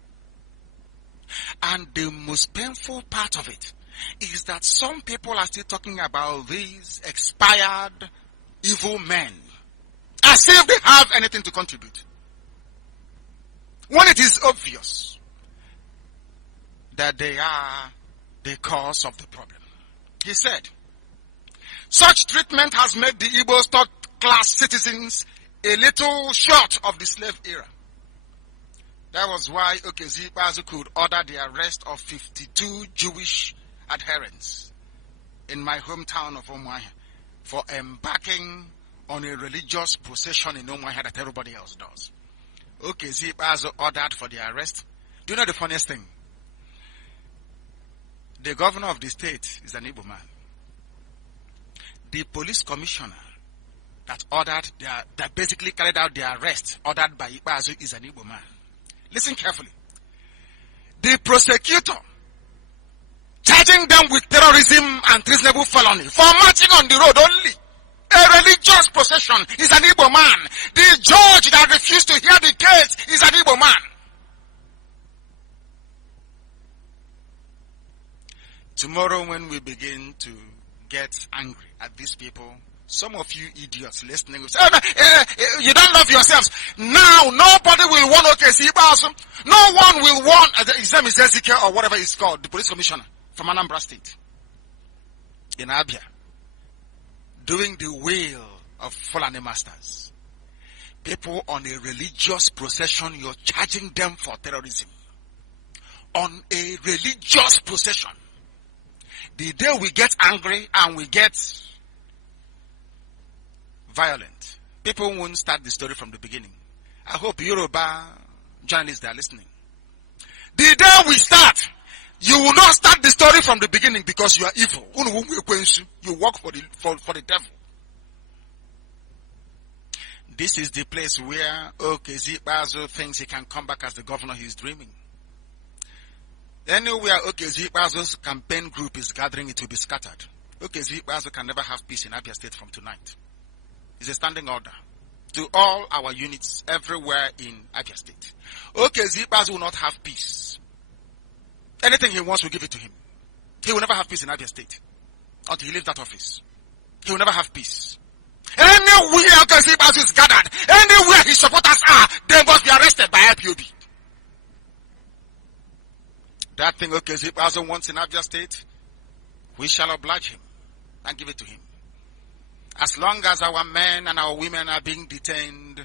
And the most painful part of it is that some people are still talking about these expired evil men as if they have anything to contribute, when it is obvious that they are the cause of the problem. He said, such treatment has made the Igbos third-class citizens a little short of the slave era. That was why Okezi Ikpeazu could order the arrest of 52 Jewish adherents in my hometown of Umuahia for embarking on a religious procession in Umuahia that everybody else does. Okezi Ikpeazu ordered for the arrest. Do you know the funniest thing? The governor of the state is an Igbo man. The police commissioner that basically carried out the arrest ordered by Ikpeazu is an Igbo man. Listen carefully. The prosecutor charging them with terrorism and treasonable felony for marching on the road only, a religious procession, is an Igbo man. The judge that refused to hear the case is an Igbo man. Tomorrow when we begin to get angry at these people, some of you idiots listening will say, you don't love yourselves. Now, nobody will want Okezi Ikpeazu. No one will want, his name is Ezekiel or whatever it's called, the police commissioner from Anambra State in Abia, doing the will of Fulani masters. People on a religious procession, you're charging them for terrorism. On a religious procession. The day we get angry and we get violent, people won't start the story from the beginning. I hope Yoruba journalists are listening. The day we start, you will not start the story from the beginning because you are evil. You work for the devil. This is the place where Okezi Ikpeazu thinks he can come back as the governor he's dreaming. Anywhere Okezi Ikpeazu's campaign group is gathering, it will be scattered. Okezi Ikpeazu can never have peace in Abia State from tonight. It's a standing order to all our units everywhere in Abia State. Okezi Ikpeazu will not have peace. Anything he wants, we give it to him. He will never have peace in Abia State until he leaves that office. He will never have peace. Anywhere Okezi Ikpeazu is gathered, anywhere his supporters are, they must be arrested by IPOB. That thing Okezi Ikpeazu wants in Abia State, we shall oblige him and give it to him. As long as our men and our women are being detained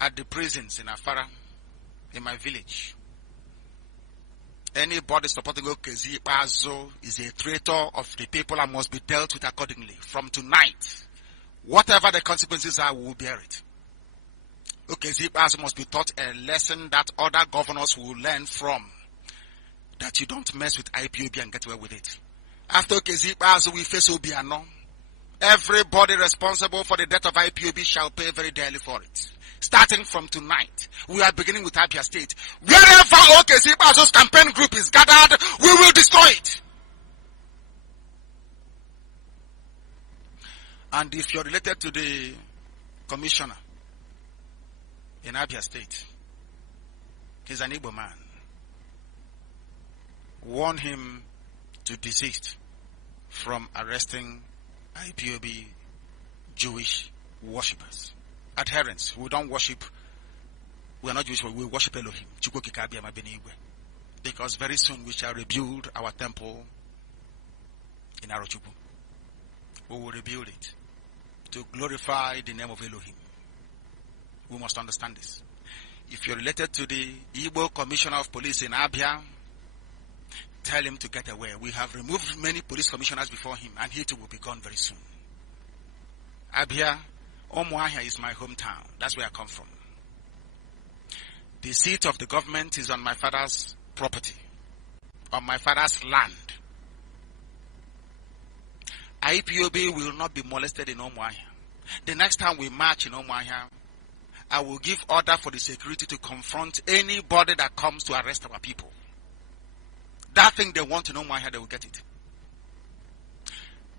at the prisons in Afara, in my village, anybody supporting Okezi Ikpeazu is a traitor of the people and must be dealt with accordingly. From tonight, whatever the consequences are, we will bear it. Okezi Ikpeazu must be taught a lesson that other governors will learn from. That you don't mess with IPOB and get away with it. After Okezi Ikpeazu, we face Obiano. Everybody responsible for the death of IPOB shall pay very dearly for it. Starting from tonight, we are beginning with Abia State. Wherever Okezi Ikpeazu's campaign group is gathered, we will destroy it. And if you're related to the commissioner in Abia State, he's an Igbo man. warn him to desist from arresting IPOB Jewish worshippers. Adherents. We don't worship, we are not Jewish, we worship Elohim. Because very soon we shall rebuild our temple in Arochukwu. We will rebuild it to glorify the name of Elohim. We must understand this. If you're related to the Igbo Commissioner of Police in Abia, tell him to get away. We have removed many police commissioners before him, and he too will be gone very soon. Abia, Omuahia is my hometown. That's where I come from. The seat of the government is on my father's property, on my father's land. IPOB will not be molested in Omuahia. The next time we march in Omuahia, I will give order for the security to confront anybody that comes to arrest our people. That thing they want in Omuahia, they will get it.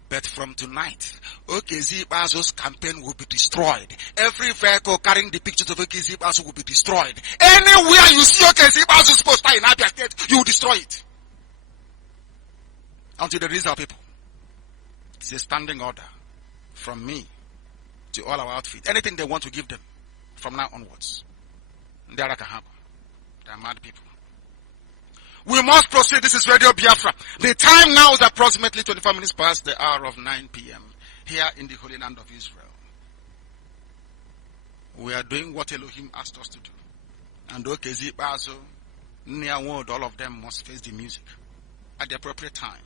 But from tonight, Okezi Bazo's campaign will be destroyed. Every vehicle carrying the pictures of Okezi Bazo will be destroyed. Anywhere you see Okezi Bazo's poster in Abia State, you will destroy it. Until they release our people. It's a standing order from me to all our outfit. Anything they want to give them from now onwards. They are mad people. We must proceed. This is Radio Biafra. The time now is approximately 25 minutes past the hour of 9 p.m. here in the Holy Land of Israel. We are doing what Elohim asked us to do. And Okezi Bazo, Nia Ward, all of them must face the music at the appropriate time.